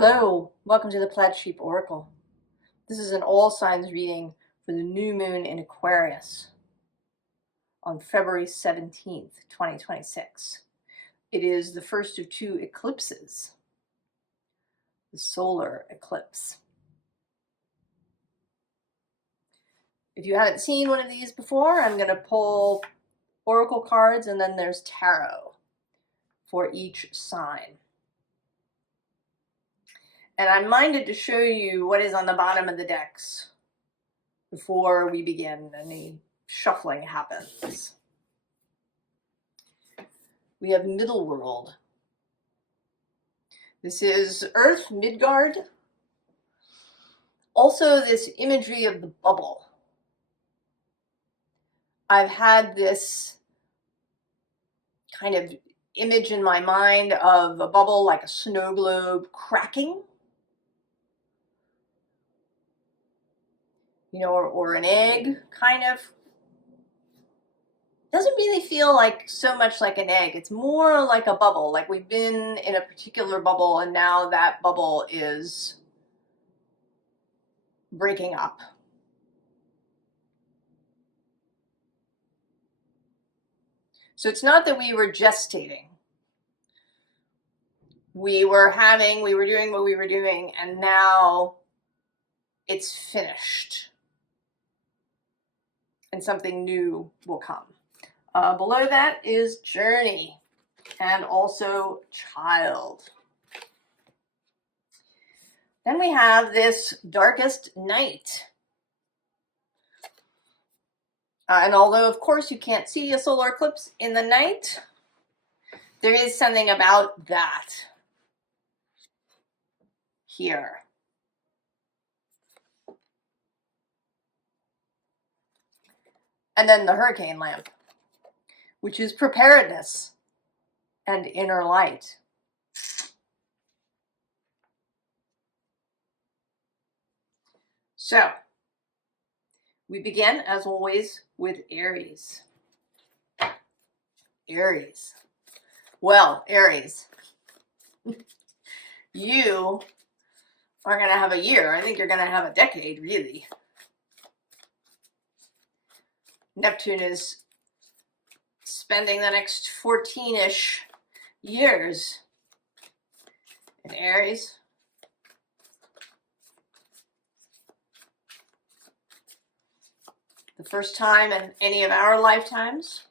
Hello, welcome to the Plaid Oracle. This is an all signs reading for the new moon in Aquarius on February 17th, 2026. It is the first of two eclipses, the solar eclipse. If you haven't seen one of these before, I'm going to pull oracle cards and then there's tarot for each sign. And I'm minded to show you what is on the bottom of the decks before we begin any shuffling happens. We have Middle World. This is Earth, Midgard. Also this imagery of the bubble. I've had this kind of image in my mind of a bubble like a snow globe cracking. You know, or an egg, kind of. Doesn't really feel like so much like an egg. It's more like a bubble, like we've been in a particular bubble and now that bubble is breaking up. So it's not that we were gestating. We were doing what we were doing, and now it's finished. And something new will come. Below that is journey and also child. Then we have this darkest night. And although, of course, you can't see a solar eclipse in the night, there is something about that here. And then the hurricane lamp, which is preparedness and inner light. So, we begin, as always, with Aries. Aries. Well, Aries, you are going to have a year. I think you're going to have a decade, really. Neptune is spending the next 14-ish years in Aries. The first time in any of our lifetimes.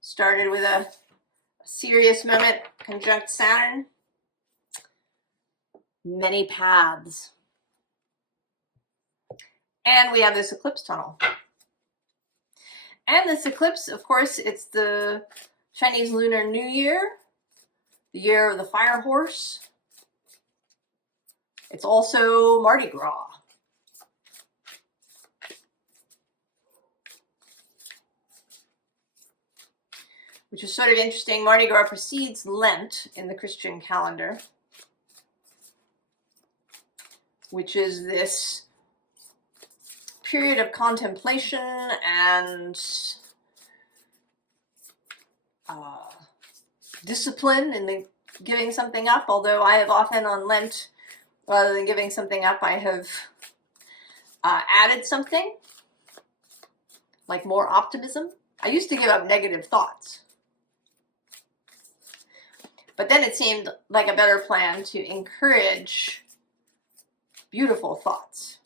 Started with a Sirius moment, conjunct Saturn. Many paths. And we have this eclipse tunnel. And this eclipse, of course, it's the Chinese Lunar New Year, the year of the fire horse. It's also Mardi Gras. Which is sort of interesting. Mardi Gras precedes Lent in the Christian calendar, which is this period of contemplation and discipline in the giving something up. Although I have often on Lent, rather than giving something up, I have added something, like more optimism. I used to give up negative thoughts. But then it seemed like a better plan to encourage beautiful thoughts.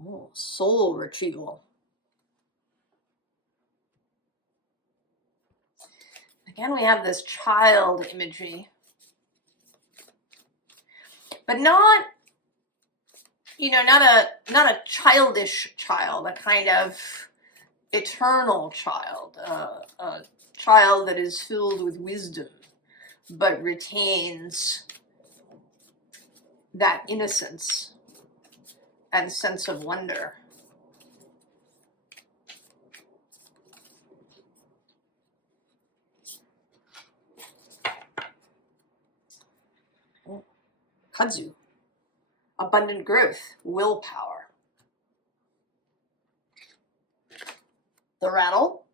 Oh, soul retrieval. Again, we have this child imagery. But not, you know, not a childish child, a kind of eternal child, a child that is filled with wisdom, but retains that innocence and sense of wonder. kudzu, abundant growth, willpower. The rattle,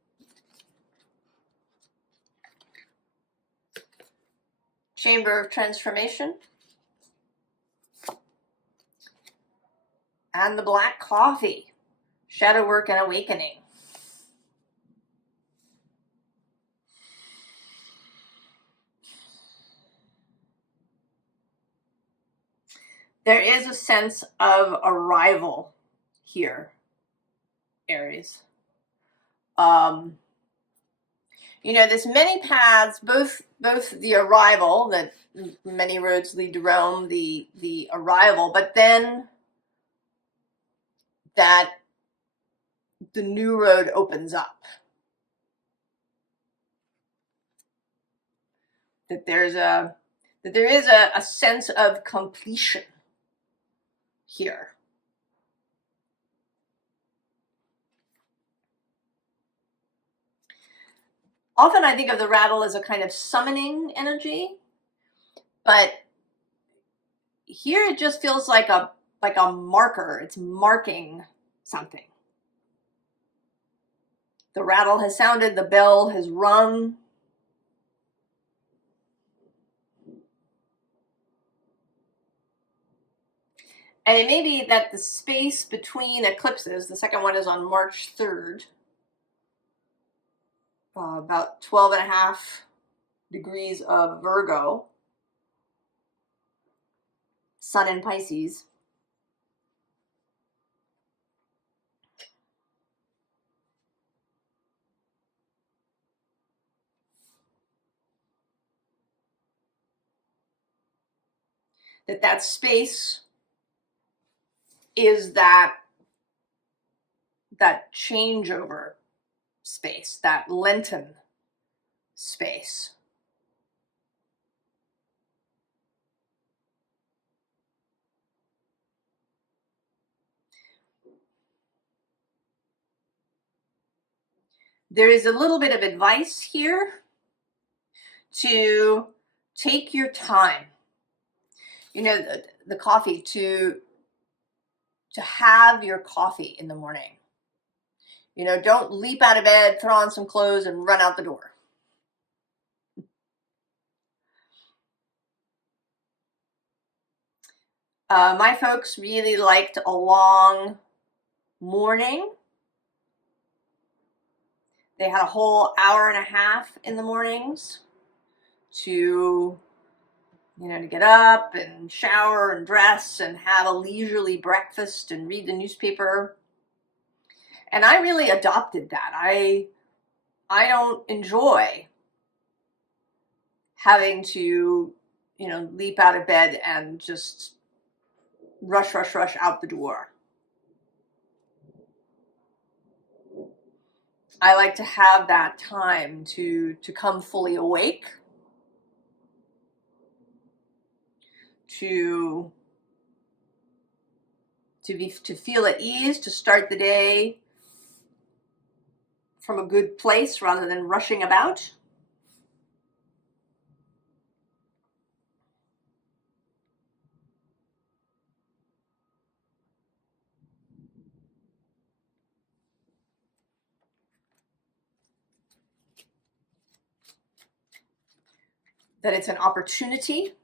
chamber of transformation, and the black coffee, shadow work and awakening. There is a sense of arrival here, Aries. You know, there's many paths, both the arrival, that many roads lead to Rome, the arrival, but then that the new road opens up. That there is a sense of completion here. Often I think of the rattle as a kind of summoning energy, but here it just feels like a marker. It's marking something. The rattle has sounded, the bell has rung. And it may be that the space between eclipses, the second one is on March 3rd, about 12.5 degrees of Virgo, Sun in Pisces. That space is that changeover space, that Lenten space. There is a little bit of advice here to take your time. You know, the coffee, to have your coffee in the morning. You know, don't leap out of bed, throw on some clothes, and run out the door. My folks really liked a long morning. They had a whole hour and a half in the mornings to, you know, to get up and shower and dress and have a leisurely breakfast and read the newspaper. And I really adopted that. I don't enjoy having to, you know, leap out of bed and just rush out the door. I like to have that time to come fully awake, to feel at ease, to start the day from a good place rather than rushing about. That it's an opportunity.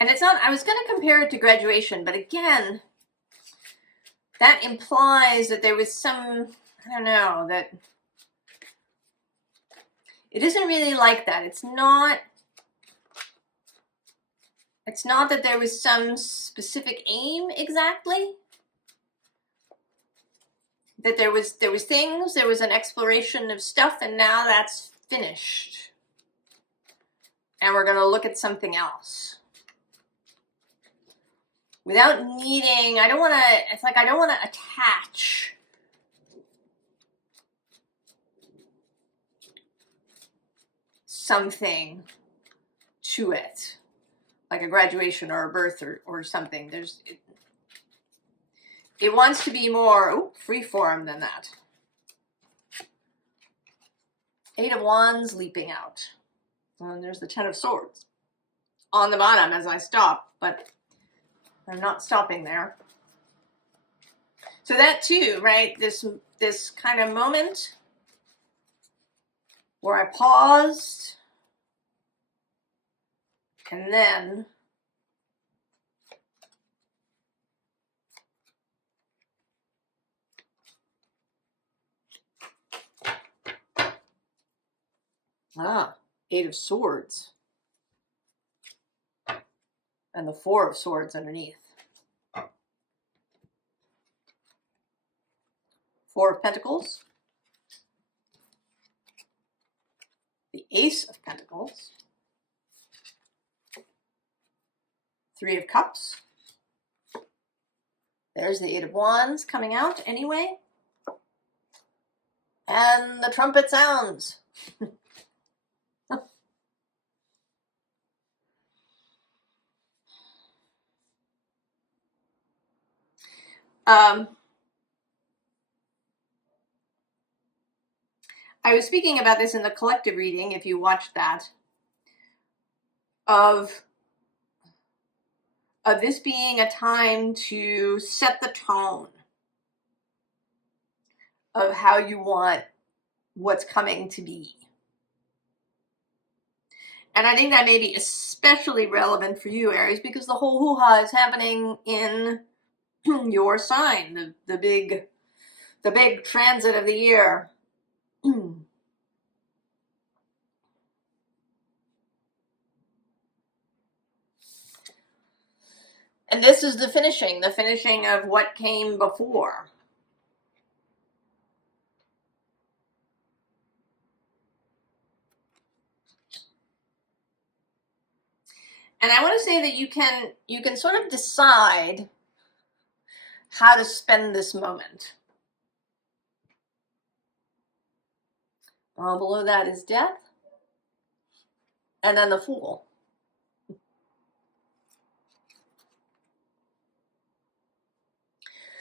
And it's not, I was going to compare it to graduation, but again, that implies that there was some, I don't know, that it isn't really like that. It's not that there was some specific aim exactly. That there was things, there was an exploration of stuff, and now that's finished. And we're going to look at something else. Without needing, I don't want to attach something to it. like a graduation or a birth or something. It wants to be more free-form than that. 8 of Wands leaping out. And there's the 10 of Swords on the bottom as I stop, but I'm not stopping there. So that too, right? This kind of moment where I paused and then Eight of Swords and the 4 of Swords underneath. 4 of Pentacles, the Ace of Pentacles, 3 of Cups. There's the 8 of Wands coming out anyway. And the trumpet sounds. I was speaking about this in the collective reading, if you watched that, of this being a time to set the tone of how you want what's coming to be. And I think that may be especially relevant for you, Aries, because the whole hoo-ha is happening in your sign, the big transit of the year. And this is the finishing of what came before. And I want to say that you can sort of decide how to spend this moment. Below that is Death, and then the Fool.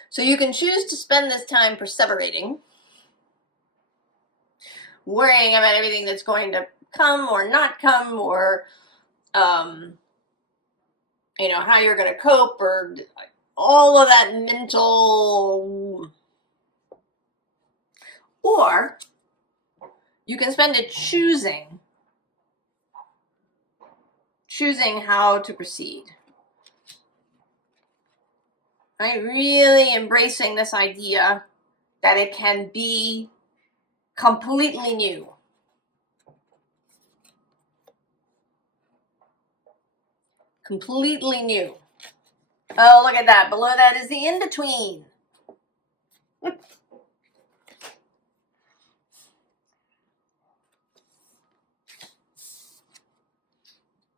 So you can choose to spend this time perseverating, worrying about everything that's going to come or not come, or how you're going to cope, or all of that mental. Or you can spend it choosing how to proceed. Right? Really embracing this idea that it can be completely new. Completely new. Oh, look at that. Below that is the in-between.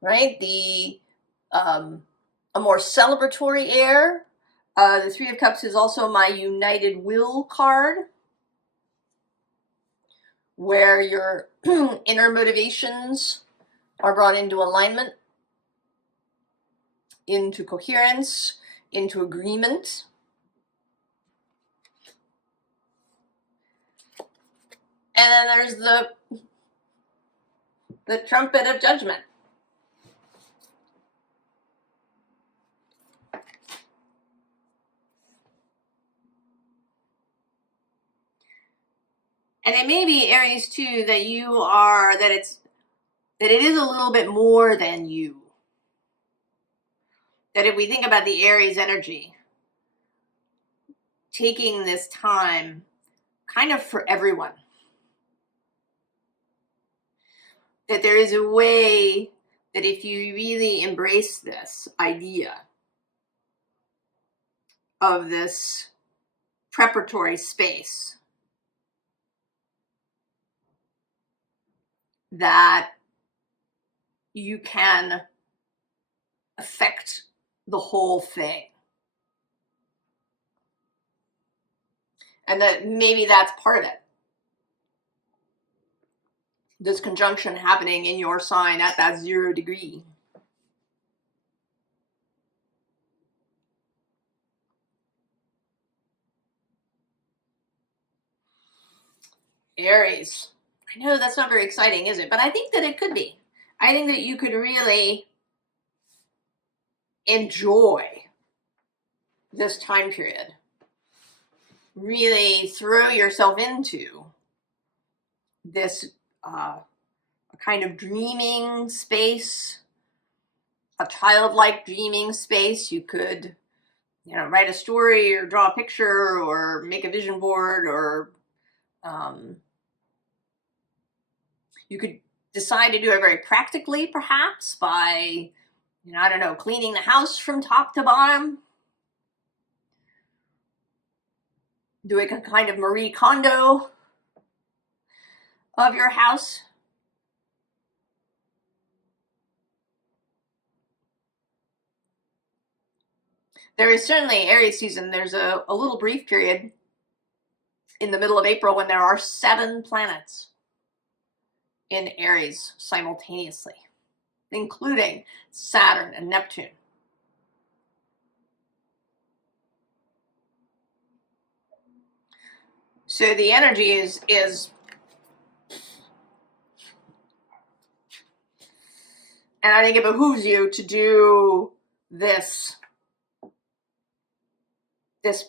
Right? A more celebratory air. The 3 of Cups is also my United Will card, where your inner motivations are brought into alignment, into coherence, into agreement. And then there's the trumpet of judgment. And it may be, Aries, too, that it is a little bit more than you. That if we think about the Aries energy, taking this time kind of for everyone. That there is a way that if you really embrace this idea of this preparatory space, that you can affect the whole thing. And that maybe that's part of it. This conjunction happening in your sign at that 0 degree. Aries. I know that's not very exciting, is it? But I think that it could be. I think that you could really enjoy this time period. Really throw yourself into this kind of dreaming space, a childlike dreaming space. You could, you know, write a story or draw a picture or make a vision board, or you could decide to do it very practically, perhaps by, you know, I don't know, cleaning the house from top to bottom, doing a kind of Marie Kondo of your house. There is certainly Aries season. There's a little brief period in the middle of April when there are 7 planets in Aries simultaneously, including Saturn and Neptune. So the energy is and I think it behooves you to do this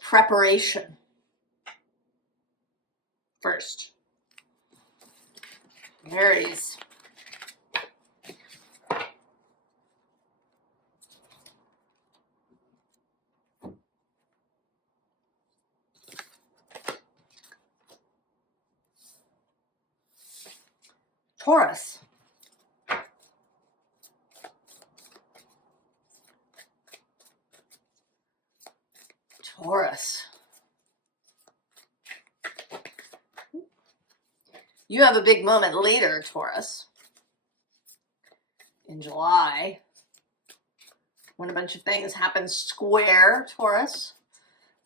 preparation first. Aries. Taurus. Taurus. You have a big moment later, Taurus, in July, when a bunch of things happen square, Taurus.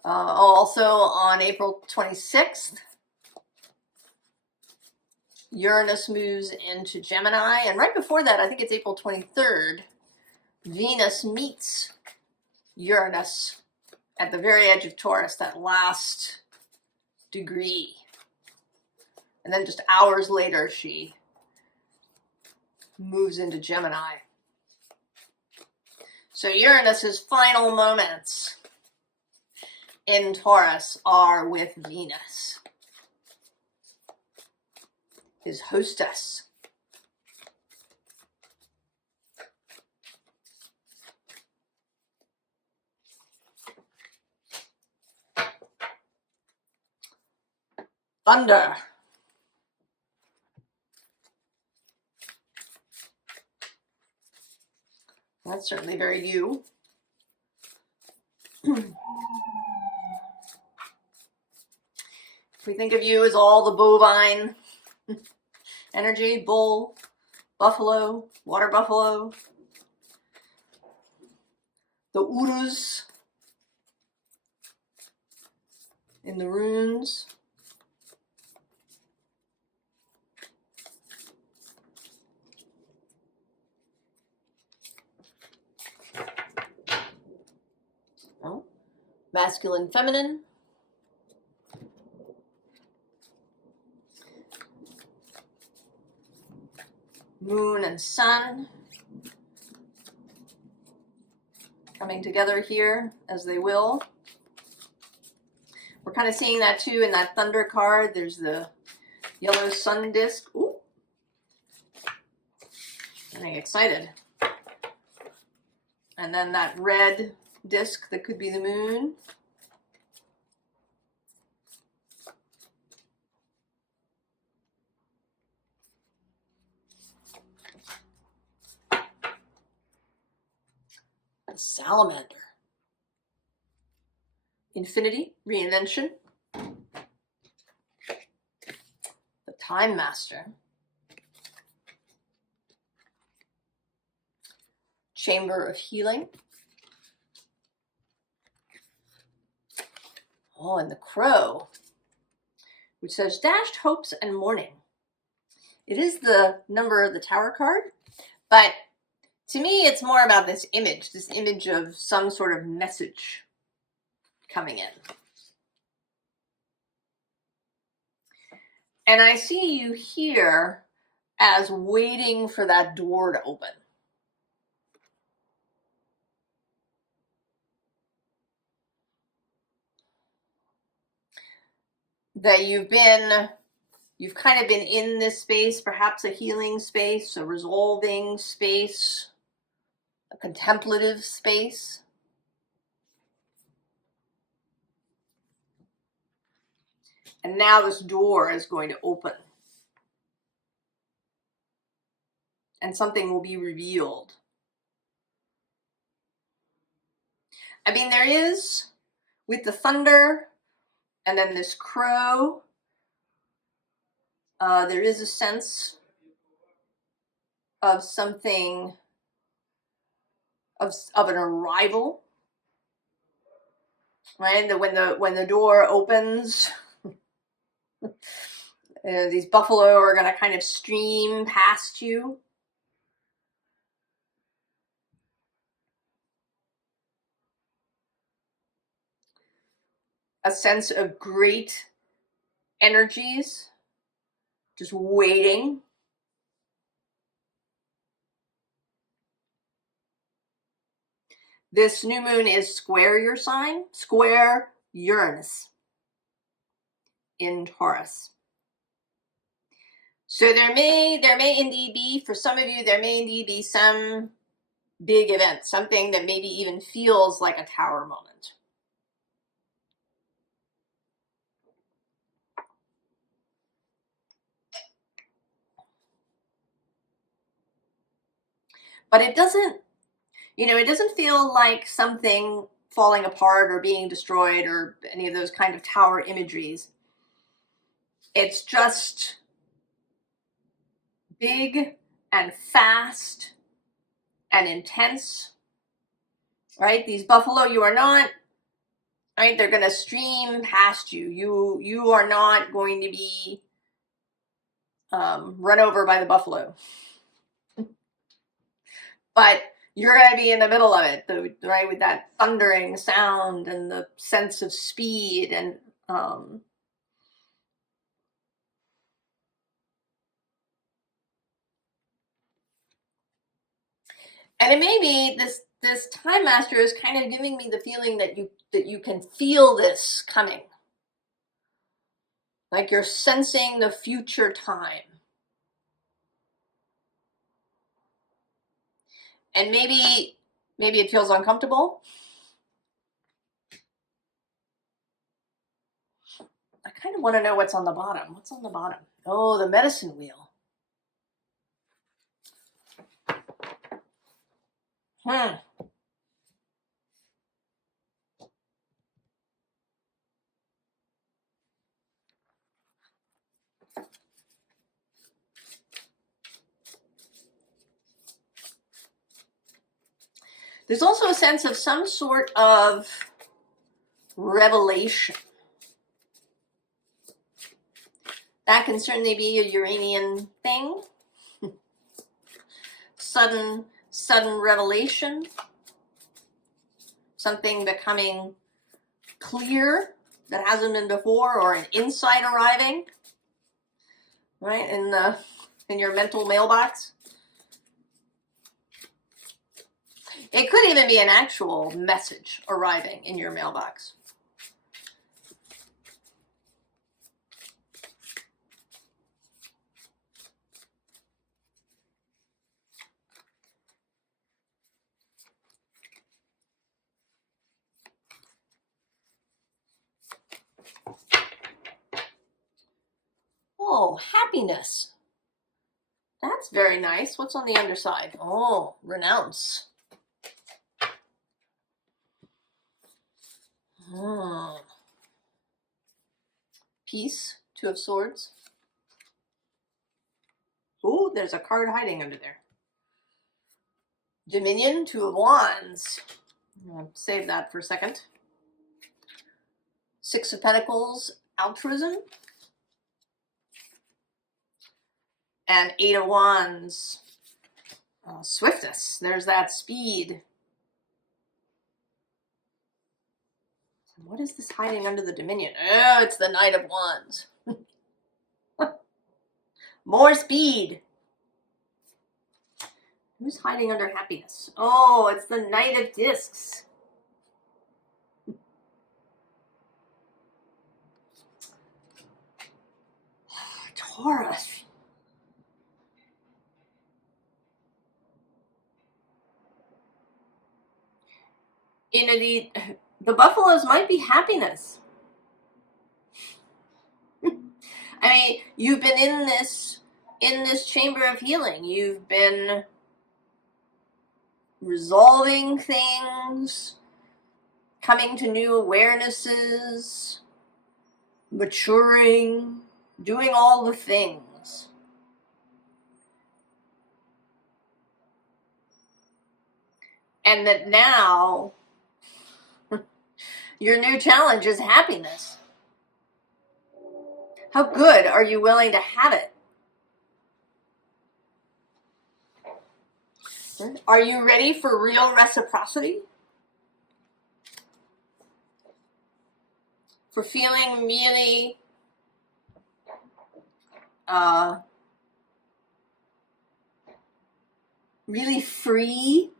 Also on April 26th, Uranus moves into Gemini, and right before that, I think it's April 23rd, Venus meets Uranus at the very edge of Taurus, that last degree. And then just hours later, she moves into Gemini. So Uranus's final moments in Taurus are with Venus, his hostess. Thunder. That's certainly very you. If we think of you as all the bovine energy, bull, buffalo, water buffalo, the urus in the runes. Oh, masculine, feminine. Moon and sun coming together here as they will. We're kind of seeing that too in that thunder card. There's the yellow sun disk. Ooh. Getting excited. And then that red disk that could be the moon. The salamander. Infinity, reinvention. The time master. Chamber of healing. Oh, and the crow, which says dashed hopes and mourning. It is the number of the tower card, but to me, it's more about this image of some sort of message coming in. And I see you here as waiting for that door to open. That you've kind of been in this space, perhaps a healing space, a resolving space, a contemplative space. And now this door is going to open. And something will be revealed. I mean, there is, with the thunder and then this crow, there is a sense of something, of an arrival, right? That when the door opens, these buffalo are going to kind of stream past you. A sense of great energies just waiting. This new moon is square your sign, square Uranus in Taurus. So there may indeed be, for some of you, there may indeed be some big event, something that maybe even feels like a tower moment. But it doesn't, it doesn't feel like something falling apart or being destroyed or any of those kind of tower imageries. It's just big and fast and intense, right? These buffalo, you are not, right? They're going to stream past you. You are not going to be run over by the buffalo. But you're going to be in the middle of it, right? With that thundering sound and the sense of speed and it may be this Time Master is kind of giving me the feeling that you can feel this coming. Like you're sensing the future time. And maybe it feels uncomfortable. I kind of want to know what's on the bottom. What's on the bottom? Oh, the medicine wheel. There's also a sense of some sort of revelation. That can certainly be a Uranian thing. Sudden revelation. Something becoming clear that hasn't been before, or an insight arriving, right, in your mental mailbox. It could even be an actual message arriving in your mailbox. Oh, happiness. That's very nice. What's on the underside? Oh, renounce. Peace, Two of Swords. Oh, there's a card hiding under there. Dominion, Two of Wands. I'll save that for a second. Six of Pentacles, altruism. And Eight of Wands, swiftness. There's that speed. What is this hiding under the Dominion? Oh, it's the Knight of Wands. More speed. Who's hiding under happiness? Oh, it's the Knight of Discs. Taurus. You know, the buffaloes might be happiness. I mean, you've been in this chamber of healing. You've been resolving things, coming to new awarenesses, maturing, doing all the things. And that now your new challenge is happiness. How good are you willing to have it? Are you ready for real reciprocity? For feeling really really free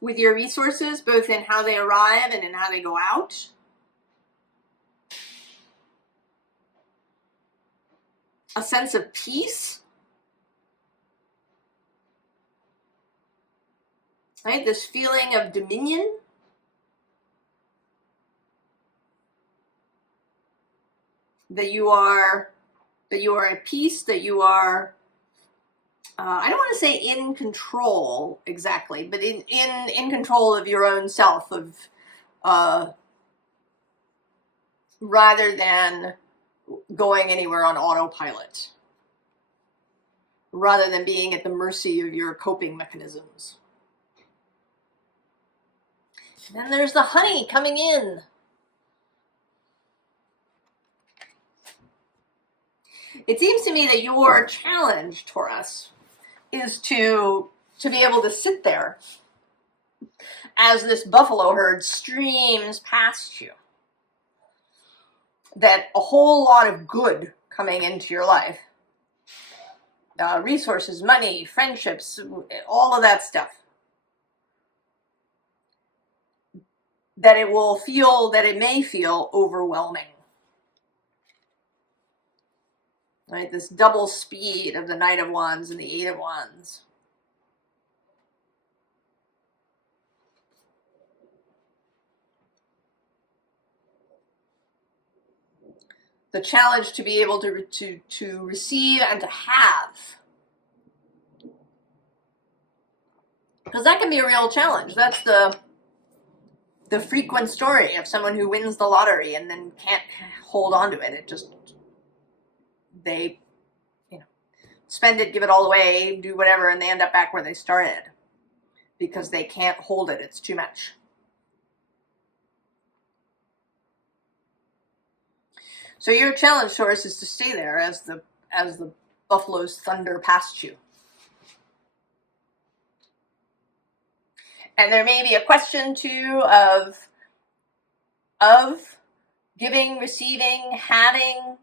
with your resources, both in how they arrive and in how they go out? A sense of peace? Right? This feeling of dominion? That you are at peace, that you are, I don't want to say in control exactly, but in control of your own self, of rather than going anywhere on autopilot, rather than being at the mercy of your coping mechanisms. And then there's the honey coming in. It seems to me that your challenge, Taurus, is to be able to sit there as this buffalo herd streams past you. That a whole lot of good coming into your life, resources, money, friendships, all of that stuff, that it may feel overwhelming. Right? This double speed of the Knight of Wands and the Eight of Wands. The challenge to be able to receive and to have. Because that can be a real challenge. That's the frequent story of someone who wins the lottery and then can't hold on to it. It just, they, spend it, give it all away, do whatever, and they end up back where they started because they can't hold it. It's too much. So your challenge, Taurus, is to stay there as the buffaloes thunder past you. And there may be a question too of giving, receiving, having,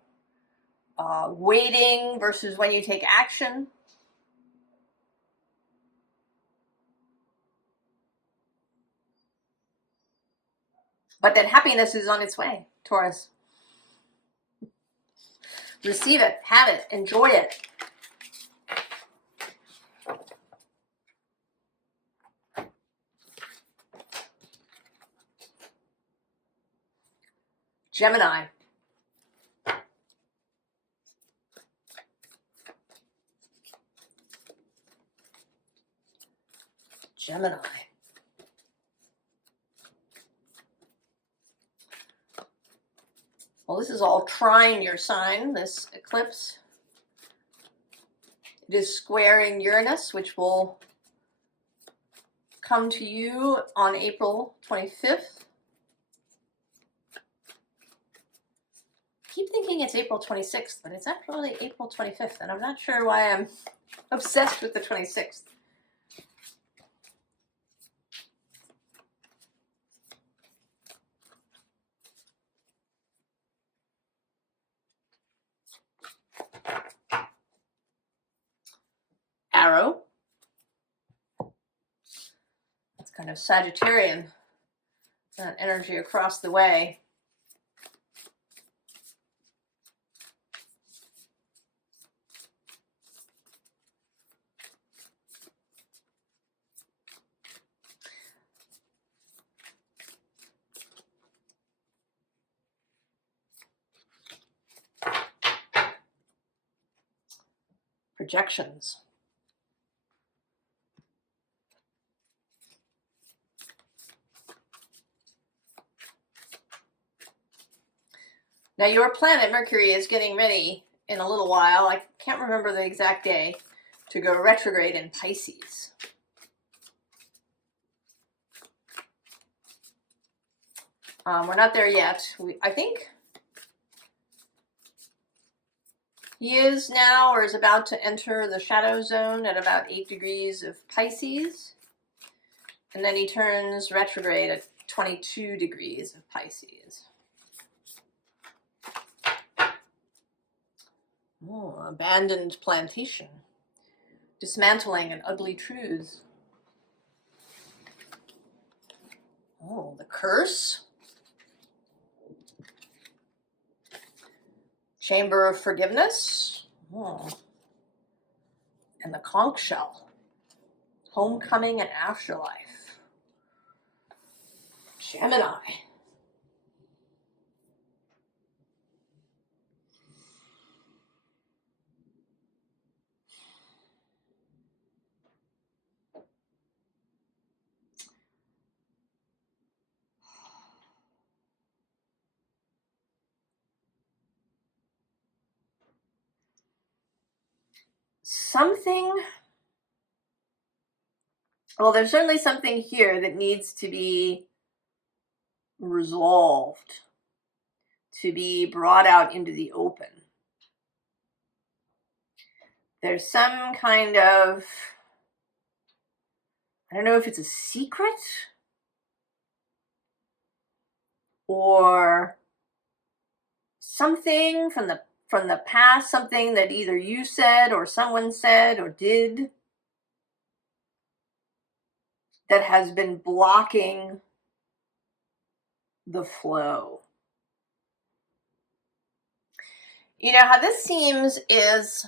waiting versus when you take action. But that happiness is on its way, Taurus. Receive it, have it, enjoy it. Gemini. Gemini. Well, this is all trine your sign, this eclipse. It is squaring Uranus, which will come to you on April 25th. I keep thinking it's April 26th, but it's actually April 25th, and I'm not sure why I'm obsessed with the 26th. kind of Sagittarian energy across the way. Projections. Now your planet Mercury is getting ready in a little while, I can't remember the exact day, to go retrograde in Pisces. We're not there yet. I think he is now, or is about to enter the shadow zone at about 8 degrees of Pisces. And then he turns retrograde at 22 degrees of Pisces. Oh, abandoned plantation. Dismantling an ugly truths. Oh, the curse. Chamber of forgiveness. Oh. And the conch shell. Homecoming and afterlife. Gemini. Well, there's certainly something here that needs to be resolved, to be brought out into the open. There's some kind of, I don't know if it's a secret or something from the past, something that either you said or someone said or did that has been blocking the flow. You know how this seems is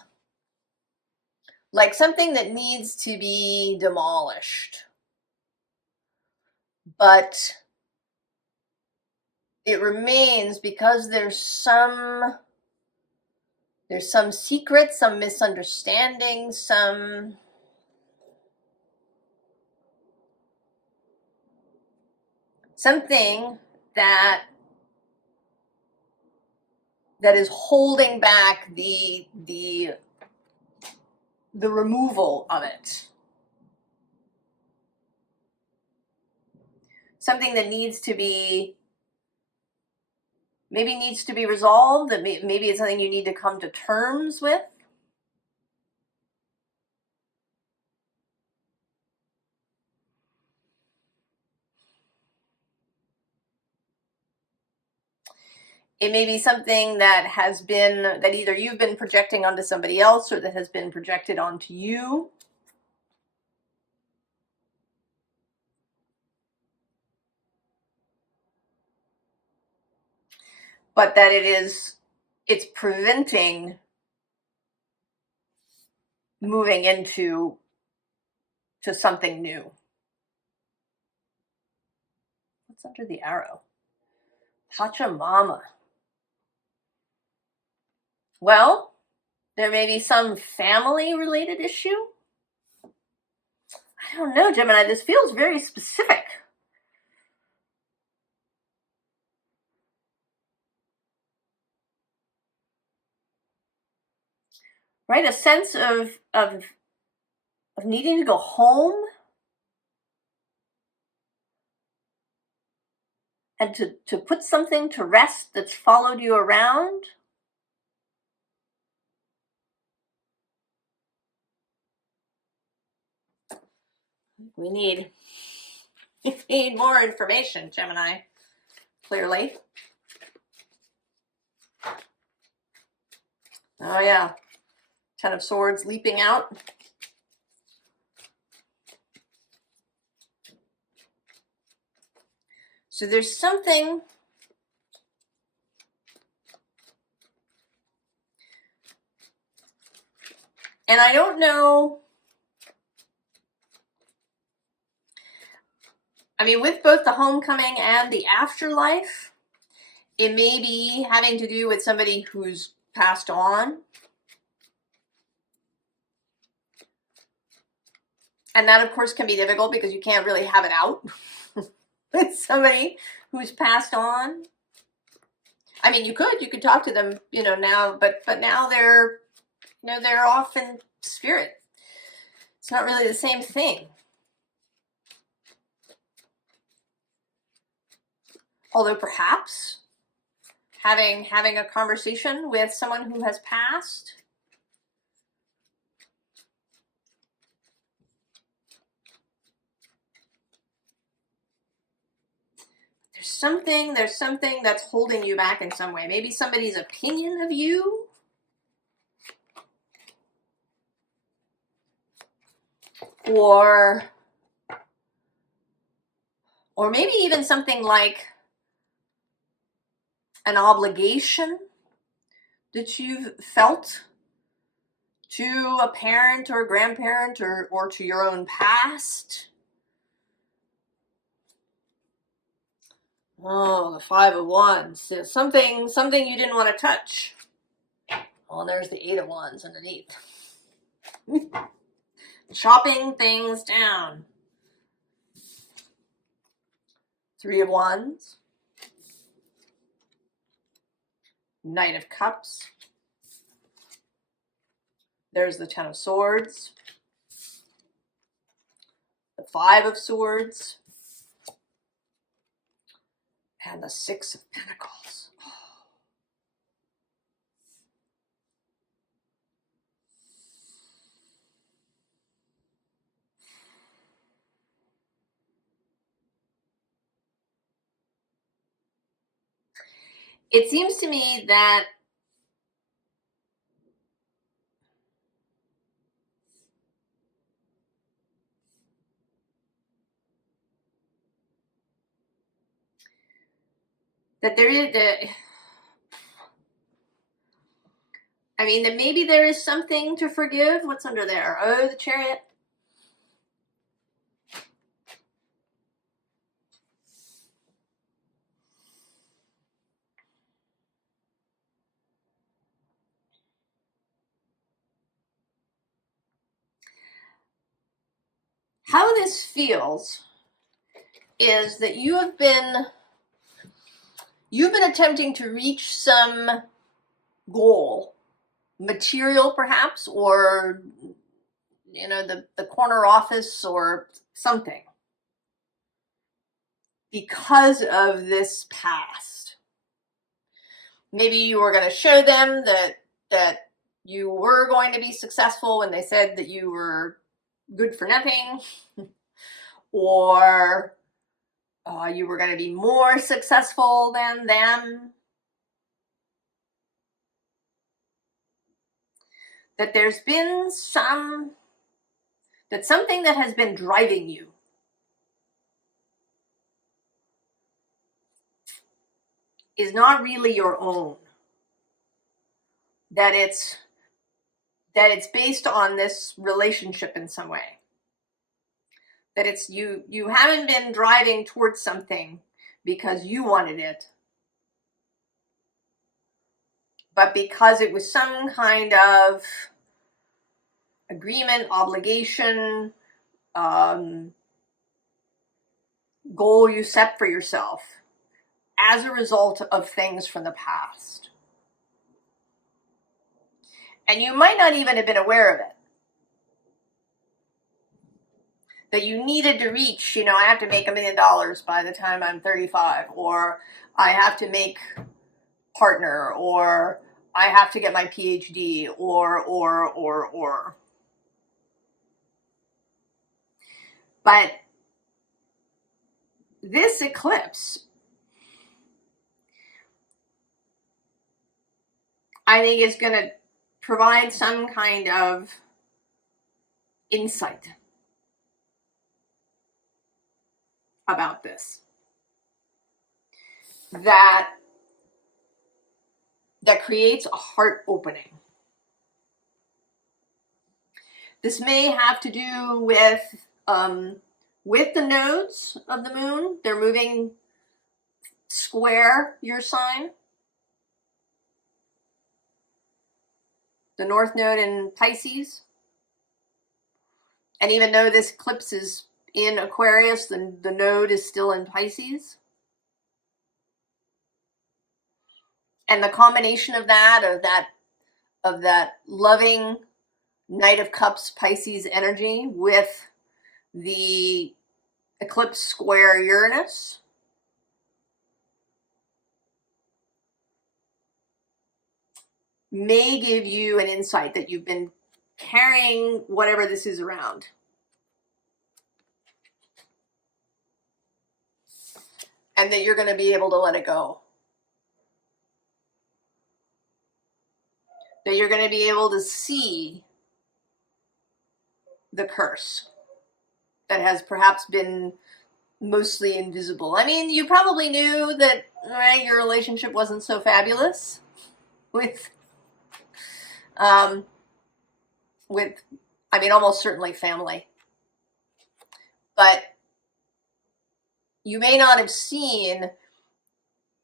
like something that needs to be demolished, but it remains because there's some secret, some misunderstanding, something that is holding back the removal of it. Something that needs to be resolved, that maybe it's something you need to come to terms with. It may be something that either you've been projecting onto somebody else or that has been projected onto you. But that it's preventing moving into something new. What's under the arrow? Pachamama. Well, there may be some family-related issue. I don't know, Gemini. This feels very specific. Right? A sense of needing to go home and to put something to rest that's followed you around. We need more information, Gemini, clearly. Oh yeah, Ten of Swords leaping out. So there's something, and I don't know, I mean, with both the homecoming and the afterlife, it may be having to do with somebody who's passed on. And that, of course, can be difficult because you can't really have it out with somebody who's passed on. I mean, you could talk to them, you know, now, but now they're, you know, they're off in spirit. It's not really the same thing. Although perhaps having a conversation with someone who has passed, there's something that's holding you back in some way. Maybe somebody's opinion of you. Or maybe even something like an obligation that you've felt to a parent or a grandparent or to your own past. Oh, the Five of Wands. Something you didn't want to touch. Oh, there's the Eight of Wands underneath. Chopping things down. Three of Wands. Knight of Cups. There's the Ten of Swords. The Five of Swords. And the Six of Pentacles. It seems to me that there is I mean, that maybe there is something to forgive. What's under there? Oh, the Chariot. How this feels is that you've been attempting to reach some goal, material perhaps, or, you know, the corner office or something, because of this past. Maybe you were going to show them that you were going to be successful when they said that you were good for nothing, or you were going to be more successful than them. That there's been something that has been driving you is not really your own. That it's based on this relationship in some way. That it's you haven't been driving towards something because you wanted it, but because it was some kind of agreement, obligation, goal you set for yourself as a result of things from the past. And you might not even have been aware of it. That you needed to reach, you know, I have to make $1 million by the time I'm 35, or I have to make partner, or I have to get my PhD, or. But this eclipse, I think, is going to provide some kind of insight about this. that creates a heart opening. This may have to do with the nodes of the moon. They're moving square your sign. The North Node in Pisces. And even though this eclipse is in Aquarius, the node is still in Pisces. And the combination of that loving Knight of Cups Pisces energy with the eclipse square Uranus may give you an insight that you've been carrying whatever this is around. And that you're going to be able to let it go. That you're going to be able to see the curse that has perhaps been mostly invisible. I mean, you probably knew that, right, your relationship wasn't so fabulous with I mean, almost certainly family. But you may not have seen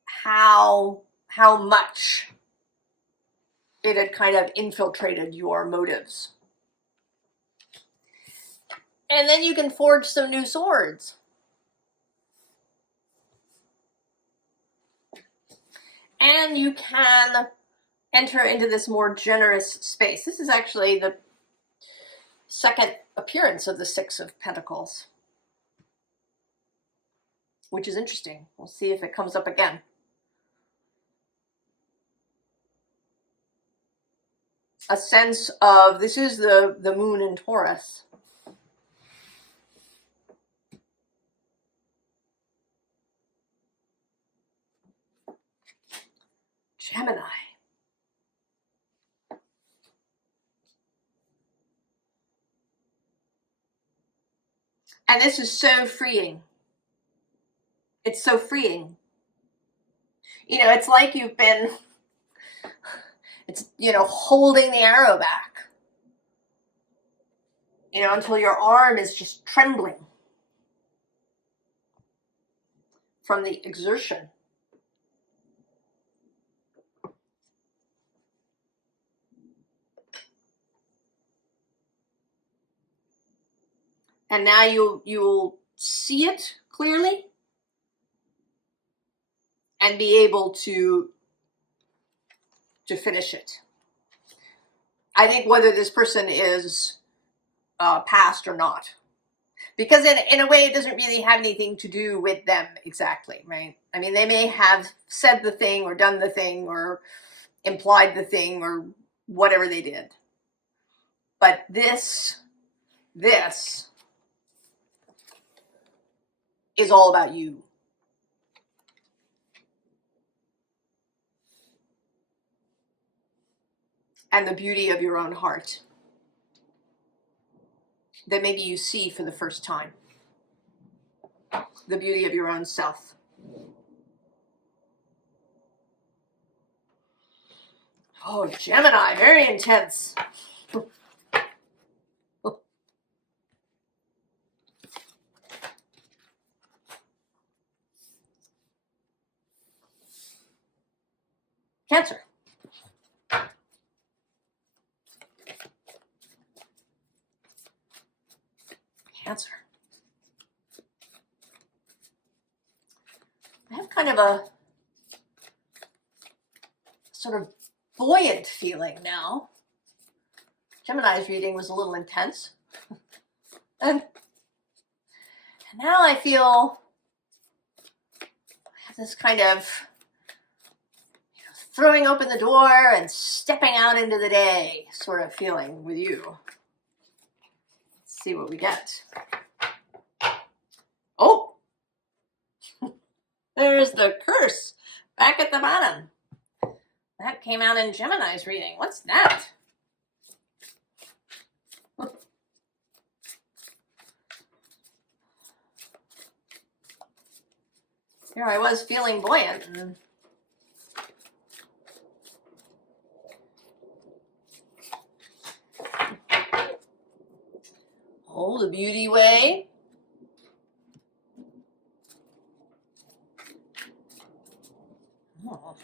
how much it had kind of infiltrated your motives. And then you can forge some new swords. And you can enter into this more generous space. This is actually the second appearance of the Six of Pentacles, which is interesting. We'll see if it comes up again. A sense of, this is the moon in Taurus. Gemini. And this is so freeing. It's so freeing. You know, it's like you've been, holding the arrow back, until your arm is just trembling from the exertion. And now you'll see it clearly and be able to finish it. I think whether this person is past or not, because in a way it doesn't really have anything to do with them exactly, right? I mean, they may have said the thing or done the thing or implied the thing or whatever they did. But this is all about you. And the beauty of your own heart that maybe you see for the first time. The beauty of your own self. Oh, Gemini, very intense. Cancer. Cancer. I have kind of a sort of buoyant feeling now. Gemini's reading was a little intense. And now I feel I have this kind of throwing open the door and stepping out into the day sort of feeling with you. Let's see what we get. Oh, there's the curse back at the bottom. That came out in Gemini's reading. What's that? Here I was feeling buoyant. And oh, the beauty way. Oh.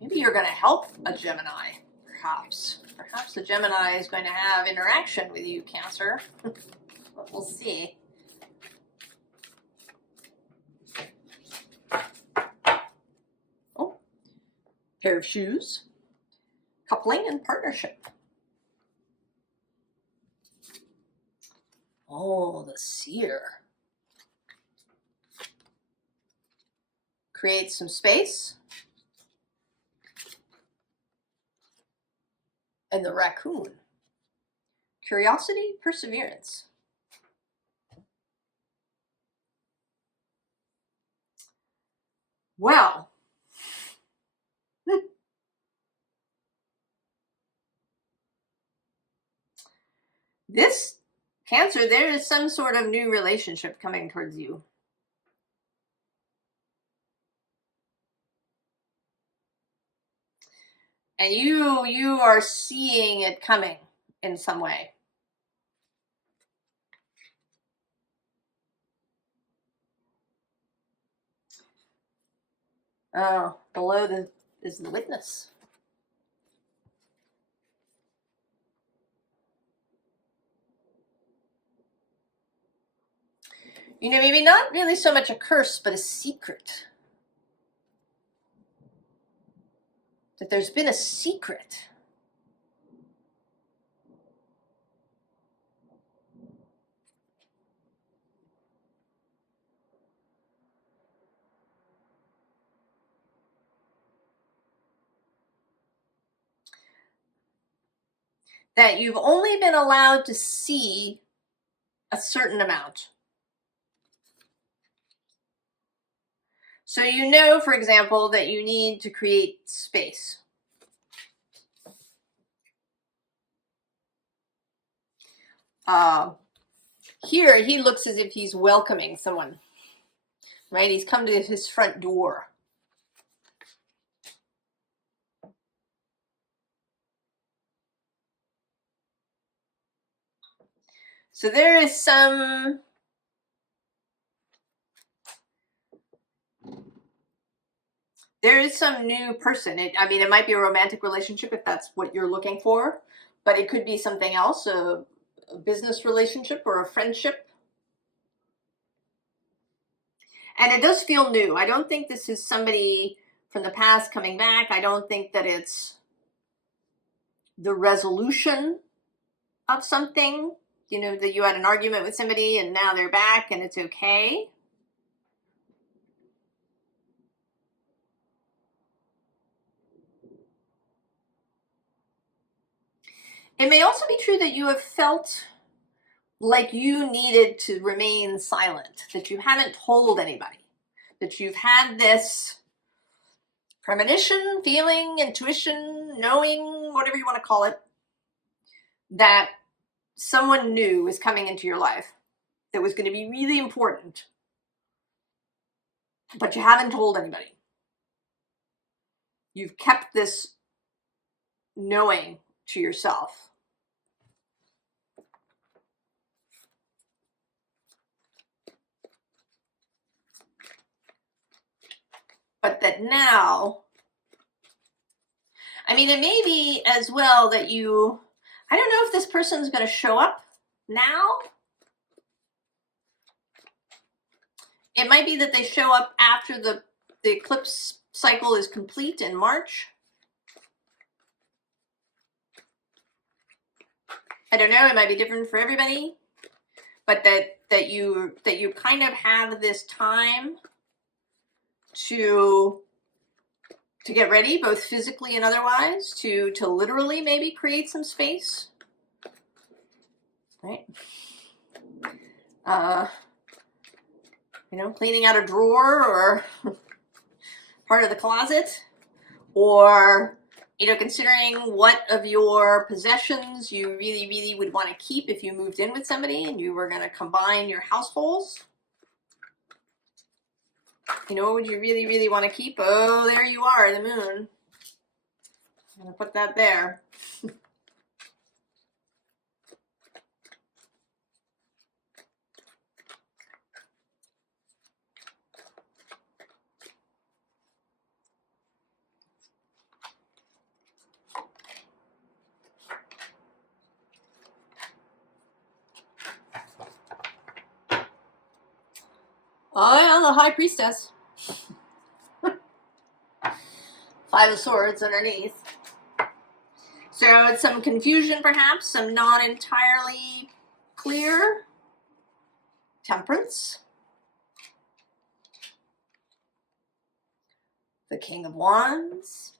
Maybe you're going to help a Gemini, perhaps. Perhaps a Gemini is going to have interaction with you, Cancer. But we'll see. Oh, pair of shoes. Coupling and partnership. Oh, the seer. Create some space. And the raccoon. Curiosity, perseverance. Well, this Cancer, there is some sort of new relationship coming towards you. And you are seeing it coming in some way. Oh, below is the witness. You know, maybe not really so much a curse, but a secret. That there's been a secret. That you've only been allowed to see a certain amount. So you know, for example, that you need to create space. Here, he looks as if he's welcoming someone, right? He's come to his front door. So there is some new person. I mean, it might be a romantic relationship if that's what you're looking for, but it could be something else, a business relationship or a friendship. And it does feel new. I don't think this is somebody from the past coming back. I don't think that it's the resolution of something, you know, that you had an argument with somebody and now they're back and it's okay. It may also be true that you have felt like you needed to remain silent, that you haven't told anybody, that you've had this premonition, feeling, intuition, knowing, whatever you want to call it, that someone new is coming into your life that was going to be really important, but you haven't told anybody. You've kept this knowing to yourself. But that now, I mean, it may be as well that you, I don't know if this person's going to show up now. It might be that they show up after the eclipse cycle is complete in March. I don't know, it might be different for everybody, but that you kind of have this time to get ready, both physically and otherwise, to literally maybe create some space, right? You know, cleaning out a drawer or part of the closet, or, you know, considering what of your possessions you really, really would want to keep if you moved in with somebody and you were going to combine your households. You know, would you really, really want to keep? Oh, there you are, the moon. I'm going to put that there. Oh yeah, the High Priestess. Five of Swords underneath. So it's some confusion perhaps, some not entirely clear. Temperance. The King of Wands.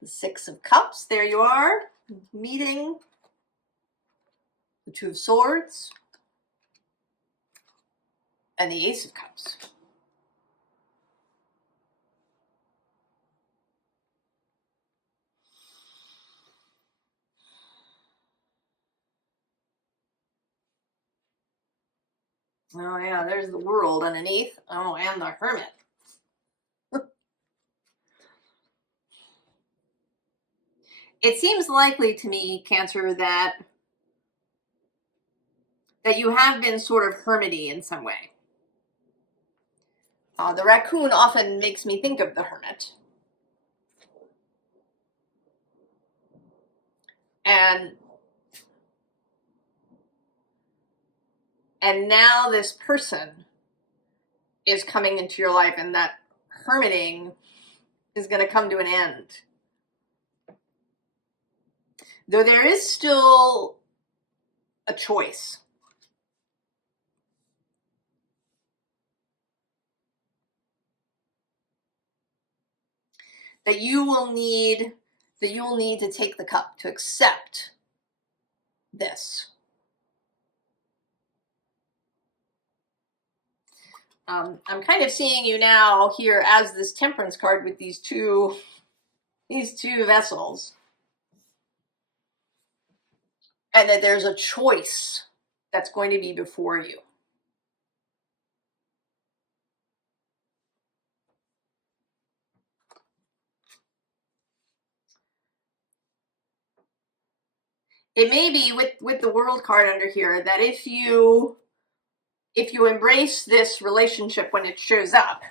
The Six of Cups, there you are, meeting. The Two of Swords. And the Ace of Cups. Oh yeah, there's the World underneath. Oh, and the Hermit. It seems likely to me, Cancer, that you have been sort of hermity in some way. The raccoon often makes me think of the Hermit. And now this person is coming into your life, and that hermiting is going to come to an end. Though there is still a choice. That you will need to take the cup, to accept this. I'm kind of seeing you now here as this Temperance card with these two vessels. And that there's a choice that's going to be before you. It may be with the World card under here that if you embrace this relationship when it shows up,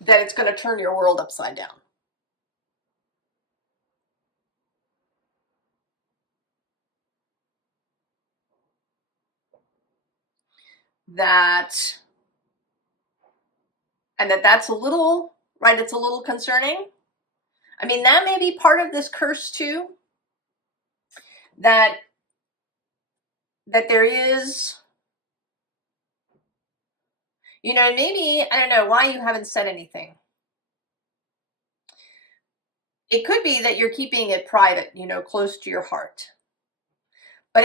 that it's going to turn your world upside down. That's a little, right, it's a little concerning. I mean, that may be part of this curse too. That there is, you know, maybe, I don't know why you haven't said anything. It could be that you're keeping it private, you know, close to your heart. But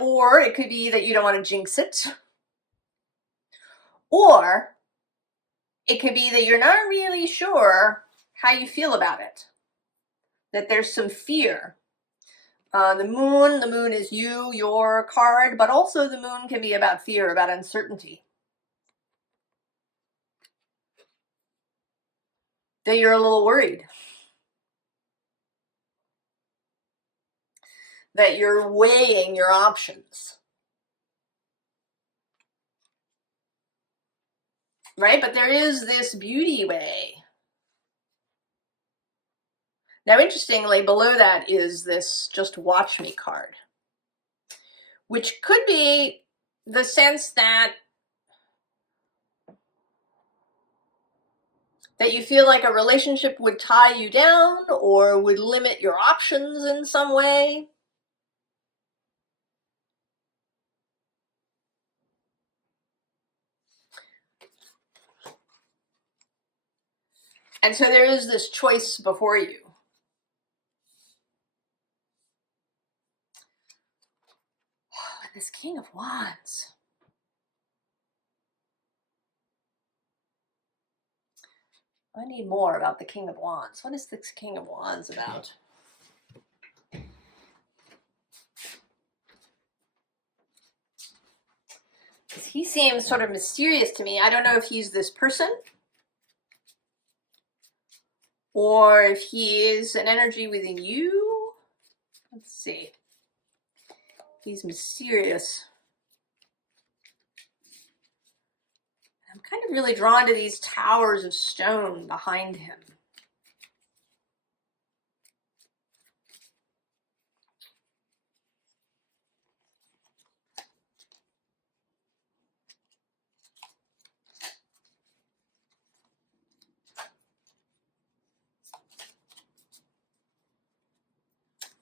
or it could be that you don't want to jinx it. Or it could be that you're not really sure how you feel about it. That there's some fear. The moon is your card, but also the moon can be about fear, about uncertainty. That you're a little worried. That you're weighing your options. Right? But there is this beauty way. Now, interestingly, below that is this Just Watch Me card, which could be the sense that you feel like a relationship would tie you down or would limit your options in some way. And so there is this choice before you. Oh, this King of Wands. I need more about the King of Wands. What is this King of Wands about? He seems sort of mysterious to me. I don't know if he's this person or if he is an energy within you. Let's see. He's mysterious. I'm kind of really drawn to these towers of stone behind him.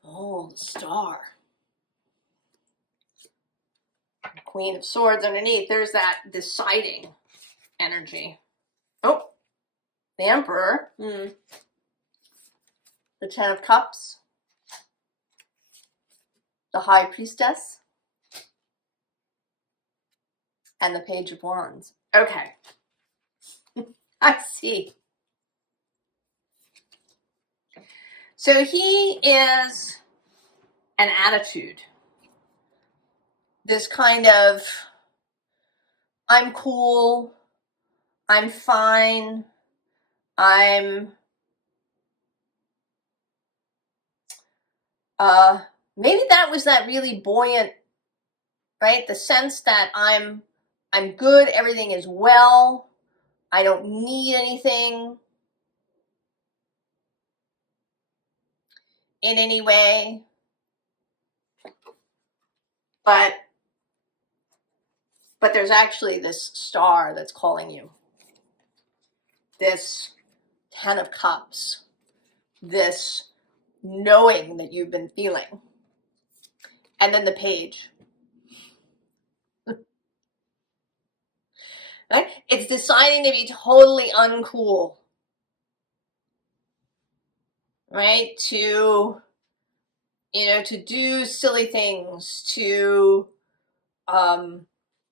Oh, the star. Queen of Swords underneath. There's that deciding energy. Oh, the Emperor. The Ten of Cups. The High Priestess. And the Page of Wands. Okay. I see. So he is an attitude. This kind of, I'm cool, I'm fine, maybe that was that really buoyant, right? The sense that I'm good, everything is well, I don't need anything in any way, but there's actually this star that's calling you. This Ten of Cups, this knowing that you've been feeling. And then the Page. Right? It's deciding to be totally uncool. Right? To, to do silly things, to,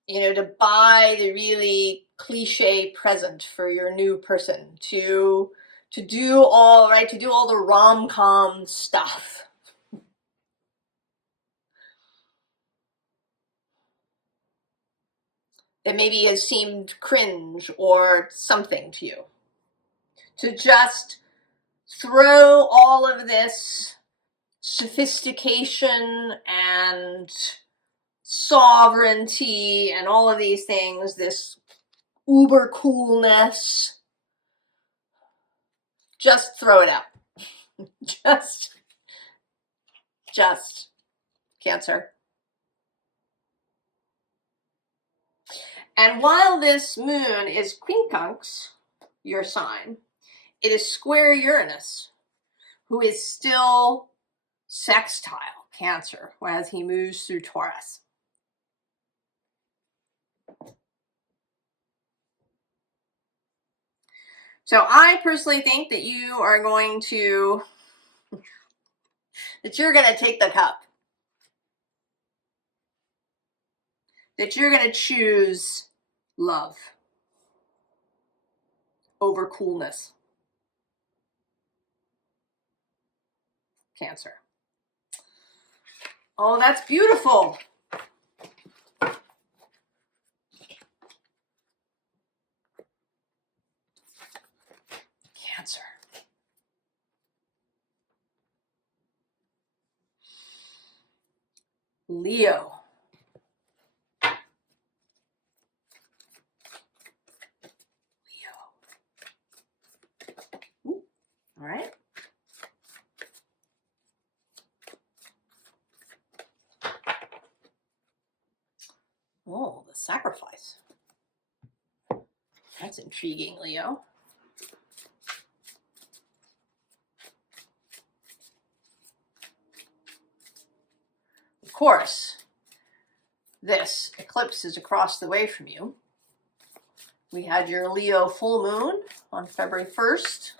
to buy the really cliche present for your new person, to do all, right, to do all the rom-com stuff. That maybe has seemed cringe or something to you. To just throw all of this sophistication and sovereignty and all of these things, this uber coolness, just throw it out. just Cancer. And while this moon is quincunx, your sign, it is square Uranus, who is still sextile Cancer as he moves through Taurus. So I personally think that you are going to, that you're going to take the cup. That you're going to choose love over coolness. Cancer. Oh, that's beautiful. Cancer. Leo. Ooh, all right. Oh, the Sacrifice. That's intriguing, Leo. Of course, this eclipse is across the way from you. We had your Leo full moon on February 1st.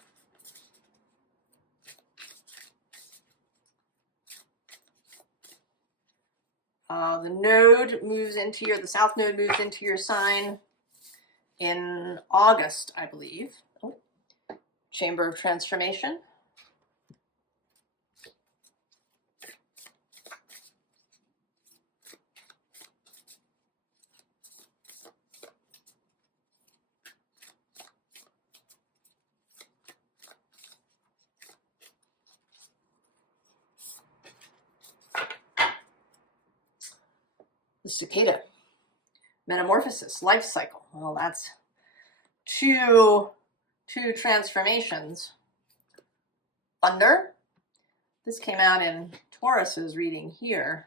The south node moves into your sign in August, I believe. Oh, Chamber of Transformation. The cicada. Metamorphosis, life cycle. Well, that's two transformations. Thunder. This came out in Taurus's reading here.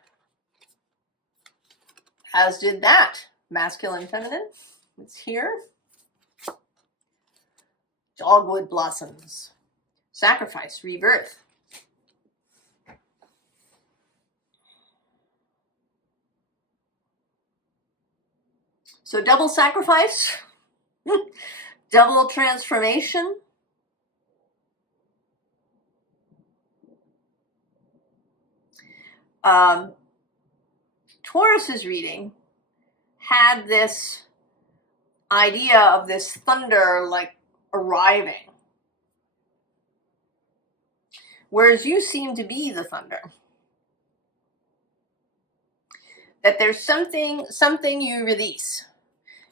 As did that. Masculine, feminine. It's here. Dogwood blossoms. Sacrifice, rebirth. So double sacrifice, double transformation. Taurus's reading had this idea of this thunder like arriving, whereas you seem to be the thunder. That there's something you release.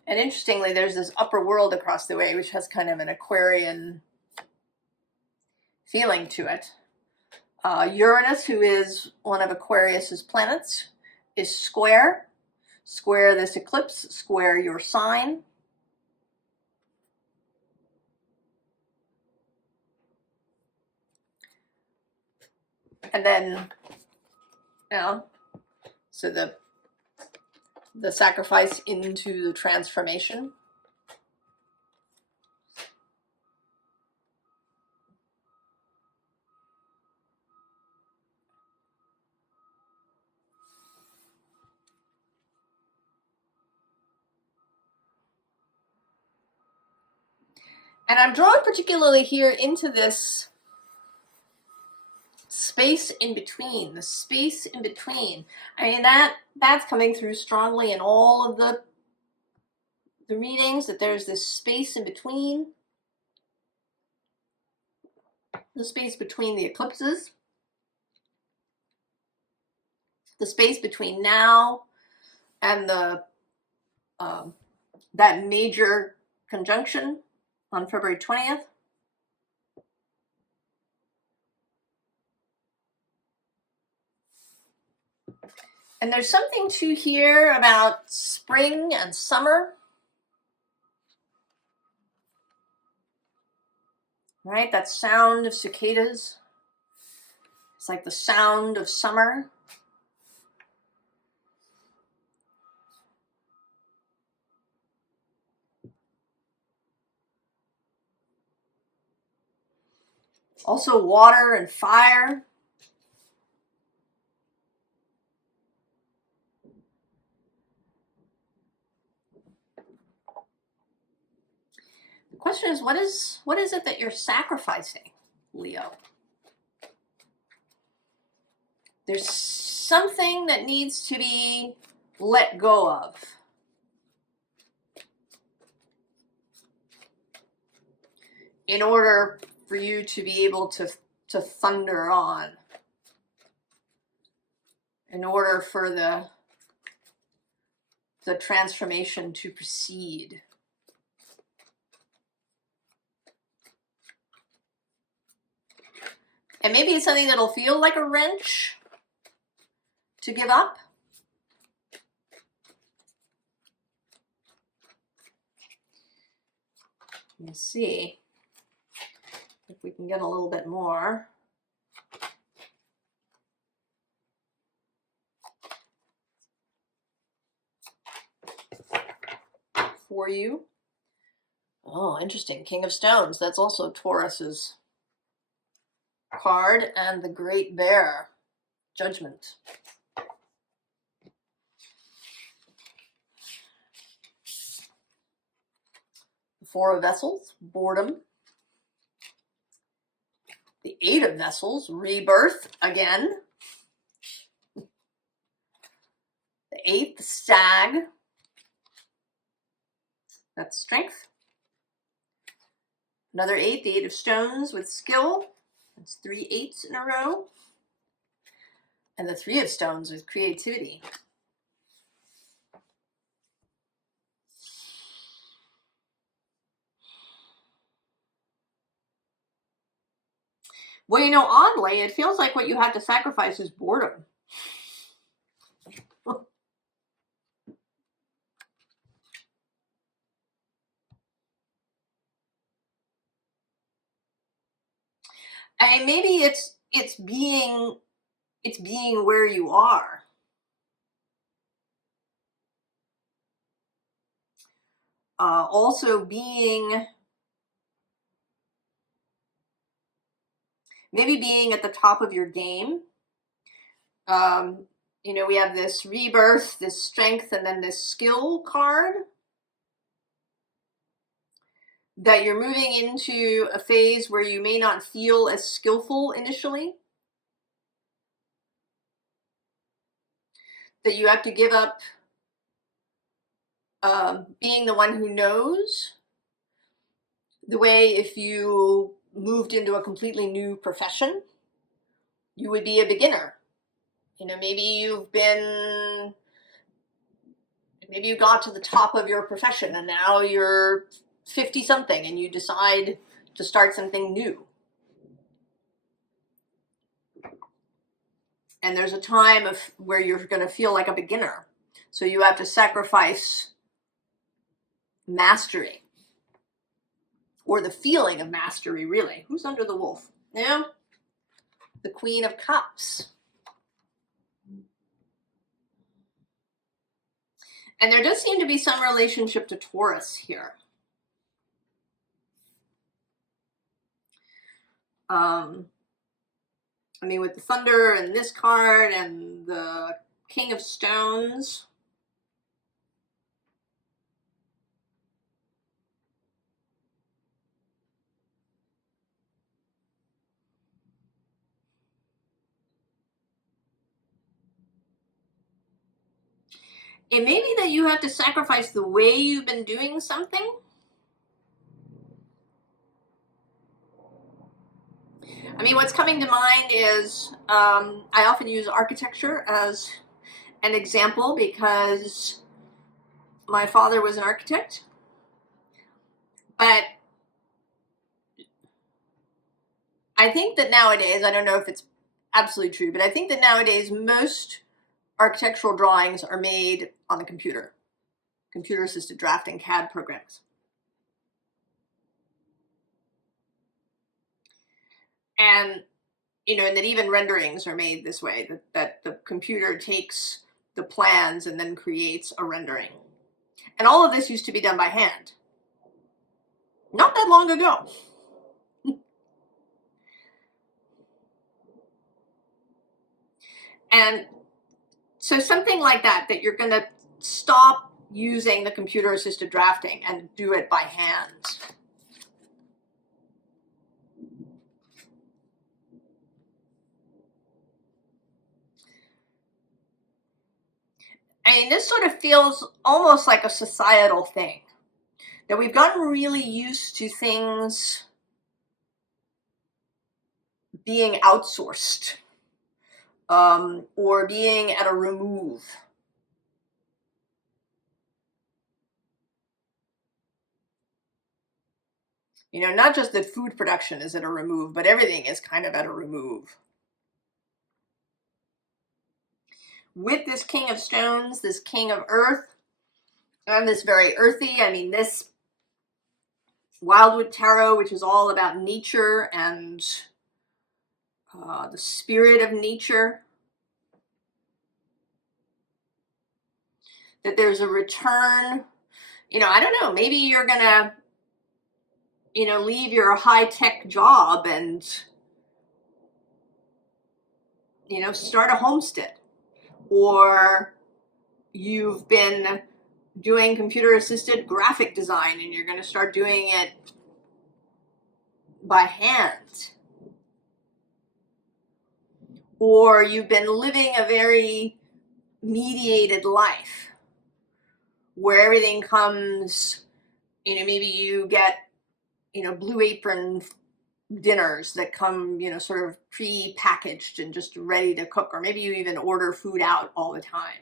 And interestingly, there's this upper world across the way, which has kind of an Aquarian feeling to it. Uranus, who is one of Aquarius's planets, is square. Square this eclipse, square your sign. And then, you know, so the sacrifice into the transformation. And I'm drawn particularly here into this space in between, the space in between. I mean, that's coming through strongly in all of the readings, that there's this space in between. The space between the eclipses. The space between now and the that major conjunction on February 20th. And there's something to hear about spring and summer. Right? That sound of cicadas. It's like the sound of summer. Also water and fire. The question is, what is it that you're sacrificing, Leo? There's something that needs to be let go of. In order for you to be able to thunder on. In order for the transformation to proceed. And maybe it's something that'll feel like a wrench to give up. Let's see if we can get a little bit more. For you. Oh, interesting. King of Stones. That's also Taurus's card. And the Great Bear. Judgment. The Four of Vessels. Boredom. The Eight of Vessels. Rebirth again. The Eighth, the Stag. That's strength. Another 8, the 8 of Stones with skill. That's 3 8s in a row. And the 3 of Stones with creativity. Well, you know, oddly, it feels like what you have to sacrifice is boredom. mean, maybe it's being where you are. Also maybe being at the top of your game. You know, we have this rebirth, this strength, and then this skill card. That you're moving into a phase where you may not feel as skillful initially. That you have to give up being the one who knows. The way if you moved into a completely new profession, you would be a beginner. You know, maybe you got to the top of your profession and now you're 50 something and you decide to start something new. And there's a time where you're going to feel like a beginner. So you have to sacrifice mastery. Or the feeling of mastery, really. Who's under the wolf? Yeah? The Queen of Cups. And there does seem to be some relationship to Taurus here. I mean, with the Thunder and this card and the King of Stones. It may be that you have to sacrifice the way you've been doing something. I mean, what's coming to mind is I often use architecture as an example because my father was an architect. But I think that nowadays, I don't know if it's absolutely true, but I think that nowadays most architectural drawings are made on the computer. Computer-assisted drafting, CAD programs. And, you know, and that even renderings are made this way, that the computer takes the plans and then creates a rendering. And all of this used to be done by hand. Not that long ago. And so something like that you're going to stop using the computer-assisted drafting and do it by hand. I mean, this sort of feels almost like a societal thing. That we've gotten really used to things being outsourced or being at a remove. You know, not just that food production is at a remove, but everything is kind of at a remove. With this King of Stones, this King of Earth, and this very earthy, I mean, this Wildwood Tarot, which is all about nature and the spirit of nature. That there's a return. You know, I don't know, maybe you're gonna, you know, leave your high-tech job and, you know, start a homestead. Or you've been doing computer-assisted graphic design and you're going to start doing it by hand. Or you've been living a very mediated life where everything comes, you know, maybe you get, you know, Blue Apron dinners that come, you know, sort of pre-packaged and just ready to cook. Or maybe you even order food out all the time.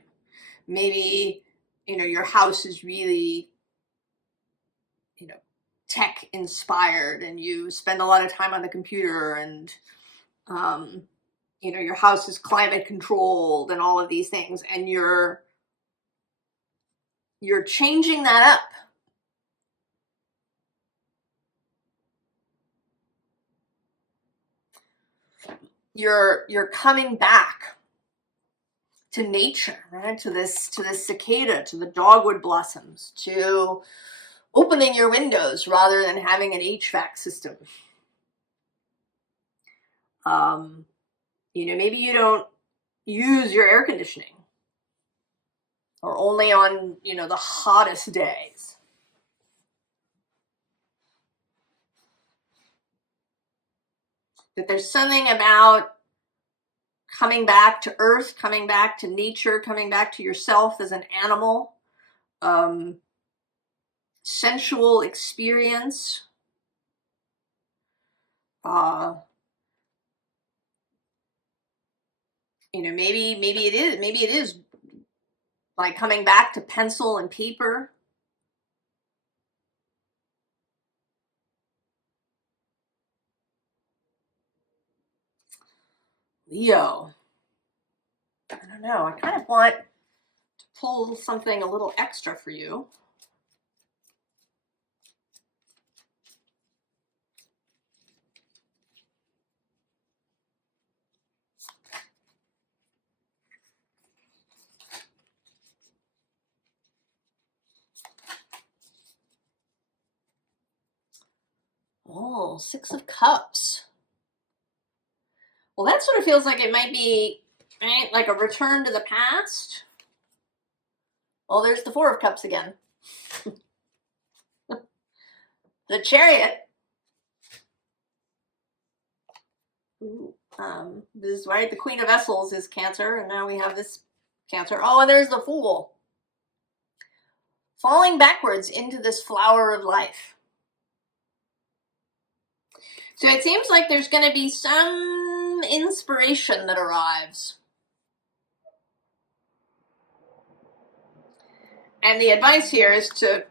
Maybe, you know, your house is really, you know, tech inspired and you spend a lot of time on the computer and, you know, your house is climate controlled and all of these things. And you're changing that up. you're coming back to nature, right? To this cicada, to the dogwood blossoms, to opening your windows rather than having an HVAC system. You know, maybe you don't use your air conditioning, or only on, you know, the hottest days. That there's something about coming back to earth, coming back to nature, coming back to yourself as an animal, sensual experience, you know, maybe it is like coming back to pencil and paper. Leo, I don't know, I kind of want to pull something a little extra for you. Oh, Six of Cups. Well, that sort of feels like it might be, right, like a return to the past. Well, there's the Four of Cups again. The Chariot. Ooh, this is right. The Queen of Vessels is Cancer, and now we have this Cancer. Oh, and there's the Fool. Falling backwards into this flower of life. So it seems like there's going to be some inspiration that arrives. And the advice here is to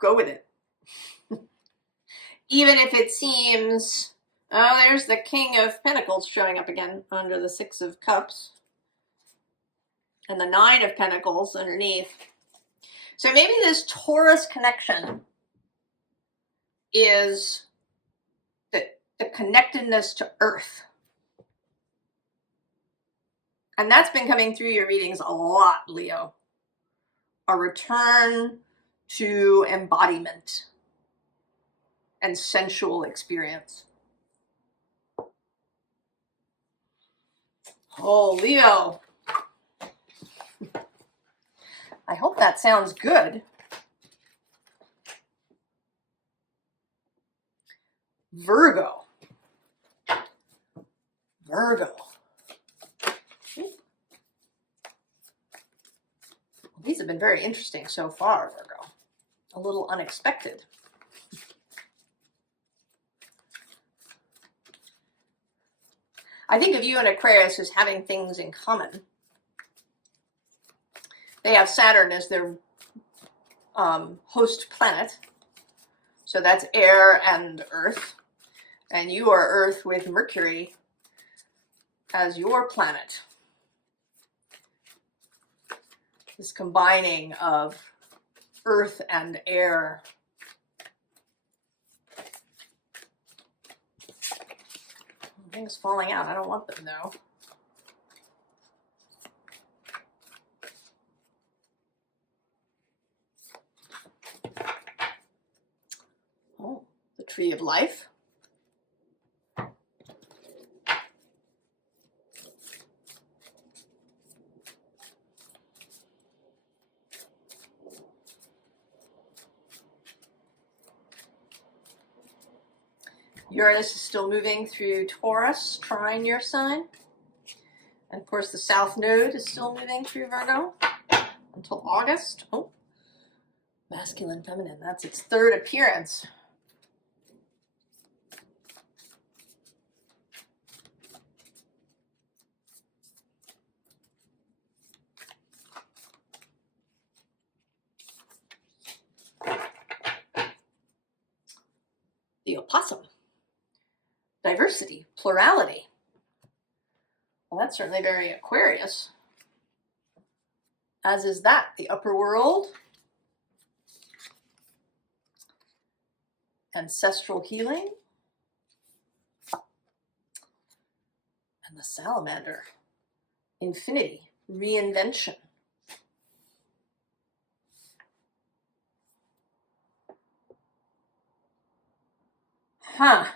go with it. Even if it seems, oh, there's the King of Pentacles showing up again under the Six of Cups. And the Nine of Pentacles underneath. So maybe this Taurus connection is the connectedness to Earth. And that's been coming through your readings a lot, Leo. A return to embodiment and sensual experience. Oh, Leo. I hope that sounds good. Virgo. Virgo. These have been very interesting so far, Virgo. A little unexpected. I think of you and Aquarius as having things in common. They have Saturn as their host planet. So that's air and earth. And you are Earth with Mercury as your planet. This combining of earth and air. Things falling out. I don't want them though. Oh, the Tree of Life. Uranus is still moving through Taurus, trine your sign. And of course the South Node is still moving through Virgo until August. Oh, masculine, feminine, that's its third appearance. The opossum. Diversity, plurality. Well, that's certainly very Aquarius. As is that, the upper world. Ancestral healing. And the salamander. Infinity. Reinvention. Huh.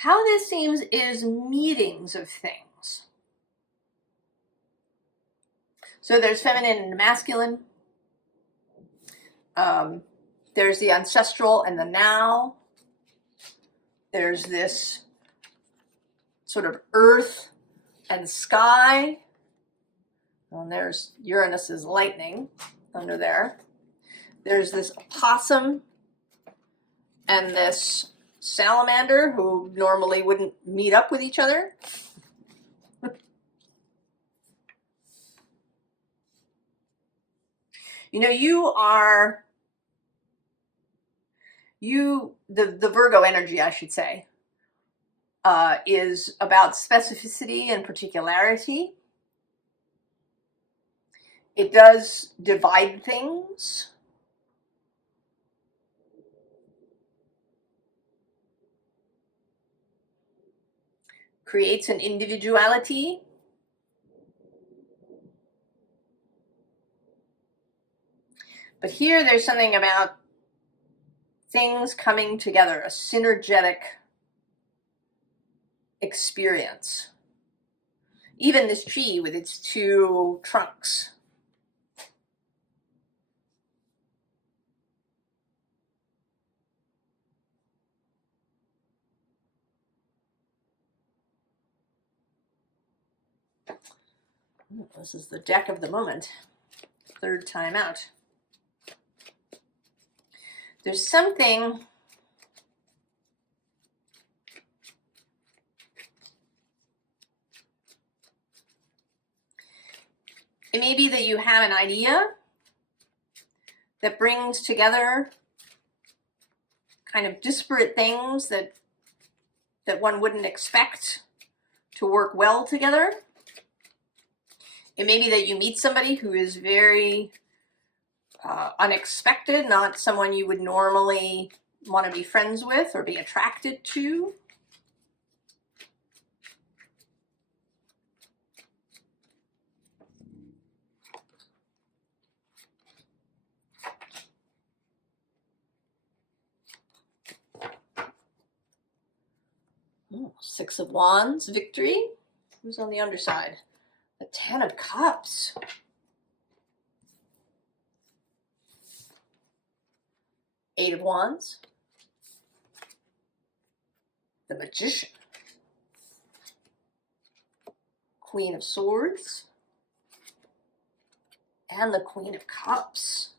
How this seems is meetings of things. So there's feminine and masculine. There's the ancestral and the now. There's this sort of earth and sky. And there's Uranus's lightning under there. There's this opossum and this salamander who normally wouldn't meet up with each other. You know, the Virgo energy, I should say, is about specificity and particularity. It does divide things. Creates an individuality. But here there's something about things coming together, a synergetic experience. Even this tree with its two trunks. This is the deck of the moment. Third time out. There's something it may be that you have an idea that brings together kind of disparate things that one wouldn't expect to work well together. It may be that you meet somebody who is very unexpected, not someone you would normally want to be friends with or be attracted to. Oh, Six of Wands, victory. Who's on the underside? The Ten of Cups. Eight of Wands. The Magician. Queen of Swords. And the Queen of Cups.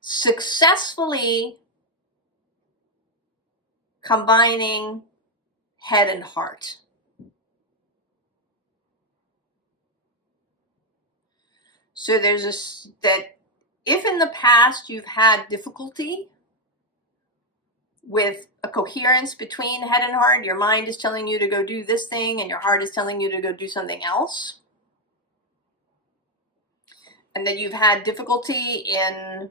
Successfully combining head and heart. So there's that if in the past you've had difficulty with a coherence between head and heart, your mind is telling you to go do this thing and your heart is telling you to go do something else, and that you've had difficulty in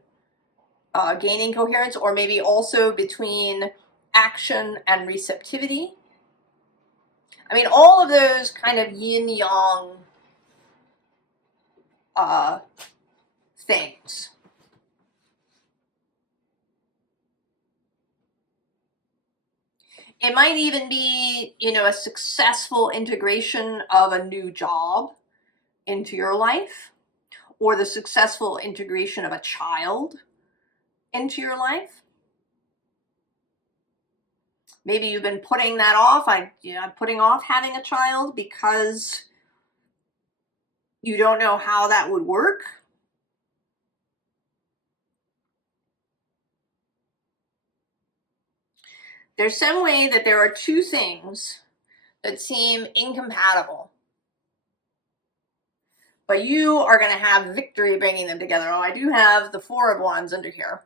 gaining coherence, or maybe also between action and receptivity. I mean, all of those kind of yin-yang things. It might even be, you know, a successful integration of a new job into your life, or the successful integration of a child into your life. Maybe you've been putting that off. I'm putting off having a child because you don't know how that would work. There's some way that there are two things that seem incompatible. But you are going to have victory bringing them together. Oh, I do have the Four of Wands under here.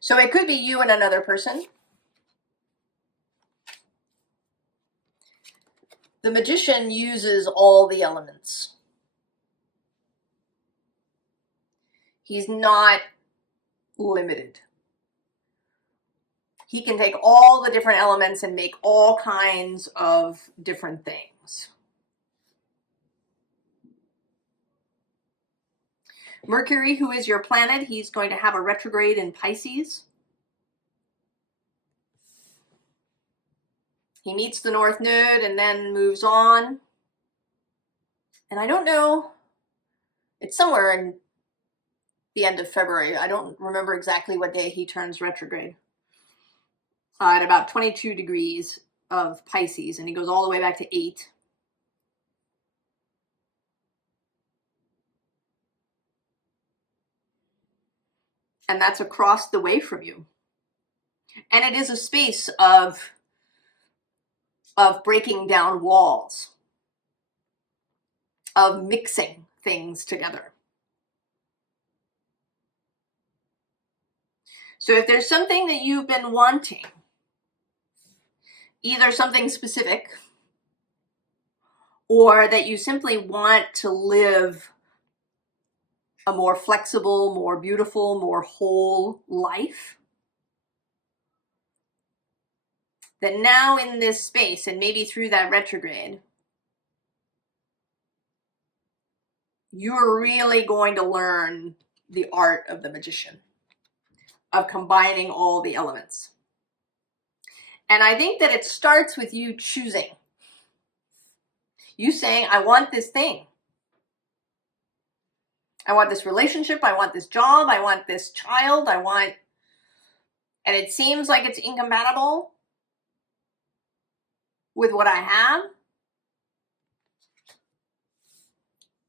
So it could be you and another person. The Magician uses all the elements. He's not limited. He can take all the different elements and make all kinds of different things. Mercury, who is your planet, he's going to have a retrograde in Pisces. He meets the North Node and then moves on. And I don't know, it's somewhere in the end of February. I don't remember exactly what day he turns retrograde. At about 22 degrees of Pisces, and he goes all the way back to 8. And that's across the way from you. And it is a space of breaking down walls, of mixing things together. So if there's something that you've been wanting, either something specific or that you simply want to live a more flexible, more beautiful, more whole life, that now in this space, and maybe through that retrograde, you're really going to learn the art of the magician, of combining all the elements. And I think that it starts with you choosing. You saying, I want this thing. I want this relationship. I want this job. I want this child. And it seems like it's incompatible with what I have.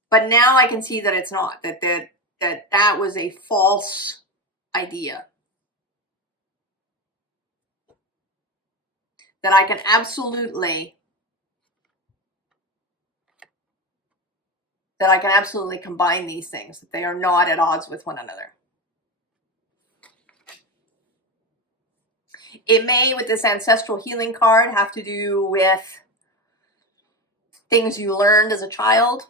But now I can see that it's not, that was a false idea. That I can absolutely combine these things, that they are not at odds with one another. It may, with this ancestral healing card, have to do with things you learned as a child.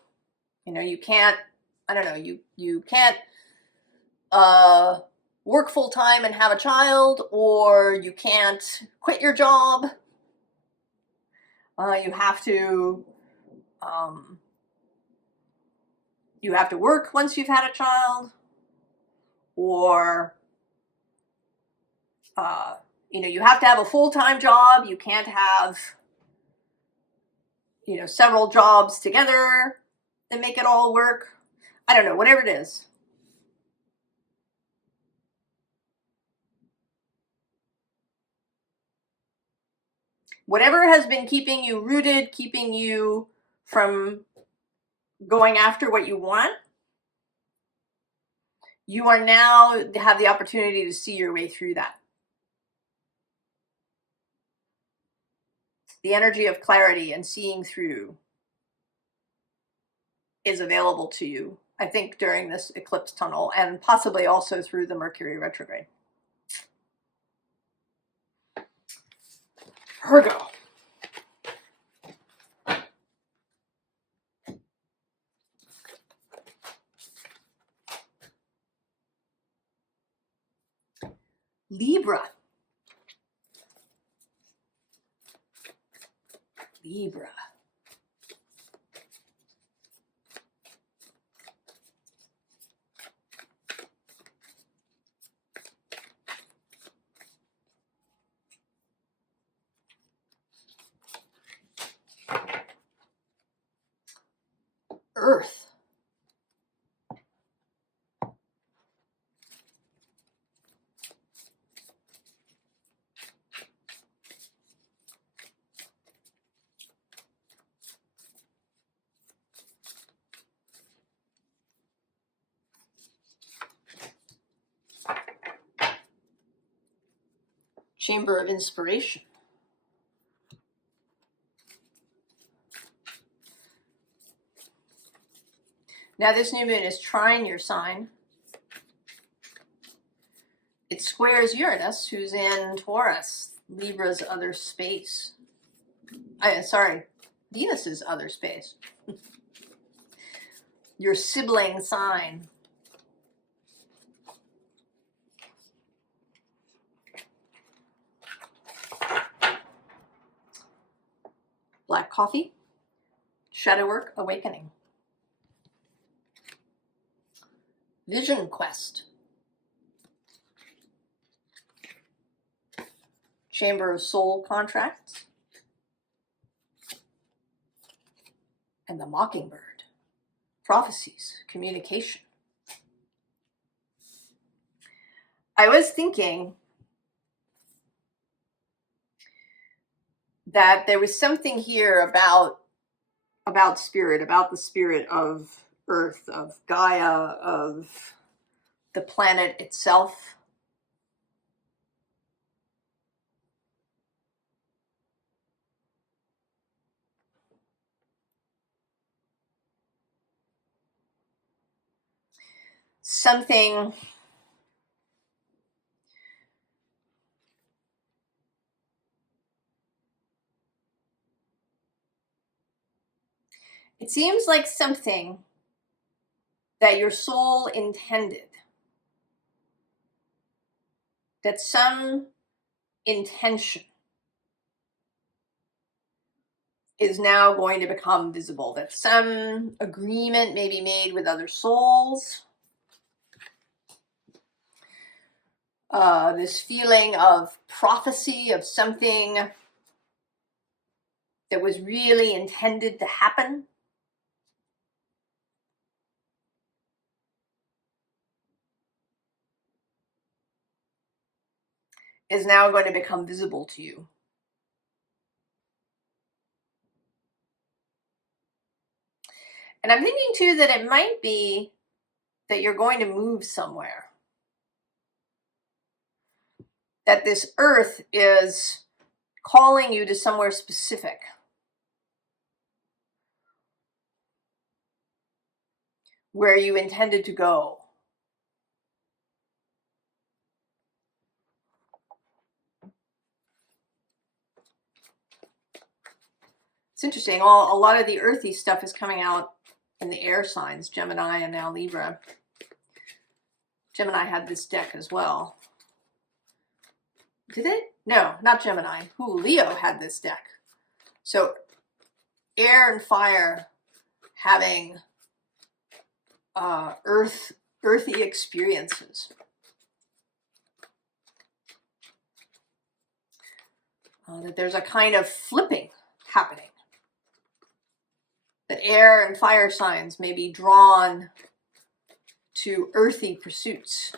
You know, you can't, I don't know, you can't work full time and have a child, or you can't quit your job. You have to work once you've had a child, or you have to have a full-time job. You can't have several jobs together and make it all work. I don't know, whatever it is. Whatever has been keeping you rooted, keeping you from going after what you want, you are now have the opportunity to see your way through that. The energy of clarity and seeing through is available to you, I think, during this eclipse tunnel, and possibly also through the Mercury retrograde. Virgo. Libra. Libra. Earth. Chamber of Inspiration. Now this new moon is trine your sign. It squares Uranus, who's in Taurus, Libra's other space. Sorry, Venus's other space. Your sibling sign. Black coffee, shadow work, awakening. Vision quest. Chamber of soul contracts. And the mockingbird. Prophecies, communication. I was thinking that there was something here about spirit, about the spirit of Earth, of Gaia, of the planet itself. Something it seems like something that your soul intended, that some intention is now going to become visible, that some agreement may be made with other souls. This feeling of prophecy, of something that was really intended to happen. Is now going to become visible to you. And I'm thinking too that it might be that you're going to move somewhere. That this earth is calling you to somewhere specific. Where you intended to go. It's interesting, a lot of the earthy stuff is coming out in the air signs, Gemini and now Libra. Gemini had this deck as well. Did it? No, not Gemini. Leo had this deck. So air and fire having earthy experiences. That there's a kind of flipping happening. That air and fire signs may be drawn to earthy pursuits.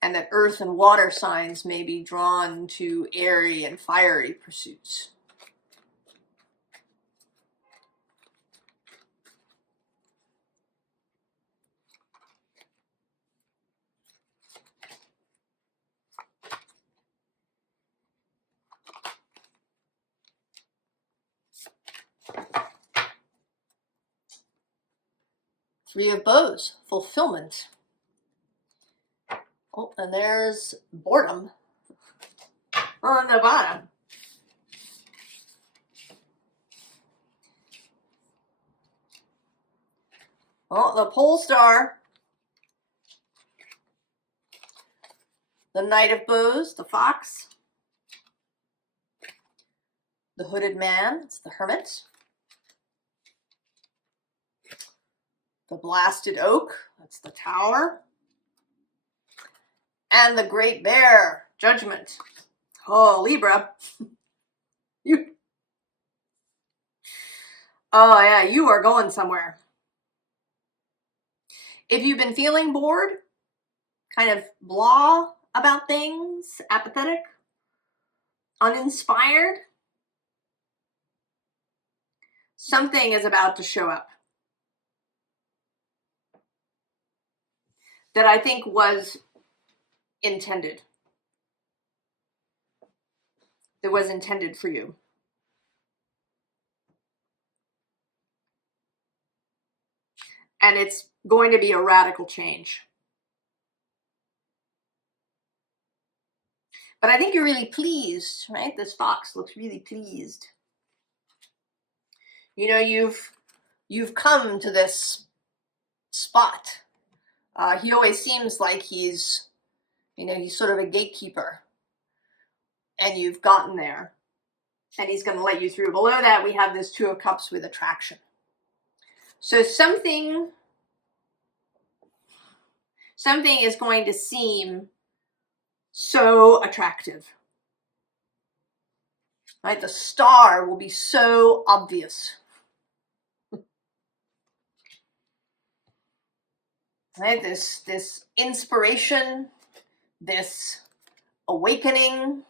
And that earth and water signs may be drawn to airy and fiery pursuits. Three of Bows, fulfillment. Oh, and there's boredom on the bottom. Oh, the pole star. The Knight of Bows, the fox. The hooded man, it's the hermit. The blasted oak, that's the tower. And the great bear, judgment. Oh, Libra. Oh yeah, you are going somewhere. If you've been feeling bored, kind of blah about things, apathetic, uninspired, something is about to show up that I think was intended. That was intended for you. And it's going to be a radical change. But I think you're really pleased, right? This fox looks really pleased. You know, you've come to this spot. He always seems like he's, you know, he's sort of a gatekeeper. And you've gotten there. And he's going to let you through. Below that, we have this Two of Cups with attraction. So something is going to seem so attractive. Right? The star will be so obvious. Right? This inspiration, this awakening.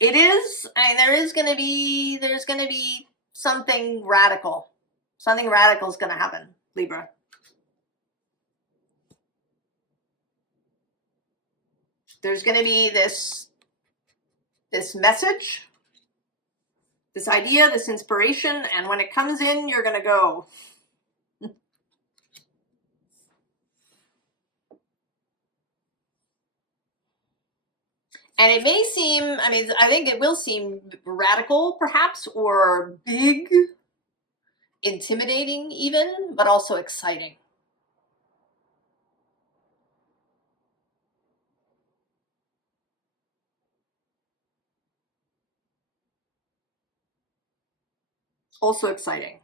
It is, I mean, there's going to be something radical. Something radical is going to happen, Libra. There's going to be this message, this idea, this inspiration, and when it comes in, you're going to go. And it may seem, I mean, I think it will seem radical, perhaps, or big, intimidating even, but also exciting. Also exciting.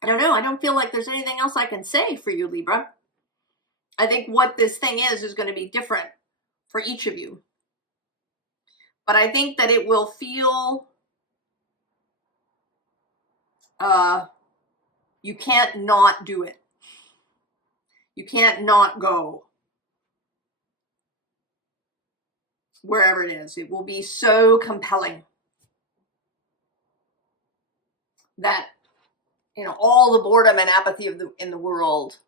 I don't know. I don't feel like there's anything else I can say for you, Libra. I think what this thing is going to be different for each of you. But I think that it will feel, you can't not do it. You can't not go. Wherever it is. It will be so compelling that, you know, all the boredom and apathy in the world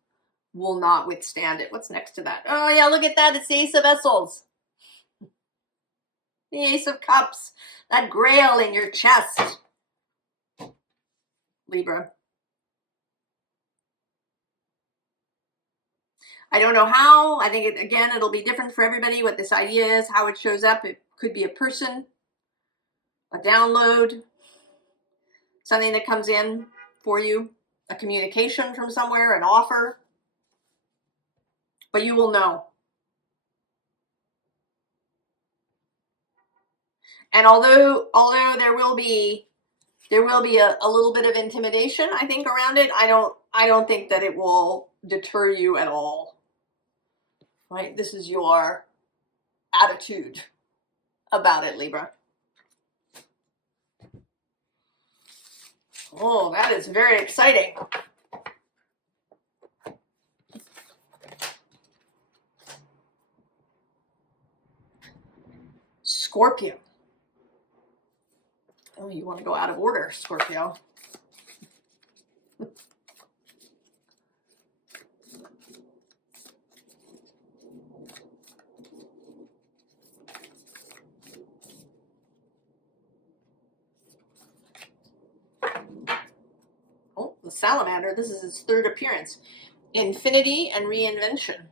will not withstand it. What's next to that? Oh yeah, look at that. It's the Ace of Vessels. The Ace of Cups. That grail in your chest. Libra. I don't know how. I think, it'll be different for everybody what this idea is, how it shows up. It could be a person, a download, something that comes in for you, a communication from somewhere, an offer. But you will know. And although there will be a little bit of intimidation, I think, around it, I don't think that it will deter you at all. Right? This is your attitude about it, Libra. Oh, that is very exciting. Scorpio. Oh, you want to go out of order, Scorpio. Oh, the salamander. This is its third appearance. Infinity and reinvention.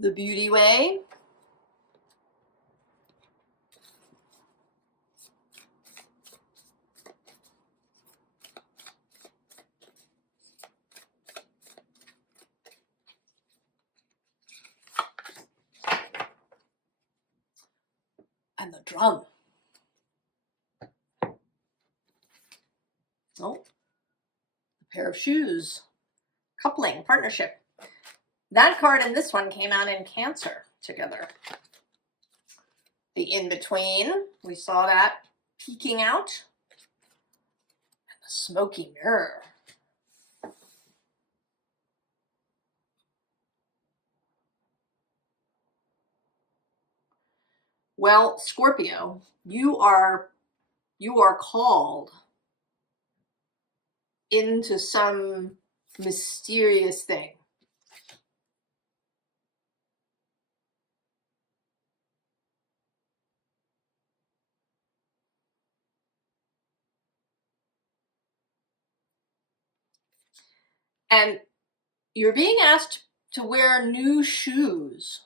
The beauty way. And the drum. Oh, a pair of shoes. Coupling, partnership. That card and this one came out in Cancer together. The in-between, we saw that peeking out. A smoky mirror. Well, Scorpio, you are called into some mysterious thing. And you're being asked to wear new shoes.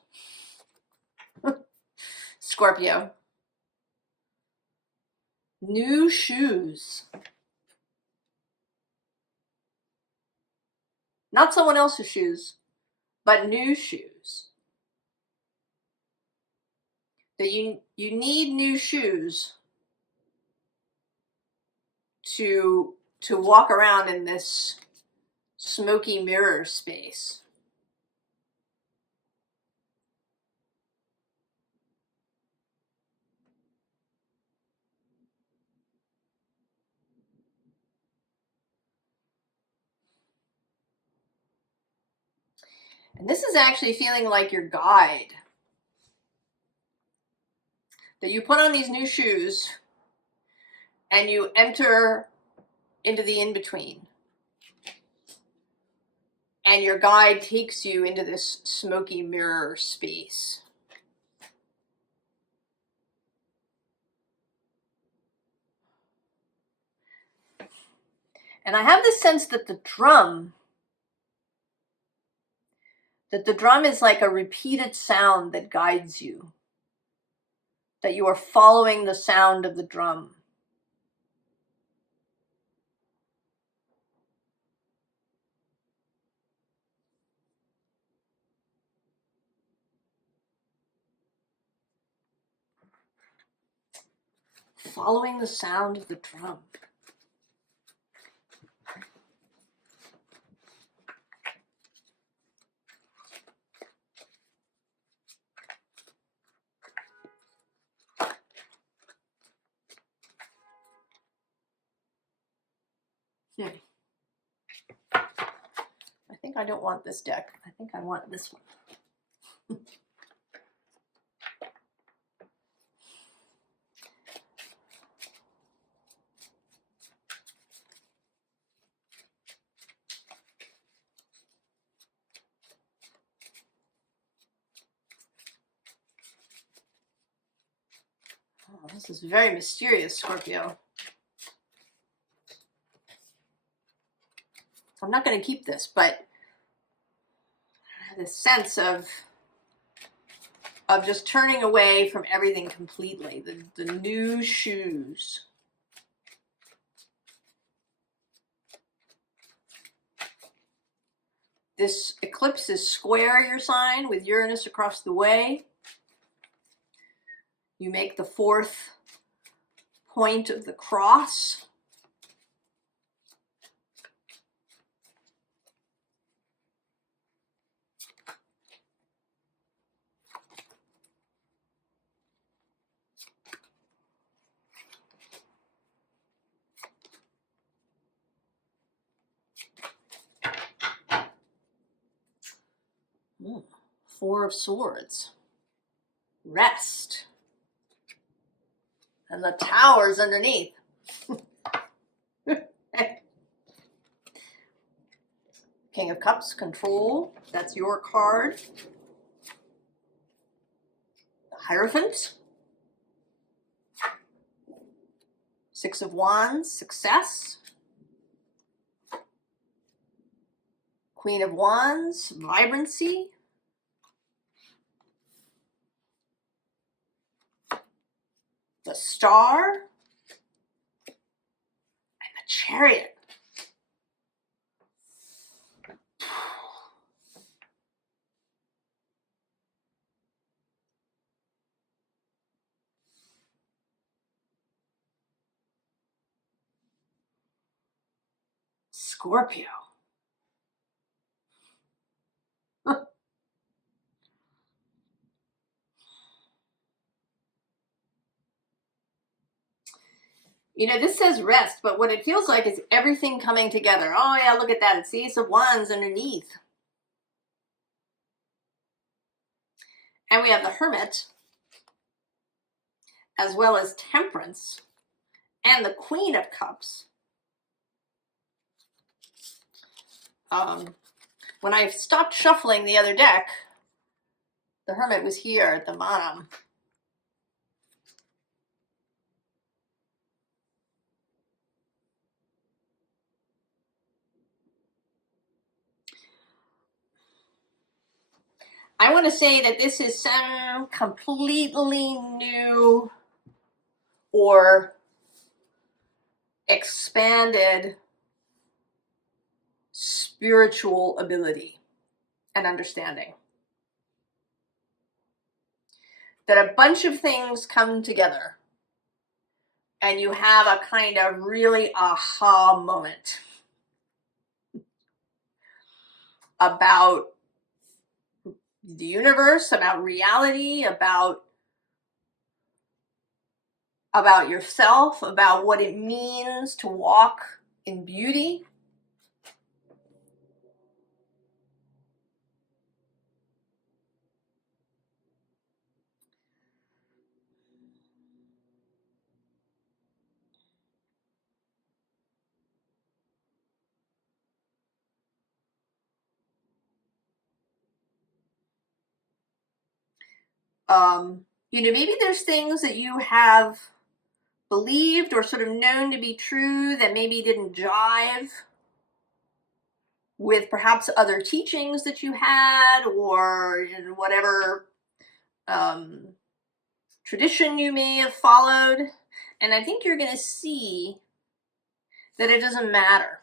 Scorpio. New shoes. Not someone else's shoes, but new shoes. That you need new shoes to walk around in this smoky mirror space. And this is actually feeling like your guide. That you put on these new shoes and you enter into the in-between. And your guide takes you into this smoky mirror space. And I have this sense that the drum is like a repeated sound that guides you. That you are following the sound of the drum. Following the sound of the drum. I think I don't want this deck. I think I want this one. Oh, this is very mysterious, Scorpio. I'm not going to keep this, but I have this sense of just turning away from everything completely. The new shoes. This eclipse is square your sign with Uranus across the way. You make the fourth point of the cross. Four of Swords. Rest. And the Tower's underneath. King of Cups, control. That's your card. The Hierophant. Six of Wands, success. Queen of Wands, vibrancy. The Star. And the Chariot. Scorpio. You know, this says rest, but what it feels like is everything coming together. Oh yeah, look at that. It's the Ace of Wands underneath. And we have the Hermit, as well as Temperance, and the Queen of Cups. When I stopped shuffling the other deck, the Hermit was here at the bottom. I want to say that this is some completely new or expanded spiritual ability and understanding. That a bunch of things come together and you have a kind of really aha moment about the universe, about reality, about yourself, about what it means to walk in beauty. You know, maybe there's things that you have believed or sort of known to be true that maybe didn't jive with perhaps other teachings that you had, or in whatever tradition you may have followed. And I think you're going to see that it doesn't matter.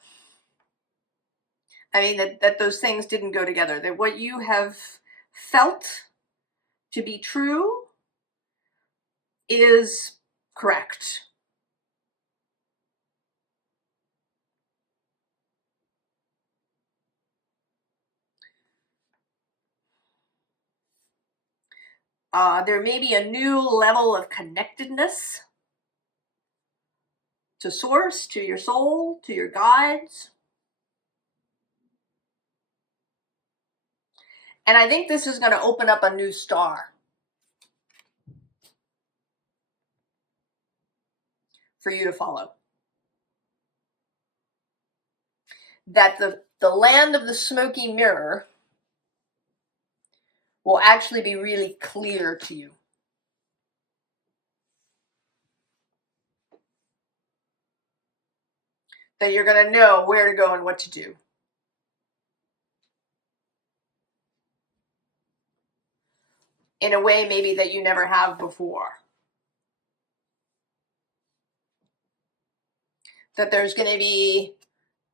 I mean, that those things didn't go together, that what you have felt to be true is correct. There may be a new level of connectedness to source, to your soul, to your guides. And I think this is going to open up a new star for you to follow. That the land of the smoky mirror will actually be really clear to you. That you're going to know where to go and what to do. In a way maybe that you never have before. That there's going to be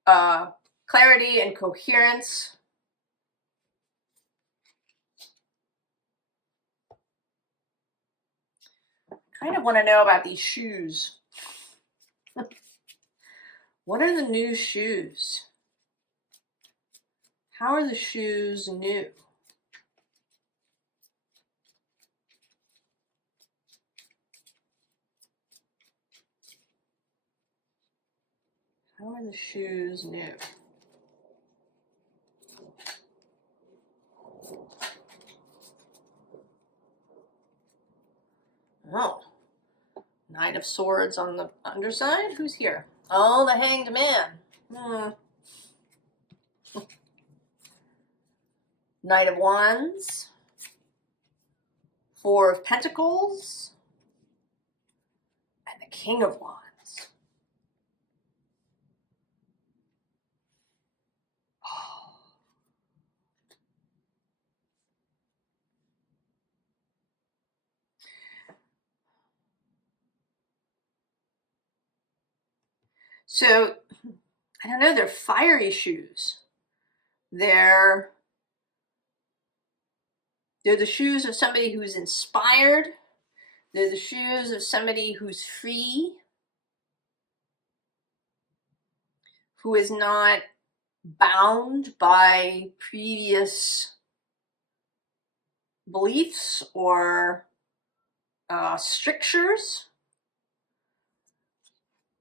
clarity and coherence. I kind of want to know about these shoes. What are the new shoes? How are the shoes new? How are the shoes new? Oh, Knight of Swords on the underside. Who's here? Oh, the Hanged Man. Knight of Wands. Four of Pentacles. And the King of Wands. So, I don't know, they're fiery shoes. They're the shoes of somebody who's inspired. They're the shoes of somebody who's free, who is not bound by previous beliefs or strictures.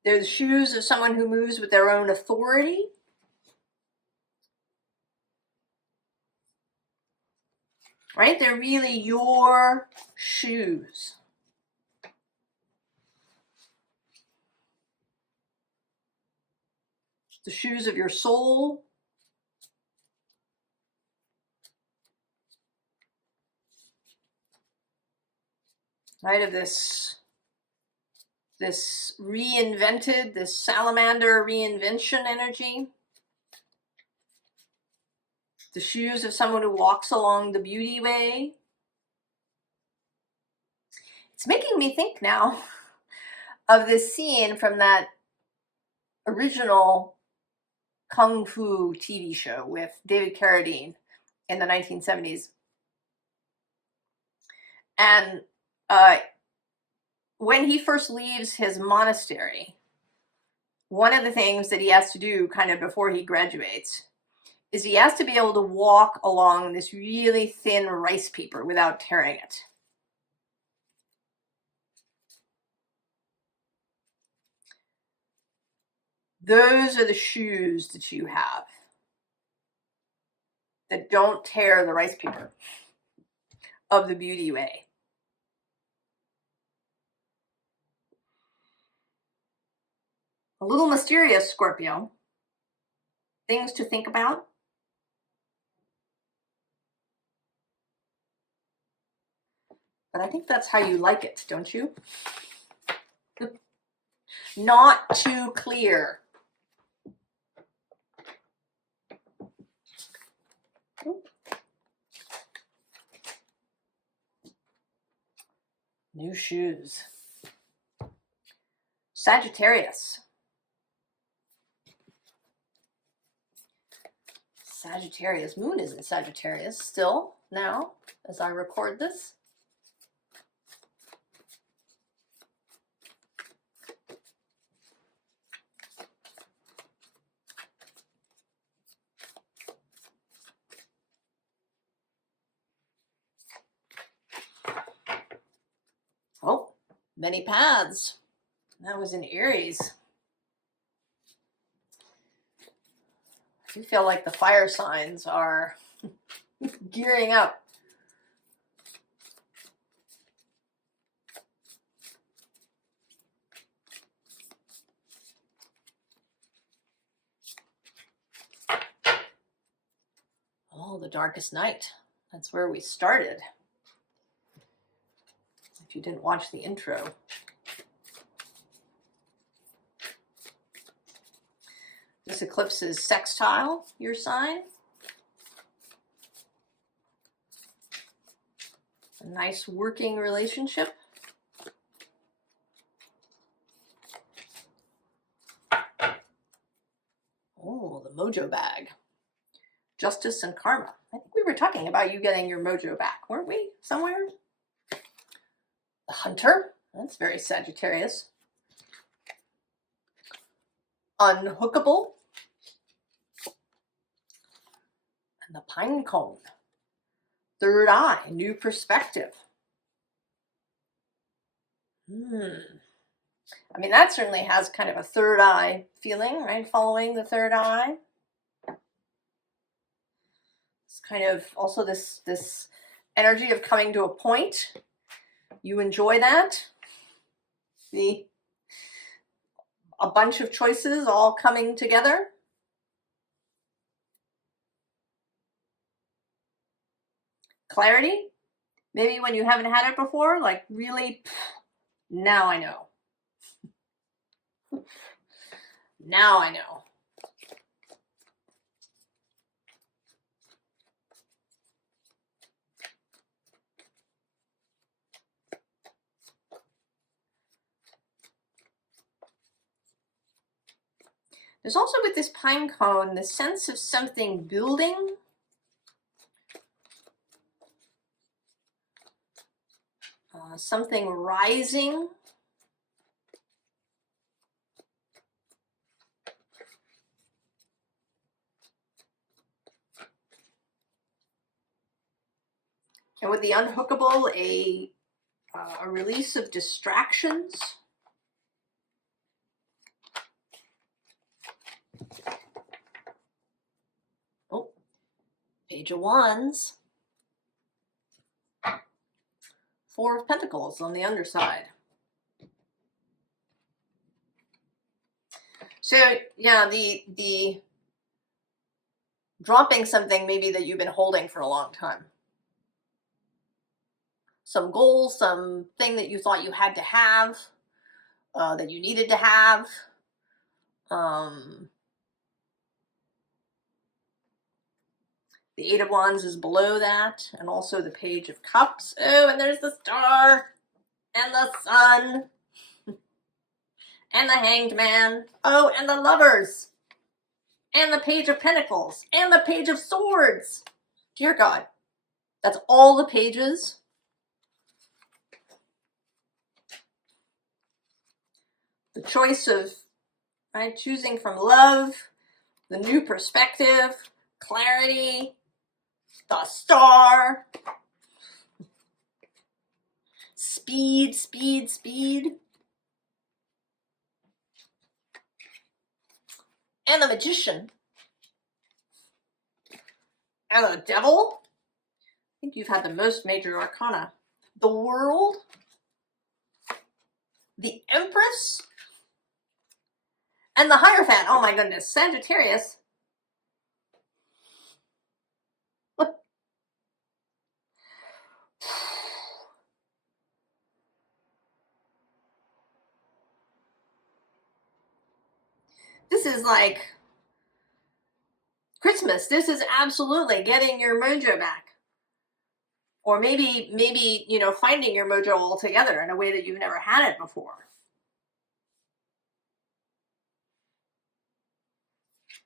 They're the shoes of someone who moves with their own authority. Right? They're really your shoes. The shoes of your soul. Right? Of this reinvented, this salamander reinvention energy. The shoes of someone who walks along the beauty way. It's making me think now of this scene from that original Kung Fu TV show with David Carradine in the 1970s. And when he first leaves his monastery, one of the things that he has to do kind of before he graduates is he has to be able to walk along this really thin rice paper without tearing it. Those are the shoes that you have that don't tear the rice paper of the beauty way. A little mysterious, Scorpio. Things to think about. But I think that's how you like it, don't you? Not too clear. New shoes. Sagittarius. Sagittarius. Moon is in Sagittarius still now as I record this. Oh, many paths. That was in Aries. I do feel like the fire signs are gearing up. Oh, the darkest night. That's where we started. If you didn't watch the intro. This eclipse is sextile your sign. A nice working relationship. Oh, the mojo bag. Justice and karma. I think we were talking about you getting your mojo back, weren't we? Somewhere? The hunter. That's very Sagittarius. Unhookable. And the pine cone. Third eye, new perspective. I mean, that certainly has kind of a third eye feeling, right? Following the third eye. It's kind of also this energy of coming to a point. You enjoy that. A bunch of choices all coming together. Clarity. Maybe when you haven't had it before, like really, now I know. Now I know. There's also with this pine cone the sense of something building. Something rising. And with the unhookable, a release of distractions. Page of Wands. Four of Pentacles on the underside. So yeah, the dropping something maybe that you've been holding for a long time. Some goal, something that you thought you had to have, that you needed to have. The Eight of Wands is below that, and also the Page of Cups. Oh, and there's the Star, and the Sun, and the Hanged Man. Oh, and the Lovers, and the Page of Pentacles, and the Page of Swords. Dear God, that's all the pages. The choice of, right, choosing from love, the new perspective, clarity, the Star, speed, speed, speed, and the Magician, and the Devil. I think you've had the most major arcana. The World, the Empress, and the Hierophant. Oh my goodness, Sagittarius. This is like Christmas. This is absolutely getting your mojo back. Or maybe, you know, finding your mojo altogether in a way that you've never had it before.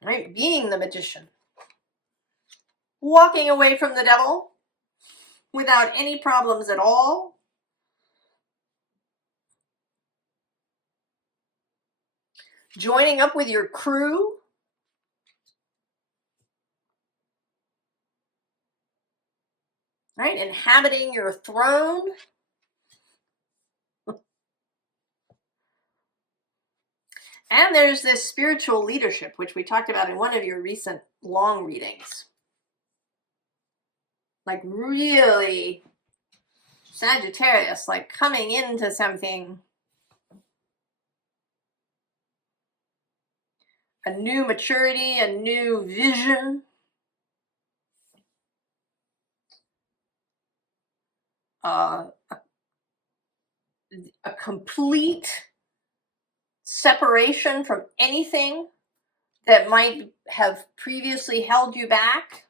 Right? Being the Magician. Walking away from the devil without any problems at all. Joining up with your crew. Right? Inhabiting your throne. And there's this spiritual leadership, which we talked about in one of your recent long readings. Like really Sagittarius, like coming into something, a new maturity, a new vision. A complete separation from anything that might have previously held you back.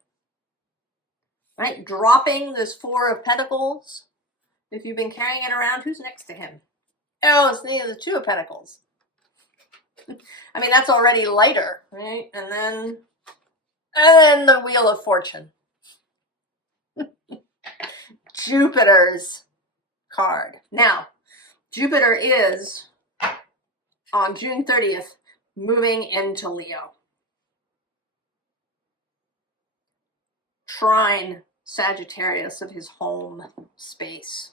Right? Dropping this Four of Pentacles. If you've been carrying it around, who's next to him? Oh, it's the Two of Pentacles. I mean, that's already lighter, right? And then the Wheel of Fortune. Jupiter's card. Now, Jupiter is, on June 30th, moving into Leo. Trine Sagittarius of his home space.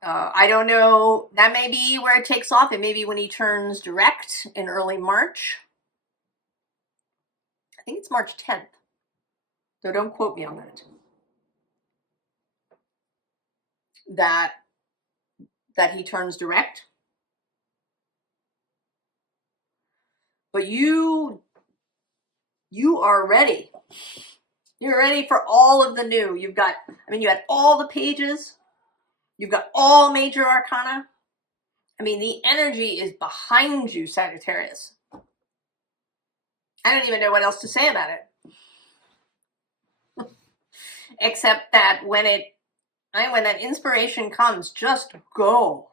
I don't know, that may be where it takes off. It may be when he turns direct in early March. I think it's March 10th. So don't quote me on that. That he turns direct. But you are ready. You're ready for all of the new. You've got, I mean, you had all the pages. You've got all major arcana. I mean, the energy is behind you, Sagittarius. I don't even know what else to say about it. Except that when that inspiration comes, just go.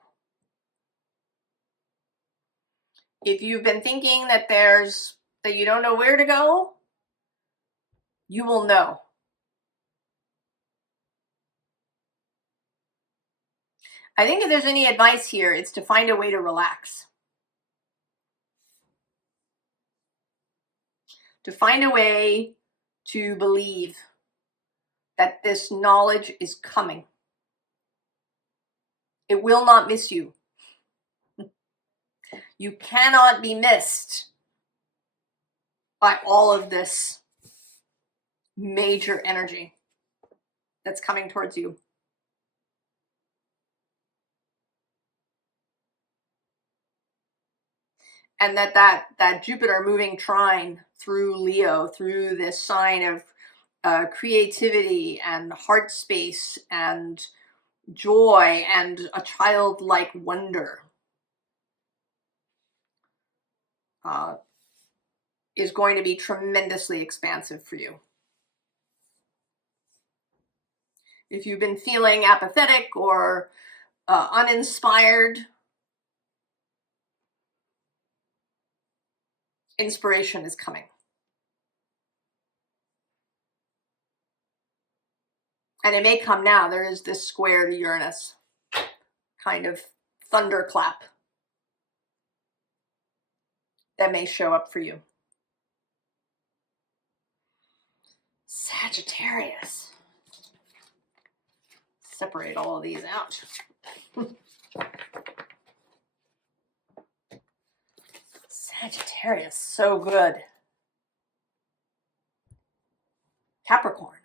If you've been thinking that you don't know where to go, you will know. I think if there's any advice here, it's to find a way to relax. To find a way to believe that this knowledge is coming. It will not miss you. You cannot be missed. by all of this major energy that's coming towards you. And that Jupiter moving trine through Leo, through this sign of creativity and heart space and joy and a childlike wonder, is going to be tremendously expansive for you. If you've been feeling apathetic or uninspired, inspiration is coming. And it may come now. There is this square to Uranus, kind of thunderclap that may show up for you. Sagittarius. Separate all of these out. Sagittarius, so good. Capricorn.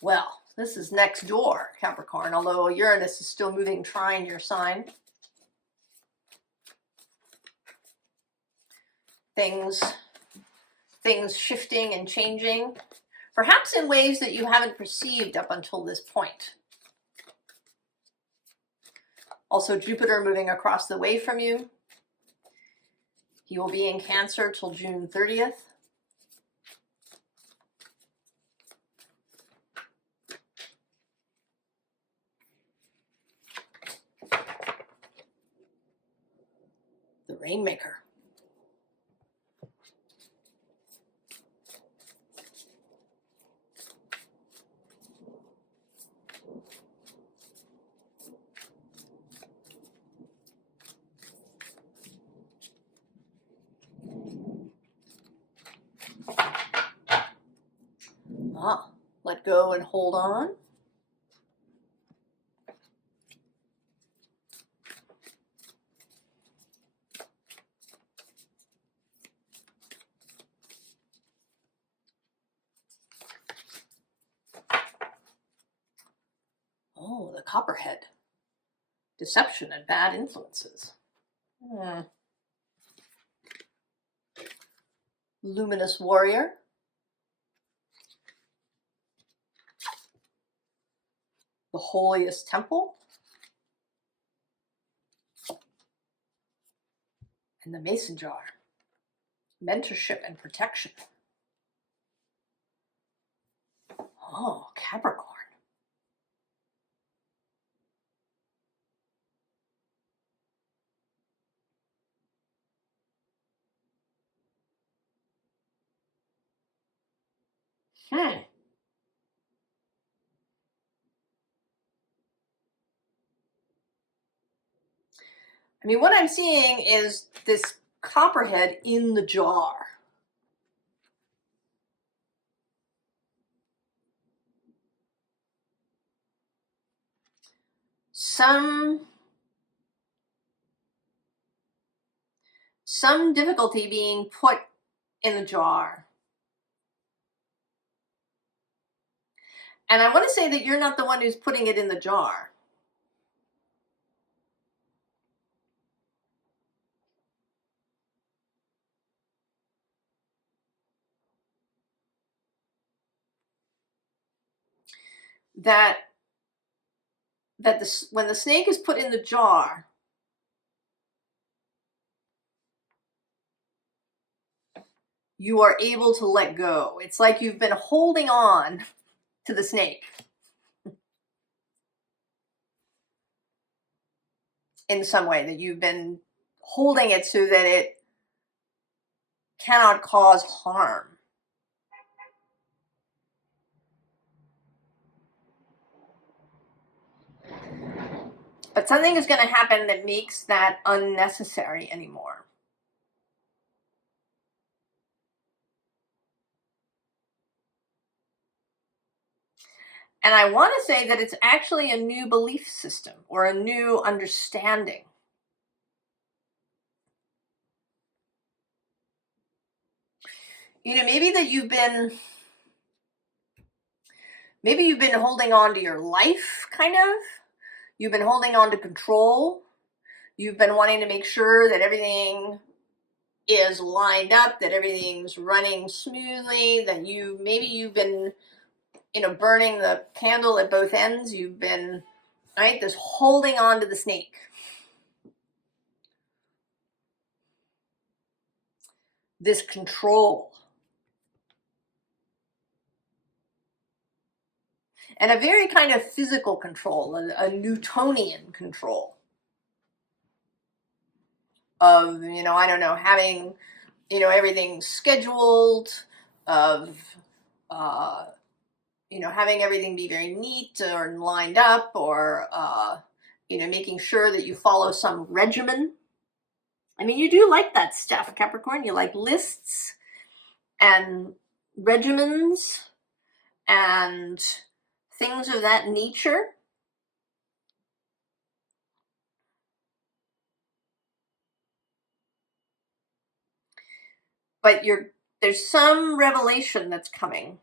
Well, this is next door, Capricorn, although Uranus is still moving trine your sign. Things shifting and changing, perhaps in ways that you haven't perceived up until this point. Also, Jupiter moving across the way from you. He will be in Cancer till June 30th. The Rainmaker. Let go and hold on. Oh, the Copperhead. Deception and bad influences. Luminous Warrior. The Holiest Temple. And the Mason Jar. Mentorship and protection. Oh, Capricorn. I mean, what I'm seeing is this Copperhead in the jar. Some difficulty being put in the jar. And I want to say that you're not the one who's putting it in the jar. When the snake is put in the jar, you are able to let go. It's like you've been holding on to the snake in some way, that you've been holding it so that it cannot cause harm. But something is going to happen that makes that unnecessary anymore. And I want to say that it's actually a new belief system or a new understanding. You know, maybe you've been holding on to your life, kind of. You've been holding on to control. You've been wanting to make sure that everything is lined up, that everything's running smoothly, that maybe you've been, you know, burning the candle at both ends. You've been, right, this holding on to the snake. This control. And a very kind of physical control, a Newtonian control of, you know, I don't know, having, you know, everything scheduled, of, you know, having everything be very neat or lined up, or, you know, making sure that you follow some regimen. I mean, you do like that stuff, Capricorn. You like lists and regimens and things of that nature. But there's some revelation that's coming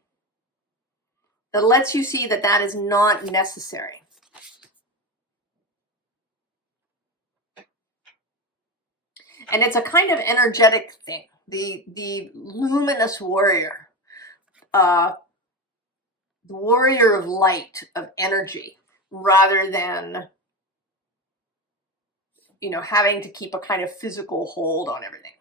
that lets you see that that is not necessary. And it's a kind of energetic thing. The luminous warrior, the warrior of light, of energy, rather than, you know, having to keep a kind of physical hold on everything.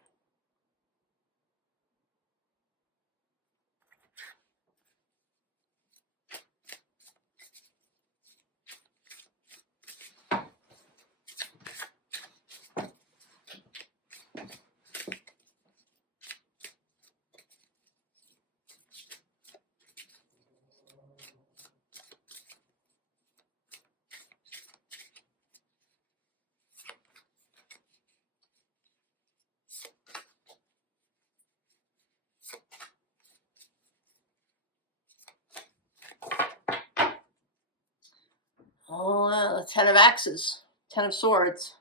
Oh, the Ten of Axes, Ten of Swords.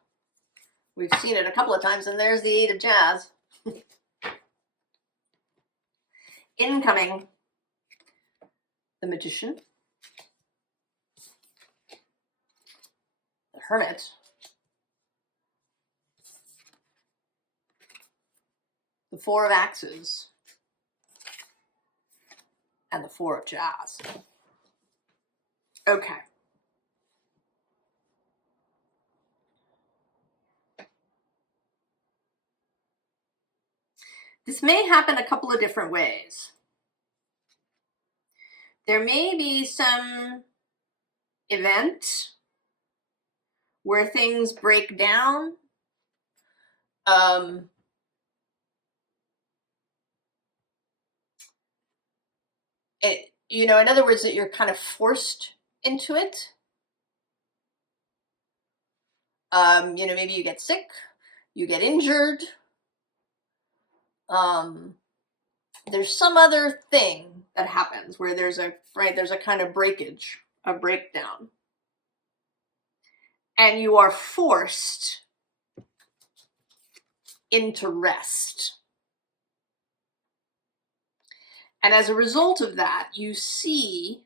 We've seen it a couple of times, and there's the Eight of Jazz. Incoming, the Magician, the Hermit, the Four of Axes, and the Four of Jazz. Okay. This may happen a couple of different ways. There may be some event where things break down. You know, in other words, that you're kind of forced into it. You know, maybe you get sick, you get injured. There's some other thing that happens where there's a kind of breakage, a breakdown. And you are forced into rest. And as a result of that, you see,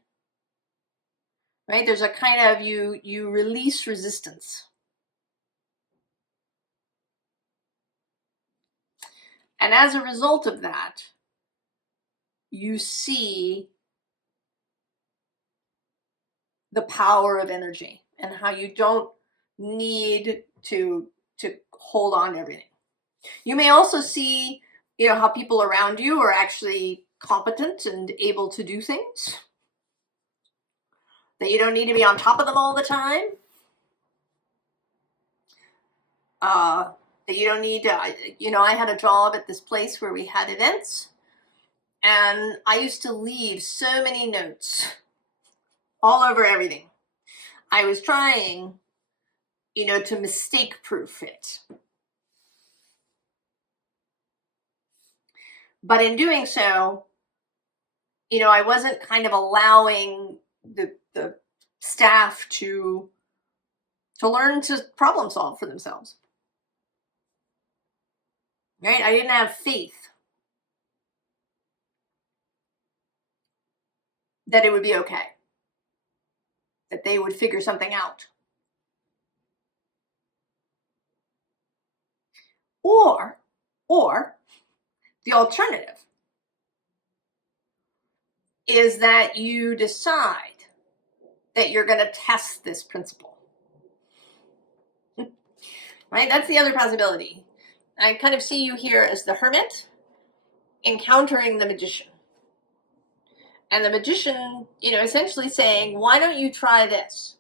right, there's a kind of, you release resistance. And as a result of that, you see the power of energy and how you don't need to hold on to everything. You may also see, you know, how people around you are actually competent and able to do things, that you don't need to be on top of them all the time, that you don't need to, you know, I had a job at this place where we had events, and I used to leave so many notes all over everything. I was trying, you know, to mistake proof it. But in doing so, you know, I wasn't kind of allowing the the staff to learn to problem solve for themselves. Right? I didn't have faith that it would be okay, that they would figure something out. Or the alternative is that you decide that you're going to test this principle. Right? That's the other possibility. I kind of see you here as the hermit encountering the magician. And the magician, you know, essentially saying, why don't you try this?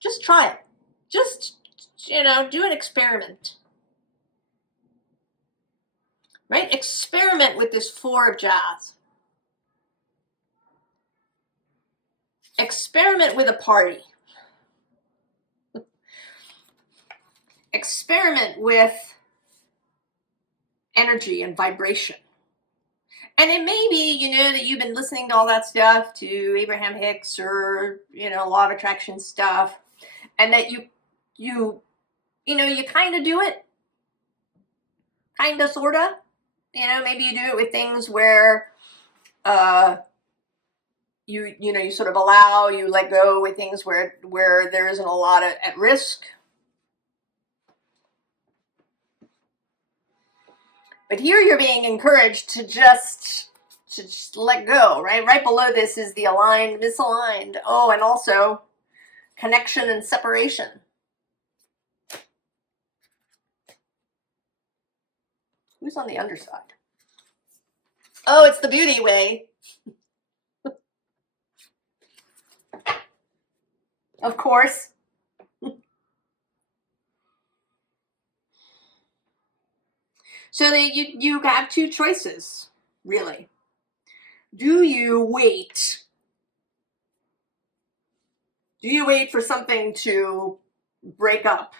Just try it. Just, you know, do an experiment. Right? Experiment with this 4 of Jazz. Experiment with a party. Experiment with energy and vibration. And it may be, you know, that you've been listening to all that stuff, to Abraham Hicks or, you know, law of attraction stuff, and that you kind of do it, kind of, sort of. You know, maybe you do it with things where you sort of allow, you let go with things where there isn't a lot at risk. But here you're being encouraged to just let go, right? Right below this is the aligned, misaligned. Oh, and also connection and separation. Who's on the underside? Oh, it's the beauty way. Of course. So that you have 2 choices, really. Do you wait? Do you wait for something to break up?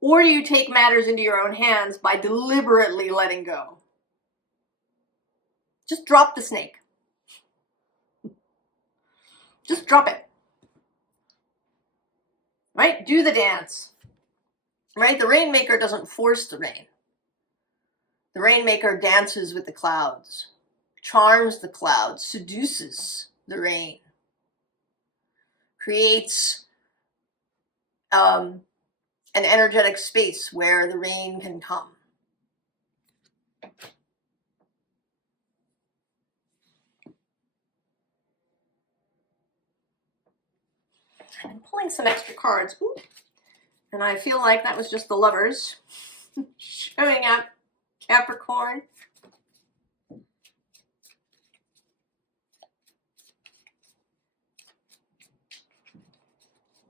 Or do you take matters into your own hands by deliberately letting go? Just drop the snake. Just drop it. Right? Do the dance. Right? The rainmaker doesn't force the rain. The rainmaker dances with the clouds, charms the clouds, seduces the rain, creates an energetic space where the rain can come. I'm pulling some extra cards. Ooh. And I feel like that was just the lovers showing up, Capricorn.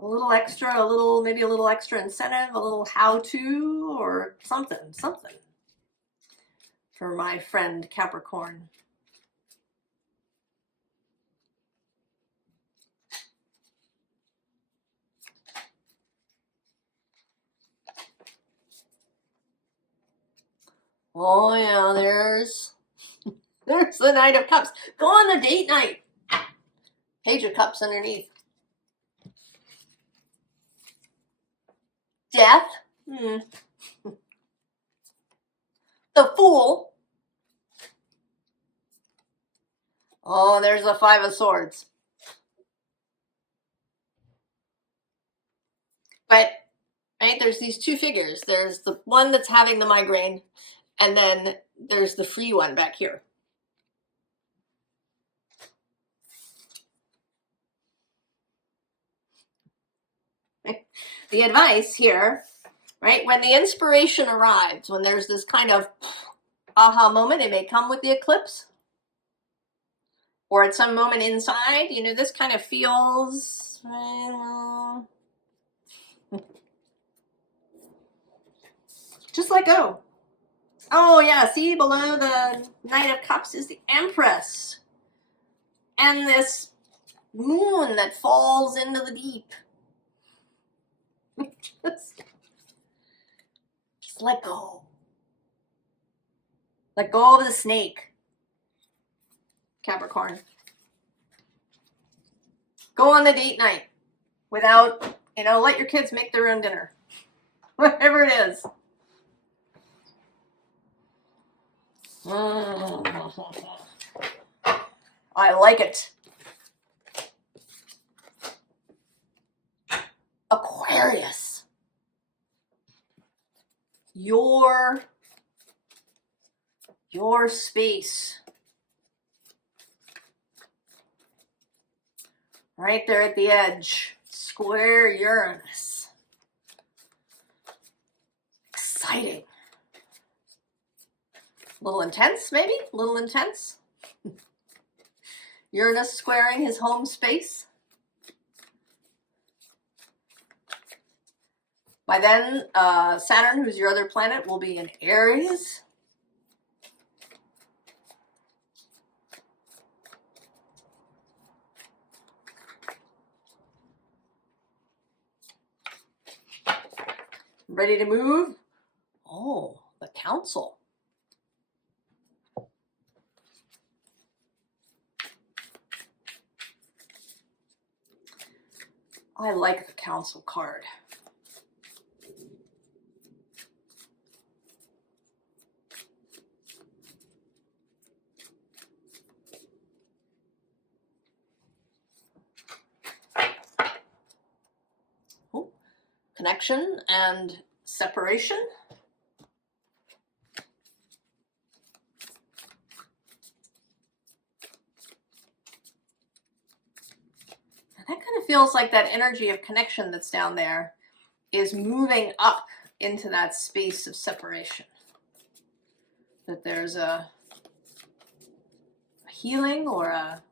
A little extra, maybe a little extra incentive, a little how-to, or something for my friend Capricorn. Oh yeah, there's the Knight of Cups. Go on the date night. Page of Cups underneath. Death. The Fool. Oh, there's the 5 of Swords. But, right, there's these 2 figures. There's the one that's having the migraine, and then there's the free one back here. The advice here, right, when the inspiration arrives, when there's this kind of aha moment, it may come with the eclipse, or at some moment inside, you know, this kind of feels, just let go. Oh yeah, see, below the Knight of Cups is the Empress, and this moon that falls into the deep. Just let go. Let go of the snake, Capricorn. Go on the date night without, you know, let your kids make their own dinner. Whatever it is. I like it. Aquarius. Your space. Right there at the edge. Square Uranus. Exciting. A little intense, maybe? A little intense? Uranus squaring his home space. By then, Saturn, who's your other planet, will be in Aries. Ready to move? Oh, the Council. I like the Council card. Oh, connection and separation. That kind of feels like that energy of connection that's down there is moving up into that space of separation. That there's a healing or a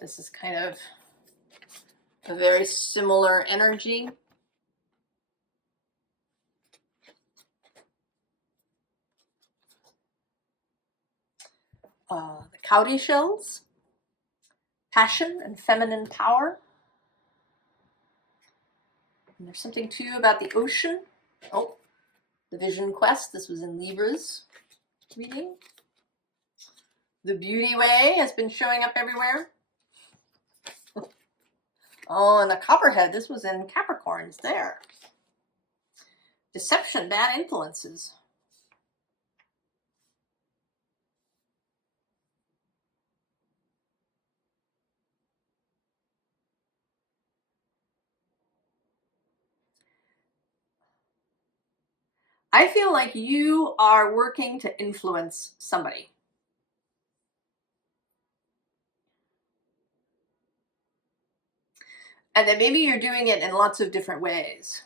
this is kind of a very similar energy. The cowrie shells, passion and feminine power. And there's something too about the ocean. Oh, the vision quest. This was in Libra's reading. The beauty way has been showing up everywhere. Oh, and the copperhead. This was in Capricorns there. Deception, bad influences. I feel like you are working to influence somebody. And then maybe you're doing it in lots of different ways.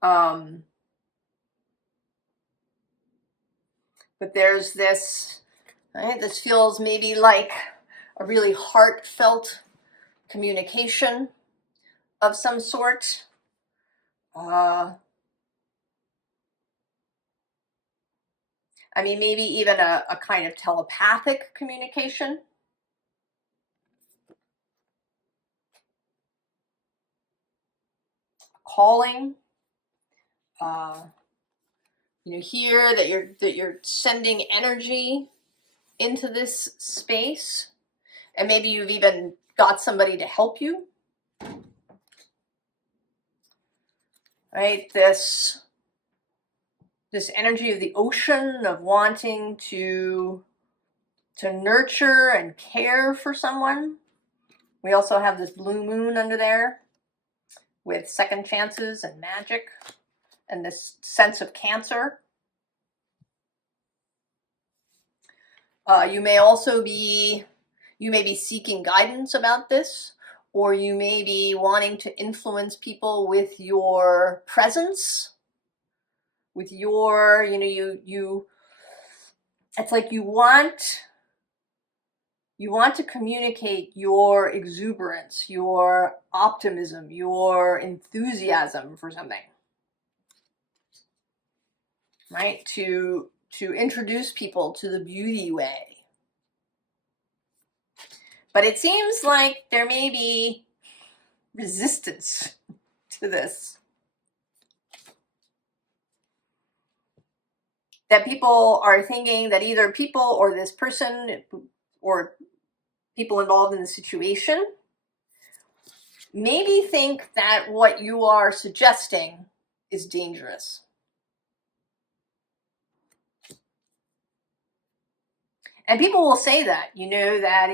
But there's this, right? This feels maybe like a really heartfelt communication of some sort. I mean, maybe even a kind of telepathic communication. Calling. You know, here that you're sending energy into this space, and maybe you've even got somebody to help you. Right? This energy of the ocean, of wanting to nurture and care for someone. We also have this blue moon under there with second chances and magic and this sense of Cancer. You may be seeking guidance about this, or you may be wanting to influence people with your presence, with your, it's like you want to communicate your exuberance, your optimism, your enthusiasm for something, right? To introduce people to the beauty way, But it seems like there may be resistance to this. That people are thinking that either people or this person or people involved in the situation maybe think that what you are suggesting is dangerous. And people will say that, you know, that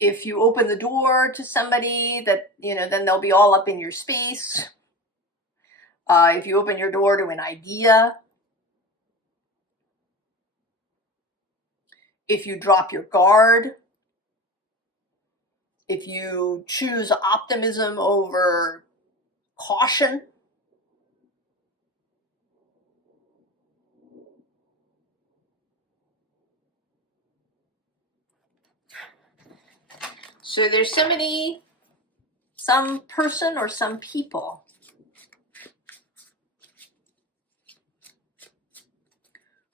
if you open the door to somebody, that, you know, then they'll be all up in your space. If you open your door to an idea, if you drop your guard, if you choose optimism over caution, so there's some person or some people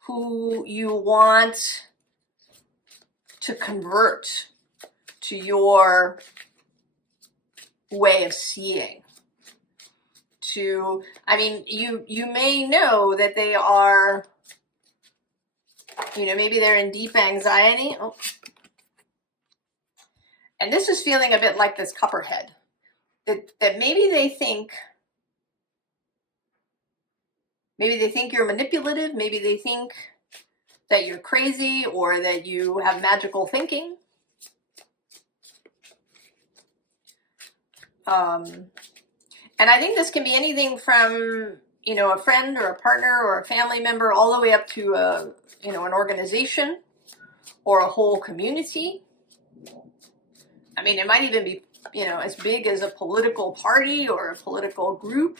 who you want to convert to your way of seeing. I mean, you may know that they are, you know, maybe they're in deep anxiety. Oh. And this is feeling a bit like this copperhead. That maybe they think you're manipulative, maybe they think that you're crazy or that you have magical thinking. And I think this can be anything from, you know, a friend or a partner or a family member all the way up to a, you know, an organization or a whole community. I mean, it might even be, you know, as big as a political party or a political group.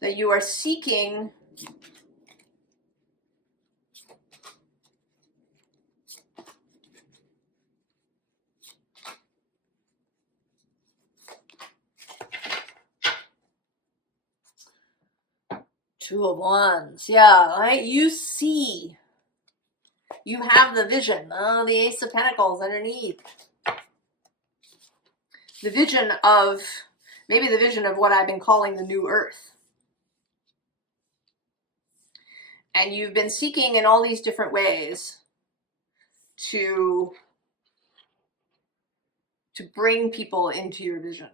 That you are seeking Two of Wands, yeah, right? You see, you have the vision. Oh, the Ace of Pentacles underneath. The vision of, maybe the vision of what I've been calling the new earth. And you've been seeking in all these different ways to bring people into your vision.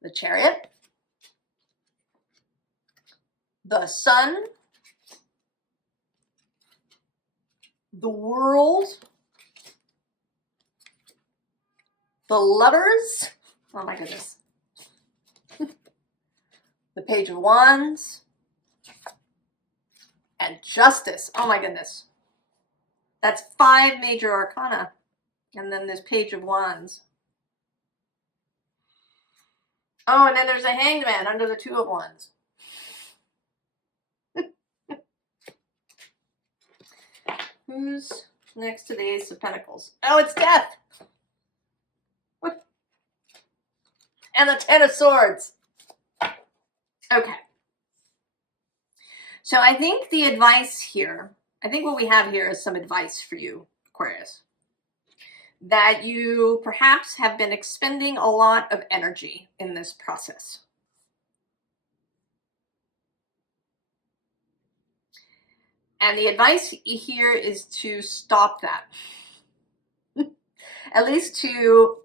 The Chariot, the Sun, the World, the Lovers, oh my goodness, the Page of Wands, and Justice, oh my goodness. That's 5 major arcana. And then this Page of Wands. Oh, and then there's a Hanged Man under the 2 of Wands. Who's next to the Ace of Pentacles? Oh, it's Death. What? And the 10 of Swords. Okay. So I think the advice here, I think what we have here is some advice for you, Aquarius. That you perhaps have been expending a lot of energy in this process. And the advice here is to stop that. At least to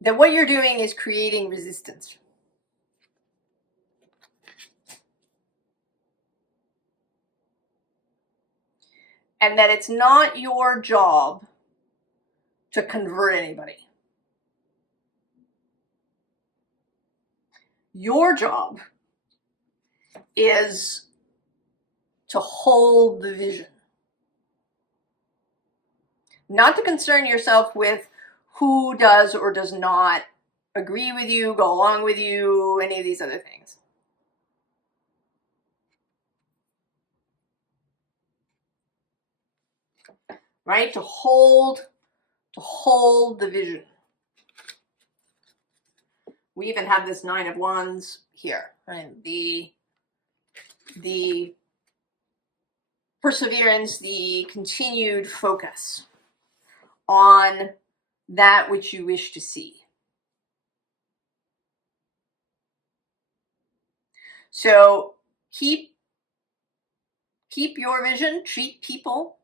that what you're doing is creating resistance. And that it's not your job to convert anybody. Your job is to hold the vision. Not to concern yourself with who does or does not agree with you, go along with you, any of these other things. Right? To hold the vision. We even have this Nine of Wands here, right? The perseverance, the continued focus on that which you wish to see. So keep your vision, treat people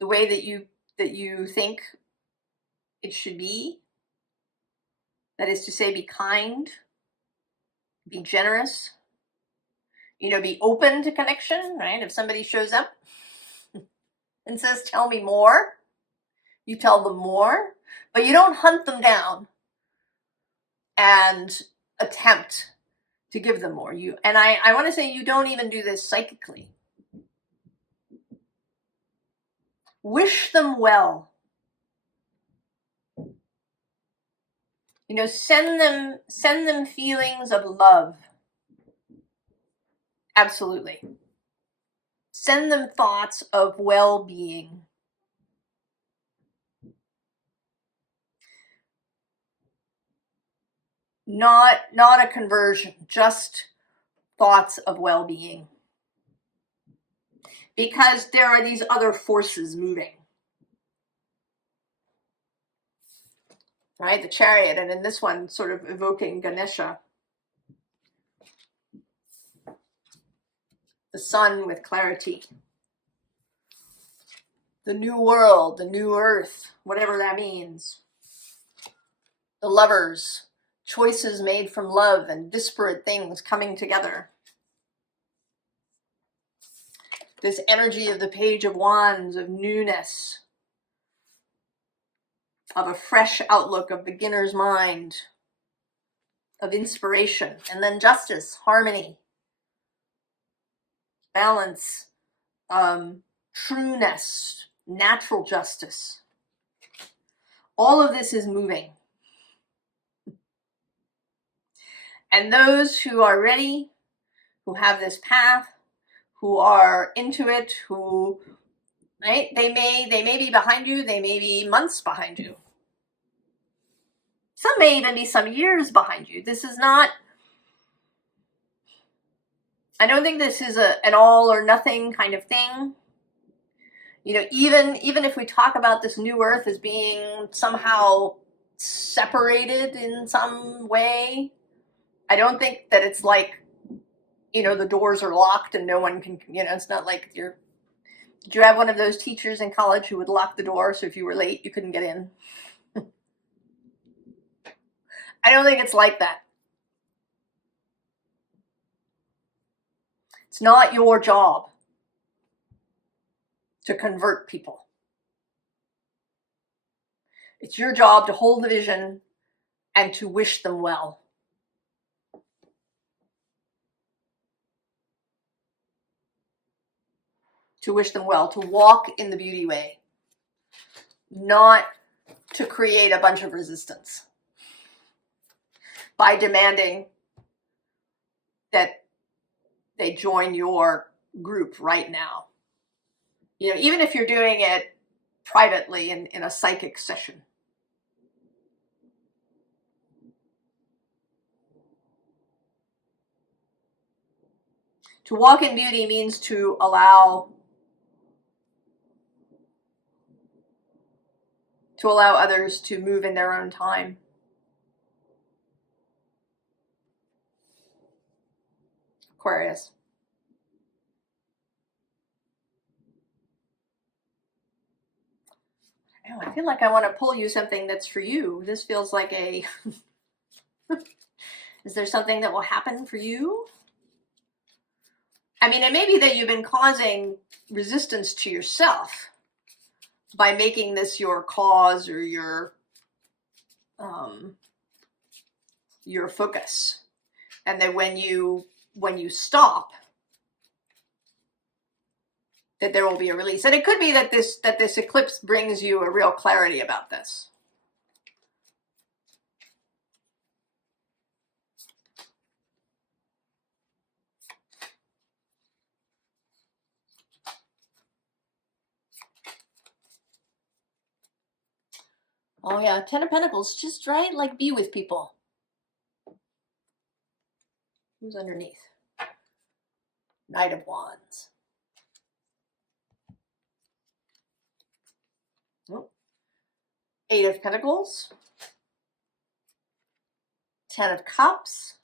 the way that you think it should be. That is to say, be kind, be generous, you know, be open to connection, right? If somebody shows up and says, tell me more, you tell them more, but you don't hunt them down and attempt to give them more. I want to say you don't even do this psychically. Wish them well. You know, send them feelings of love. Absolutely. Send them thoughts of well-being. Not a conversion, just thoughts of well-being. Because there are these other forces moving. Right? The Chariot, and in this one, sort of evoking Ganesha. The sun with clarity. The new world, the new earth, whatever that means. The Lovers, choices made from love and disparate things coming together. This energy of the Page of Wands, of newness, of a fresh outlook, of beginner's mind, of inspiration, and then justice, harmony, balance, trueness, natural justice. All of this is moving. And those who are ready, who have this path, who are into it, who, right, they may be behind you, they may be months behind you. Some may even be some years behind you. This is not, I don't think this is an all or nothing kind of thing. You know, even if we talk about this new earth as being somehow separated in some way, I don't think that it's like, you know, the doors are locked and no one can, you know, it's not like did you have one of those teachers in college who would lock the door so if you were late, you couldn't get in? I don't think it's like that. It's not your job to convert people. It's your job to hold the vision and to wish them well. To wish them well, to walk in the beauty way, not to create a bunch of resistance by demanding that they join your group right now. You know, even if you're doing it privately in a psychic session. To walk in beauty means to allow others to move in their own time. Aquarius. Oh, I feel like I want to pull you something that's for you. This feels like a... Is there something that will happen for you? I mean, it may be that you've been causing resistance to yourself by making this your cause or your focus. And that when you stop, that there will be a release. And it could be that this eclipse brings you a real clarity about this. Oh yeah, Ten of Pentacles, just right, like be with people. Who's underneath? Knight of Wands. Oh. Eight of Pentacles. 10 of Cups.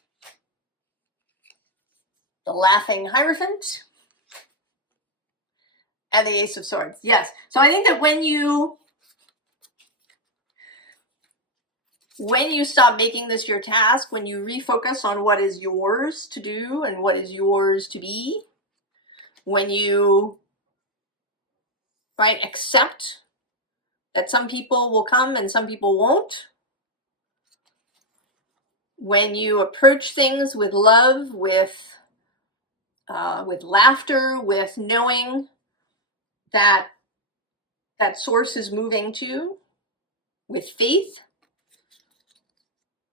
The Laughing Hierophant. And the Ace of Swords. Yes. So I think that when you stop making this your task, when you refocus on what is yours to do and what is yours to be, when you, right, accept that some people will come and some people won't, when you approach things with love, with laughter, with knowing that source is moving to, with faith,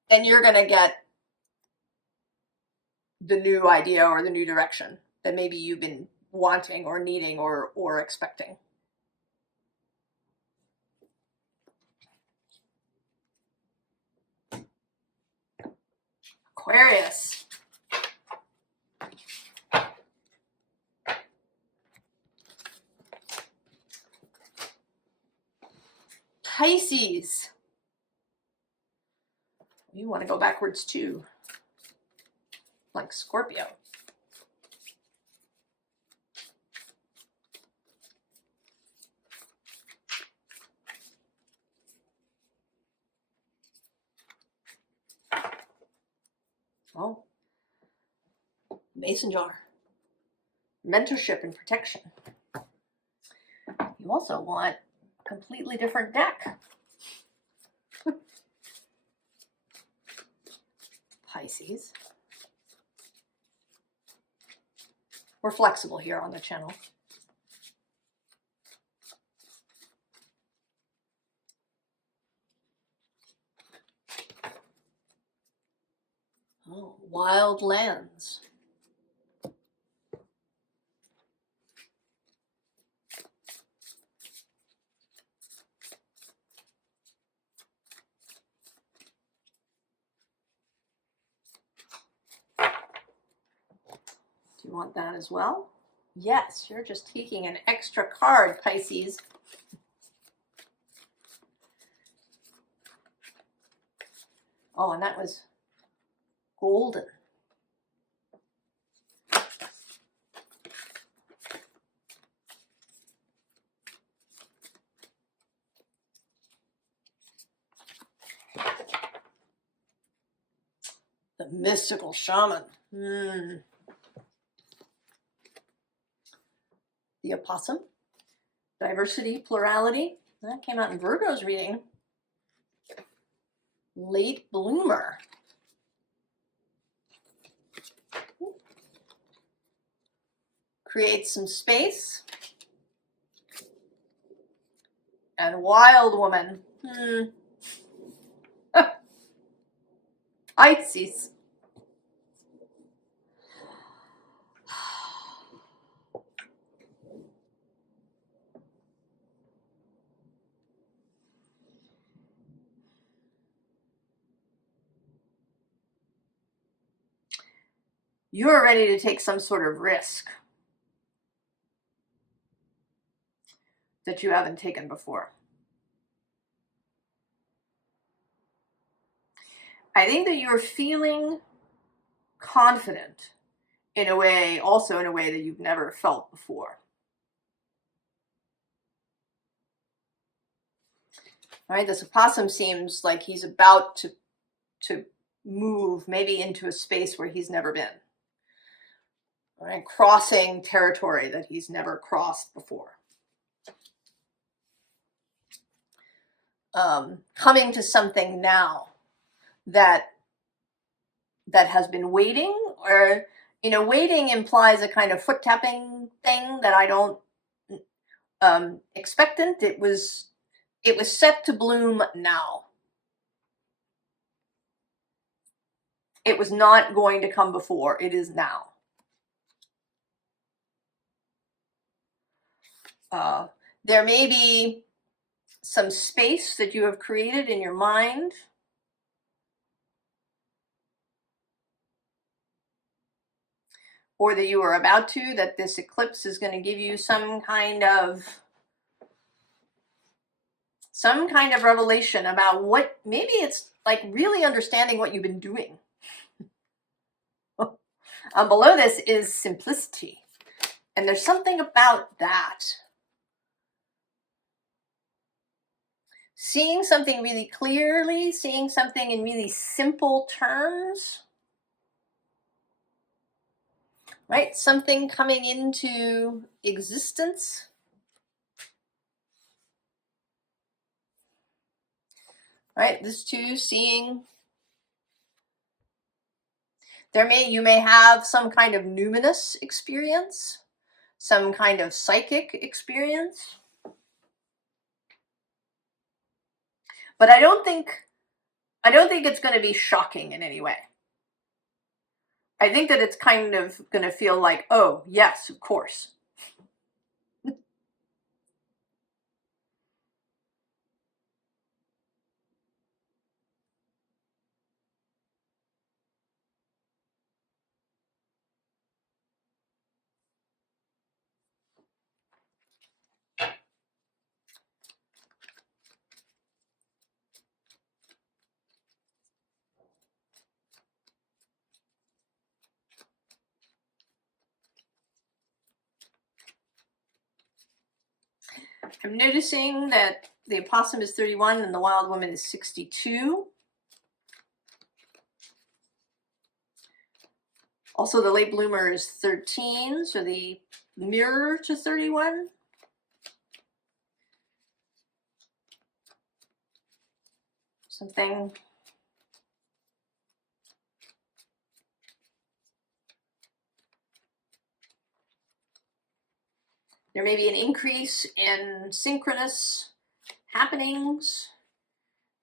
then you're going to get the new idea or the new direction that maybe you've been wanting or needing or expecting. Aquarius. Pisces. You want to go backwards too, like Scorpio. Oh, Mason jar. Mentorship and protection. You also want a completely different deck. Pisces. We're flexible here on the channel. Oh, wild lands. Do you want that as well? Yes, you're just taking an extra card, Pisces. Oh, and that was golden. The mystical shaman. The opossum. Diversity, plurality. That came out in Virgo's reading. Late bloomer. Create some space. And wild woman. Pisces. You're ready to take some sort of risk that you haven't taken before. I think that you're feeling confident in a way, also in a way that you've never felt before. All right, this opossum seems like he's about to move maybe into a space where he's never been. All right, crossing territory that he's never crossed before. Coming to something now that has been waiting, or, you know, waiting implies a kind of foot tapping thing that I don't expectant. It was set to bloom now. It was not going to come before. It is now. There may be some space that you have created in your mind or that you are about to, that this eclipse is going to give you some kind of revelation about what, maybe it's like really understanding what you've been doing. Below this is simplicity. And there's something about that. Seeing something really clearly, seeing something in really simple terms, right? Something coming into existence. Right? This too, seeing. You may have some kind of numinous experience, some kind of psychic experience. But I don't think it's going to be shocking in any way. I think that it's kind of going to feel like, oh, yes, of course. I'm noticing that the opossum is 31 and the wild woman is 62. Also, the late bloomer is 13, so the mirror to 31. Something. There may be an increase in synchronous happenings,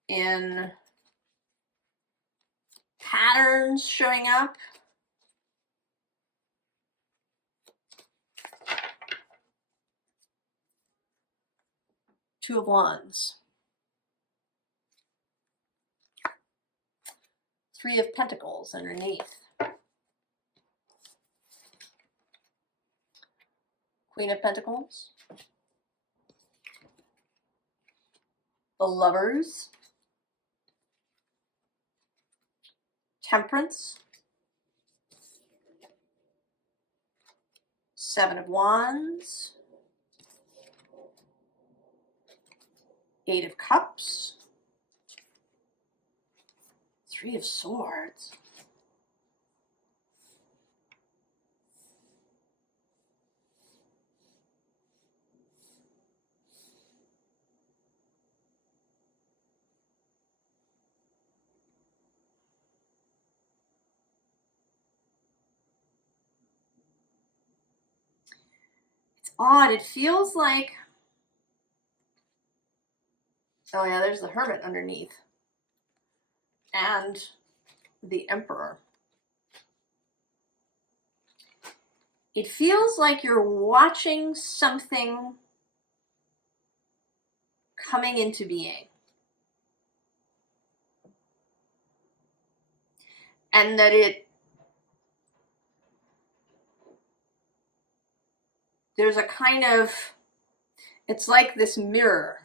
in patterns showing up. Two of Wands. Three of Pentacles underneath. Queen of Pentacles. The Lovers. Temperance. Seven of Wands. Eight of Cups. Three of Swords. It's odd. It feels like, oh yeah, there's the Hermit underneath. And the Emperor. It feels like you're watching something coming into being. And that there's a kind of, it's like this mirror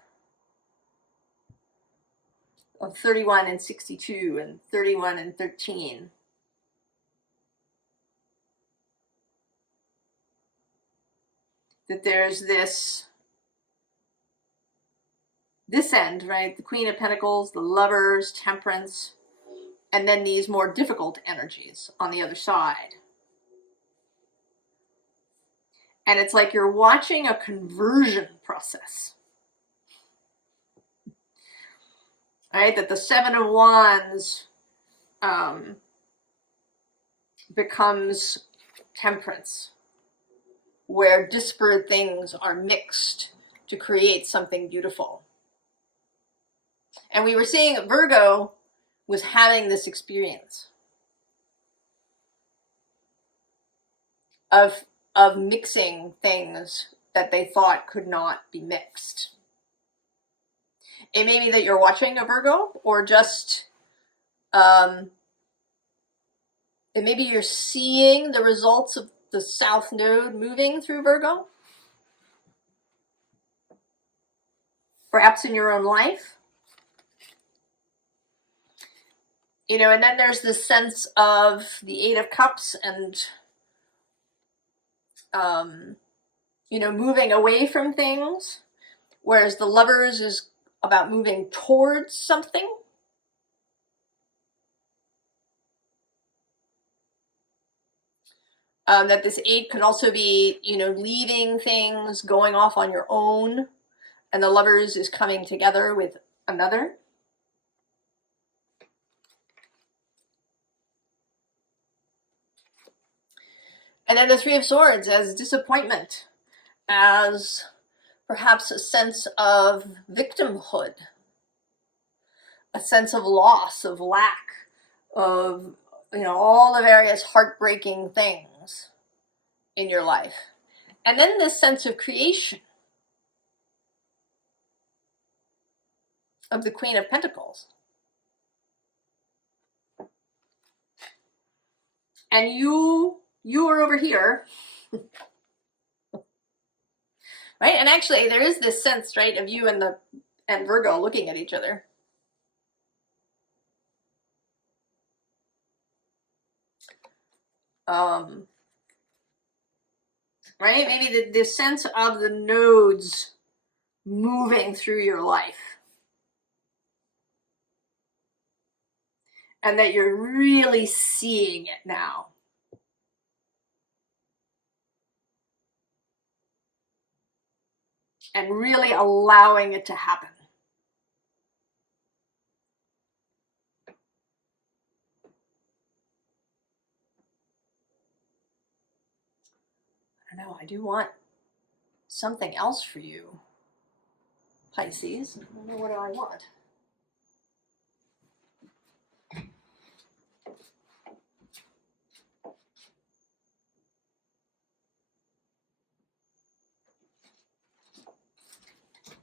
of 31 and 62 and 31 and 13. That there's this end, right? The Queen of Pentacles, the Lovers, Temperance, and then these more difficult energies on the other side. And it's like you're watching a conversion process. Right? That the Seven of Wands becomes Temperance, where disparate things are mixed to create something beautiful. And we were seeing Virgo was having this experience of mixing things that they thought could not be mixed. It may be that you're watching a Virgo, or just it maybe you're seeing the results the South Node moving through Virgo. Perhaps in your own life. You know, and then there's this sense of the Eight of Cups and, you know, moving away from things, whereas the Lovers is about moving towards something. That this 8 could also be, you know, leaving things, going off on your own, and the Lovers is coming together with another. And then the Three of Swords as disappointment, as perhaps a sense of victimhood, a sense of loss, of lack, of, you know, all the various heartbreaking things in your life. And then this sense of creation of the Queen of Pentacles. And you are over here. Right? And actually there is this sense, right, of you and Virgo looking at each other. Right? Maybe the sense of the nodes moving through your life. And that you're really seeing it now. And really allowing it to happen. I don't know, I do want something else for you, Pisces. I don't know, what do I want?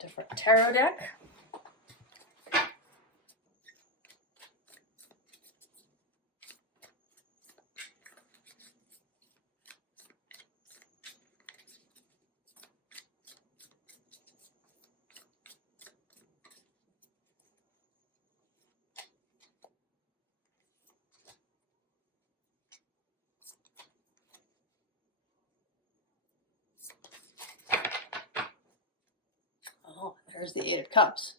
Different tarot deck. Oh, there's the Eight of Cups.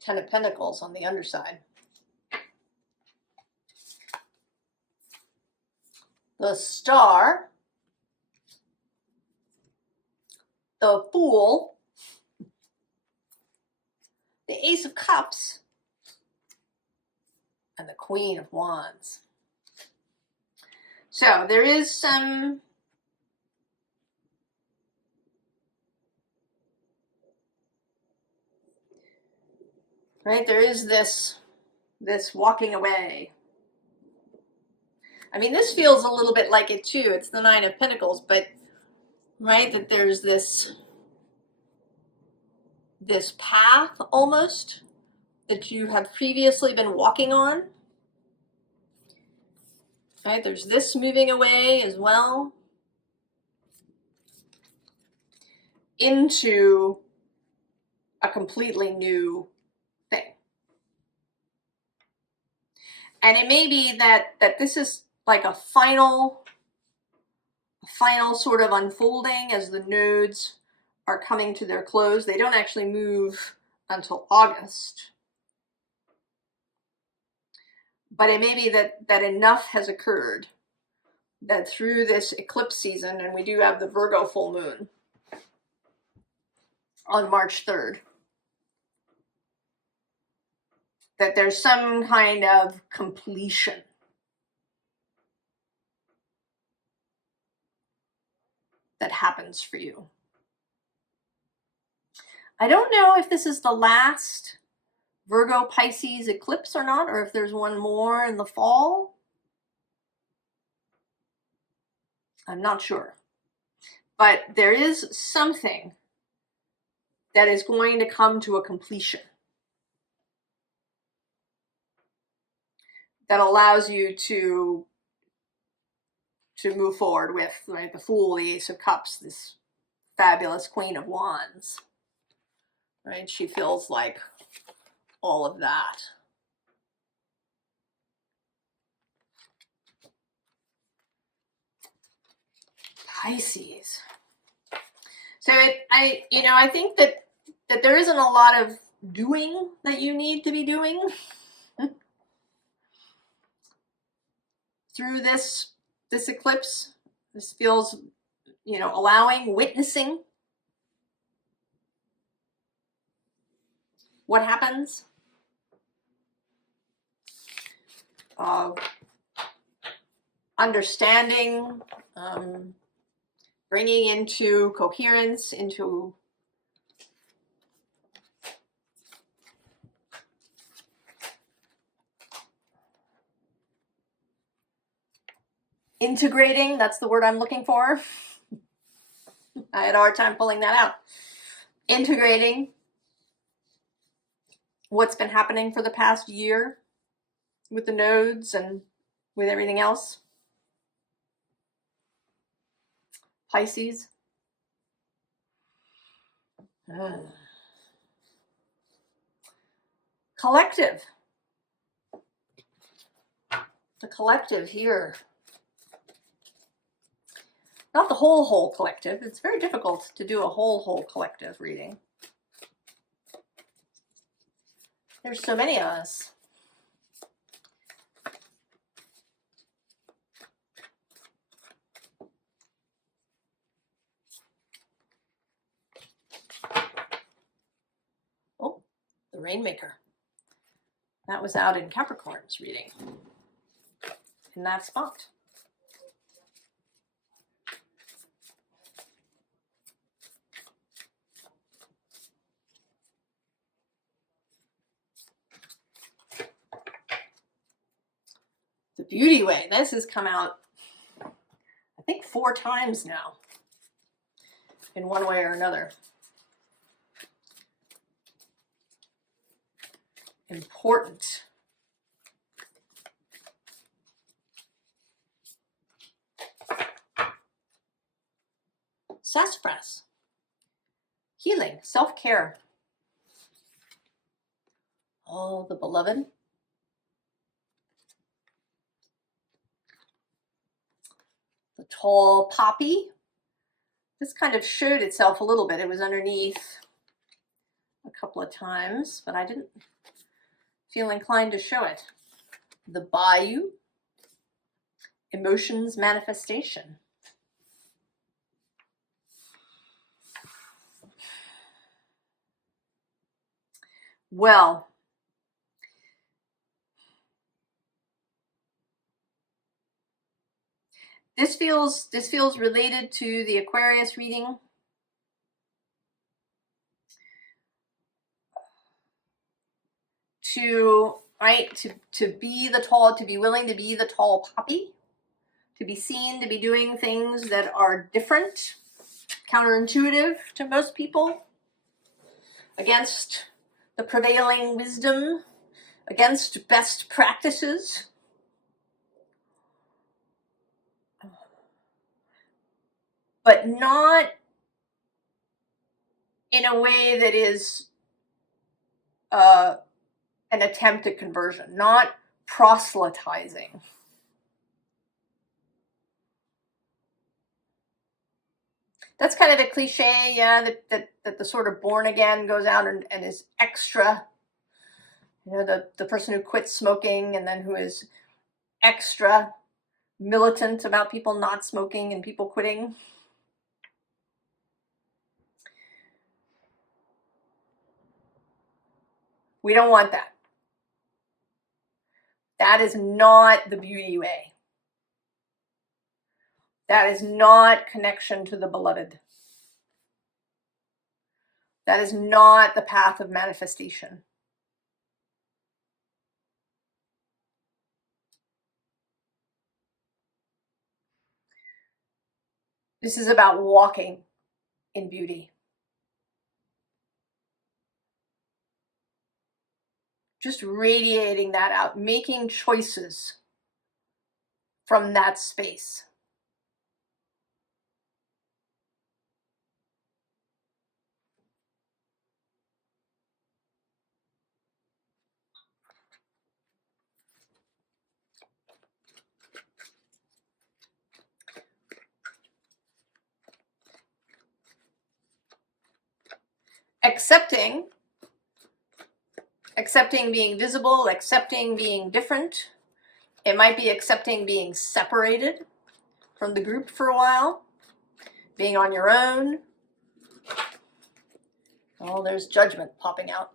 Ten of Pentacles on the underside. The Star. The Fool. The Ace of Cups. And the Queen of Wands. So there is some right, there is this walking away. I mean, this feels a little bit like it too. It's the Nine of Pentacles, but right, that there's this path almost that you have previously been walking on. Right, there's this moving away as well into a completely new thing. And it may be that this is like a final sort of unfolding as the nodes are coming to their close. They don't actually move until August. But it may be that enough has occurred that through this eclipse season, and we do have the Virgo full moon on March 3rd, that there's some kind of completion. That happens for you. I don't know if this is the last Virgo Pisces eclipse or not, or if there's one more in the fall. I'm not sure. But there is something that is going to come to a completion. that allows you to move forward with, right? The Fool, the Ace of Cups, this fabulous Queen of Wands, right? She feels like all of that. Pisces. So I think that there isn't a lot of doing that you need to be doing through this eclipse. This feels, allowing, witnessing what happens. Understanding, bringing into coherence, into integrating, that's the word I'm looking for. I had a hard time pulling that out. Integrating what's been happening for the past year with the nodes and with everything else. Pisces. Collective. The collective here. Not the whole collective. It's very difficult to do a whole collective reading. There's so many of us. Oh, the Rainmaker. That was out in Capricorn's reading. In that spot. The Beauty Way. This has come out, I think, 4 times now, in one way or another. Important. Sassafras. Healing, self-care. Oh, the Beloved. The Tall Poppy. This kind of showed itself a little bit. It was underneath a couple of times, but I didn't feel inclined to show it. The Bayou. Emotions manifestation. Well, this feels related to the Aquarius reading. To be the tall, to be willing to be the tall poppy, to be seen to be doing things that are different, counterintuitive to most people, against the prevailing wisdom, against best practices. But not in a way that is an attempt at conversion, not proselytizing. That's kind of a cliche, yeah, that the sort of born again goes out and is extra. The person who quits smoking and then who is extra militant about people not smoking and people quitting. We don't want that. That is not the Beauty Way. That is not connection to the Beloved. That is not the path of manifestation. This is about walking in beauty. Just radiating that out, making choices from that space. Accepting being visible, accepting being different. It might be accepting being separated from the group for a while, being on your own. Oh, there's judgment popping out.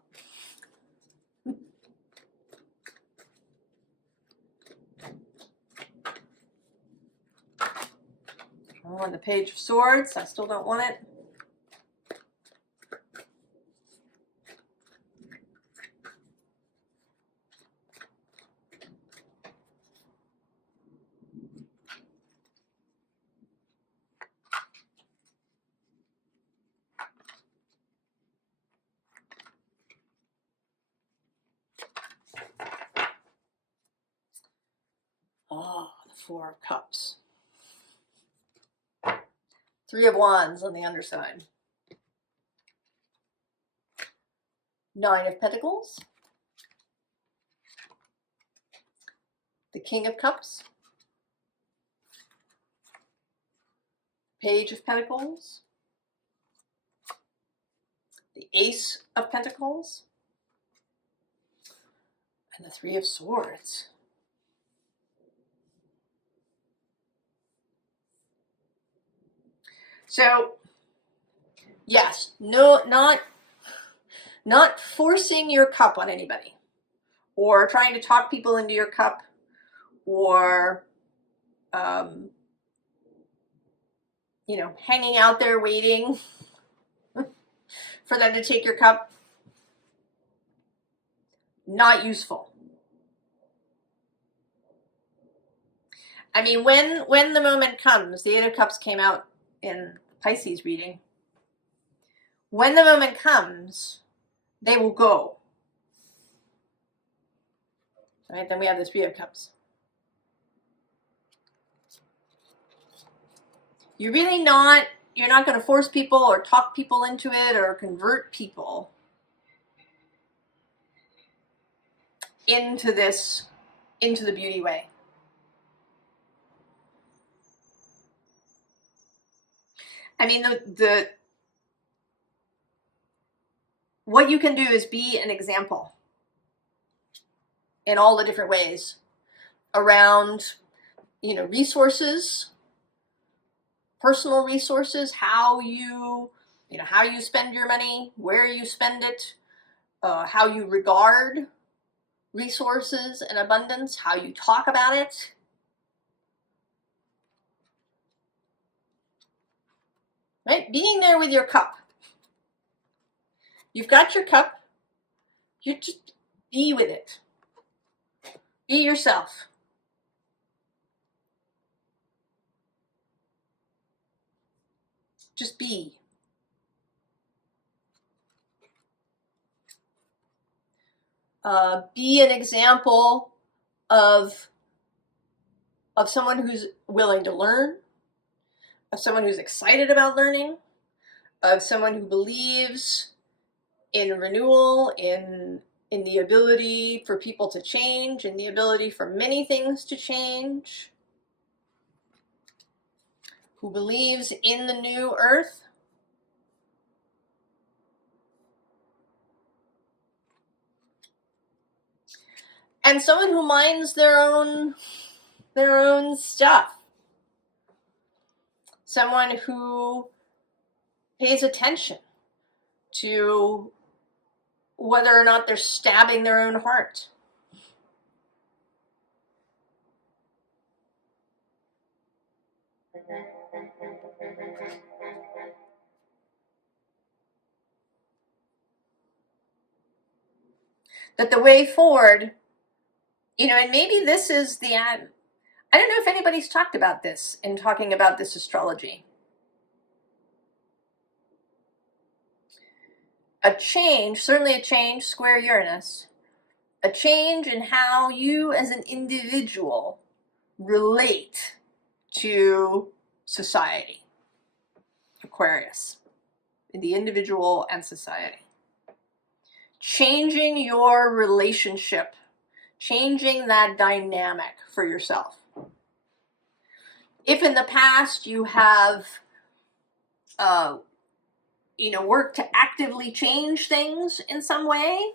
Oh, and the Page of Swords, I still don't want it. Oh, the Four of Cups. Three of Wands on the underside. Nine of Pentacles. The King of Cups. Page of Pentacles. The Ace of Pentacles. And the Three of Swords. So, yes, no, not forcing your cup on anybody, or trying to talk people into your cup, or you know, hanging out there waiting for them to take your cup. Not useful. I mean, when the moment comes, the Eight of Cups came out in Pisces reading. When the moment comes, they will go. All right, then we have the Three of Cups. You're not going to force people or talk people into it or convert people into the beauty way. I mean, what you can do is be an example in all the different ways around, you know, resources, personal resources, how you spend your money, where you spend it, how you regard resources and abundance, how you talk about it. Right? Being there with your cup. You've got your cup. You just be with it. Be yourself. Just be. Be an example of someone who's willing to learn, of someone who's excited about learning, of someone who believes in renewal, in the ability for people to change, in the ability for many things to change, who believes in the new earth. And someone who minds their own stuff. Someone who pays attention to whether or not they're stabbing their own heart. That the way forward, you know, and maybe this is the, I don't know if anybody's talked about this in talking about this astrology. A change, certainly a change, square Uranus, a change in how you as an individual relate to society. Aquarius, the individual and society. Changing your relationship, changing that dynamic for yourself. If in the past you have, worked to actively change things in some way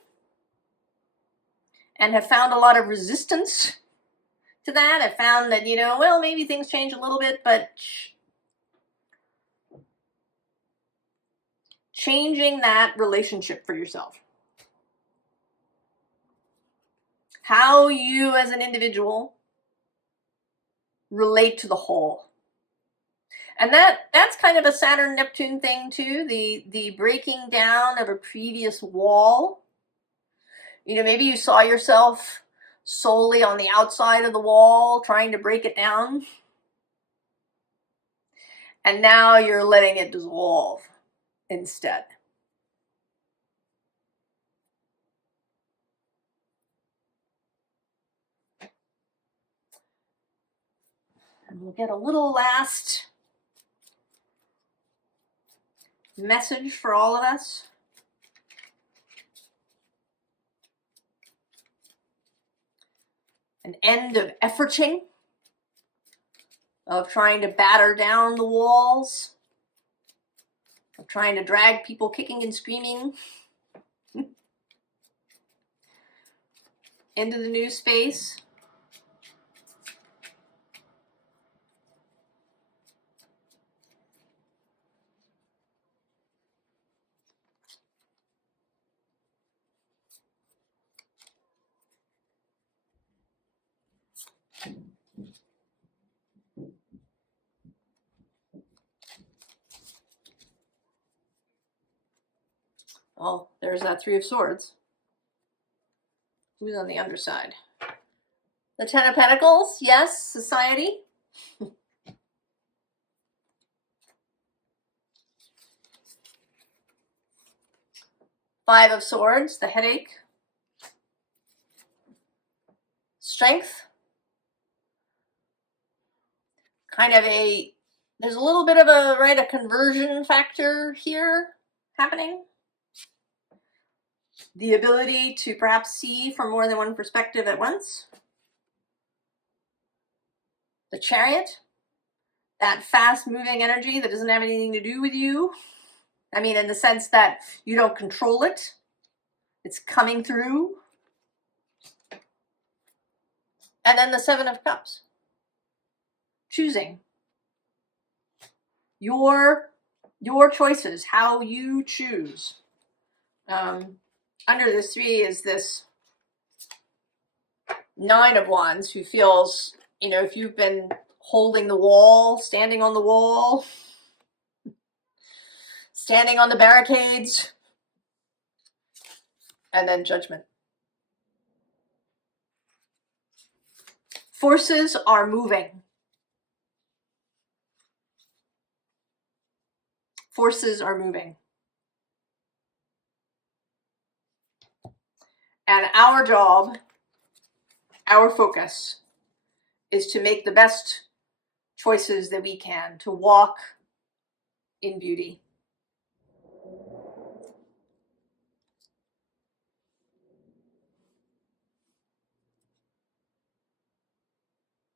and have found a lot of resistance to that, have found that, well, maybe things change a little bit, but changing that relationship for yourself. How you as an individual relate to the whole. And that's kind of a Saturn-Neptune thing too, the breaking down of a previous wall. Maybe you saw yourself solely on the outside of the wall, trying to break it down. And now you're letting it dissolve instead. And we'll get a little last message for all of us. An end of efforting, of trying to batter down the walls, of trying to drag people kicking and screaming into the new space. Oh, there's that Three of Swords. Who's on the underside? The Ten of Pentacles, yes, society. Five of Swords, the headache. Strength. Kind of there's a little bit of a conversion factor here happening. The ability to perhaps see from more than one perspective at once. The Chariot, that fast-moving energy that doesn't have anything to do with you. I mean, in the sense that you don't control it. It's coming through. And then the Seven of Cups. Choosing. Your choices, how you choose. Under this three is this Nine of Wands, who feels, if you've been holding the wall, standing on the wall, standing on the barricades, and then Judgment. Forces are moving. Forces are moving. And our job, our focus, is to make the best choices that we can, to walk in beauty.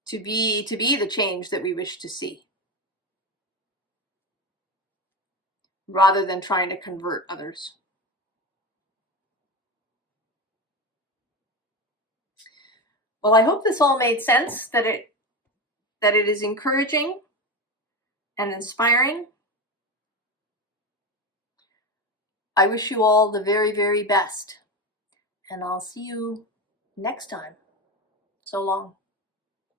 To be the change that we wish to see, rather than trying to convert others. Well, I hope this all made sense, that it is encouraging and inspiring. I wish you all the very, very best, and I'll see you next time. So long.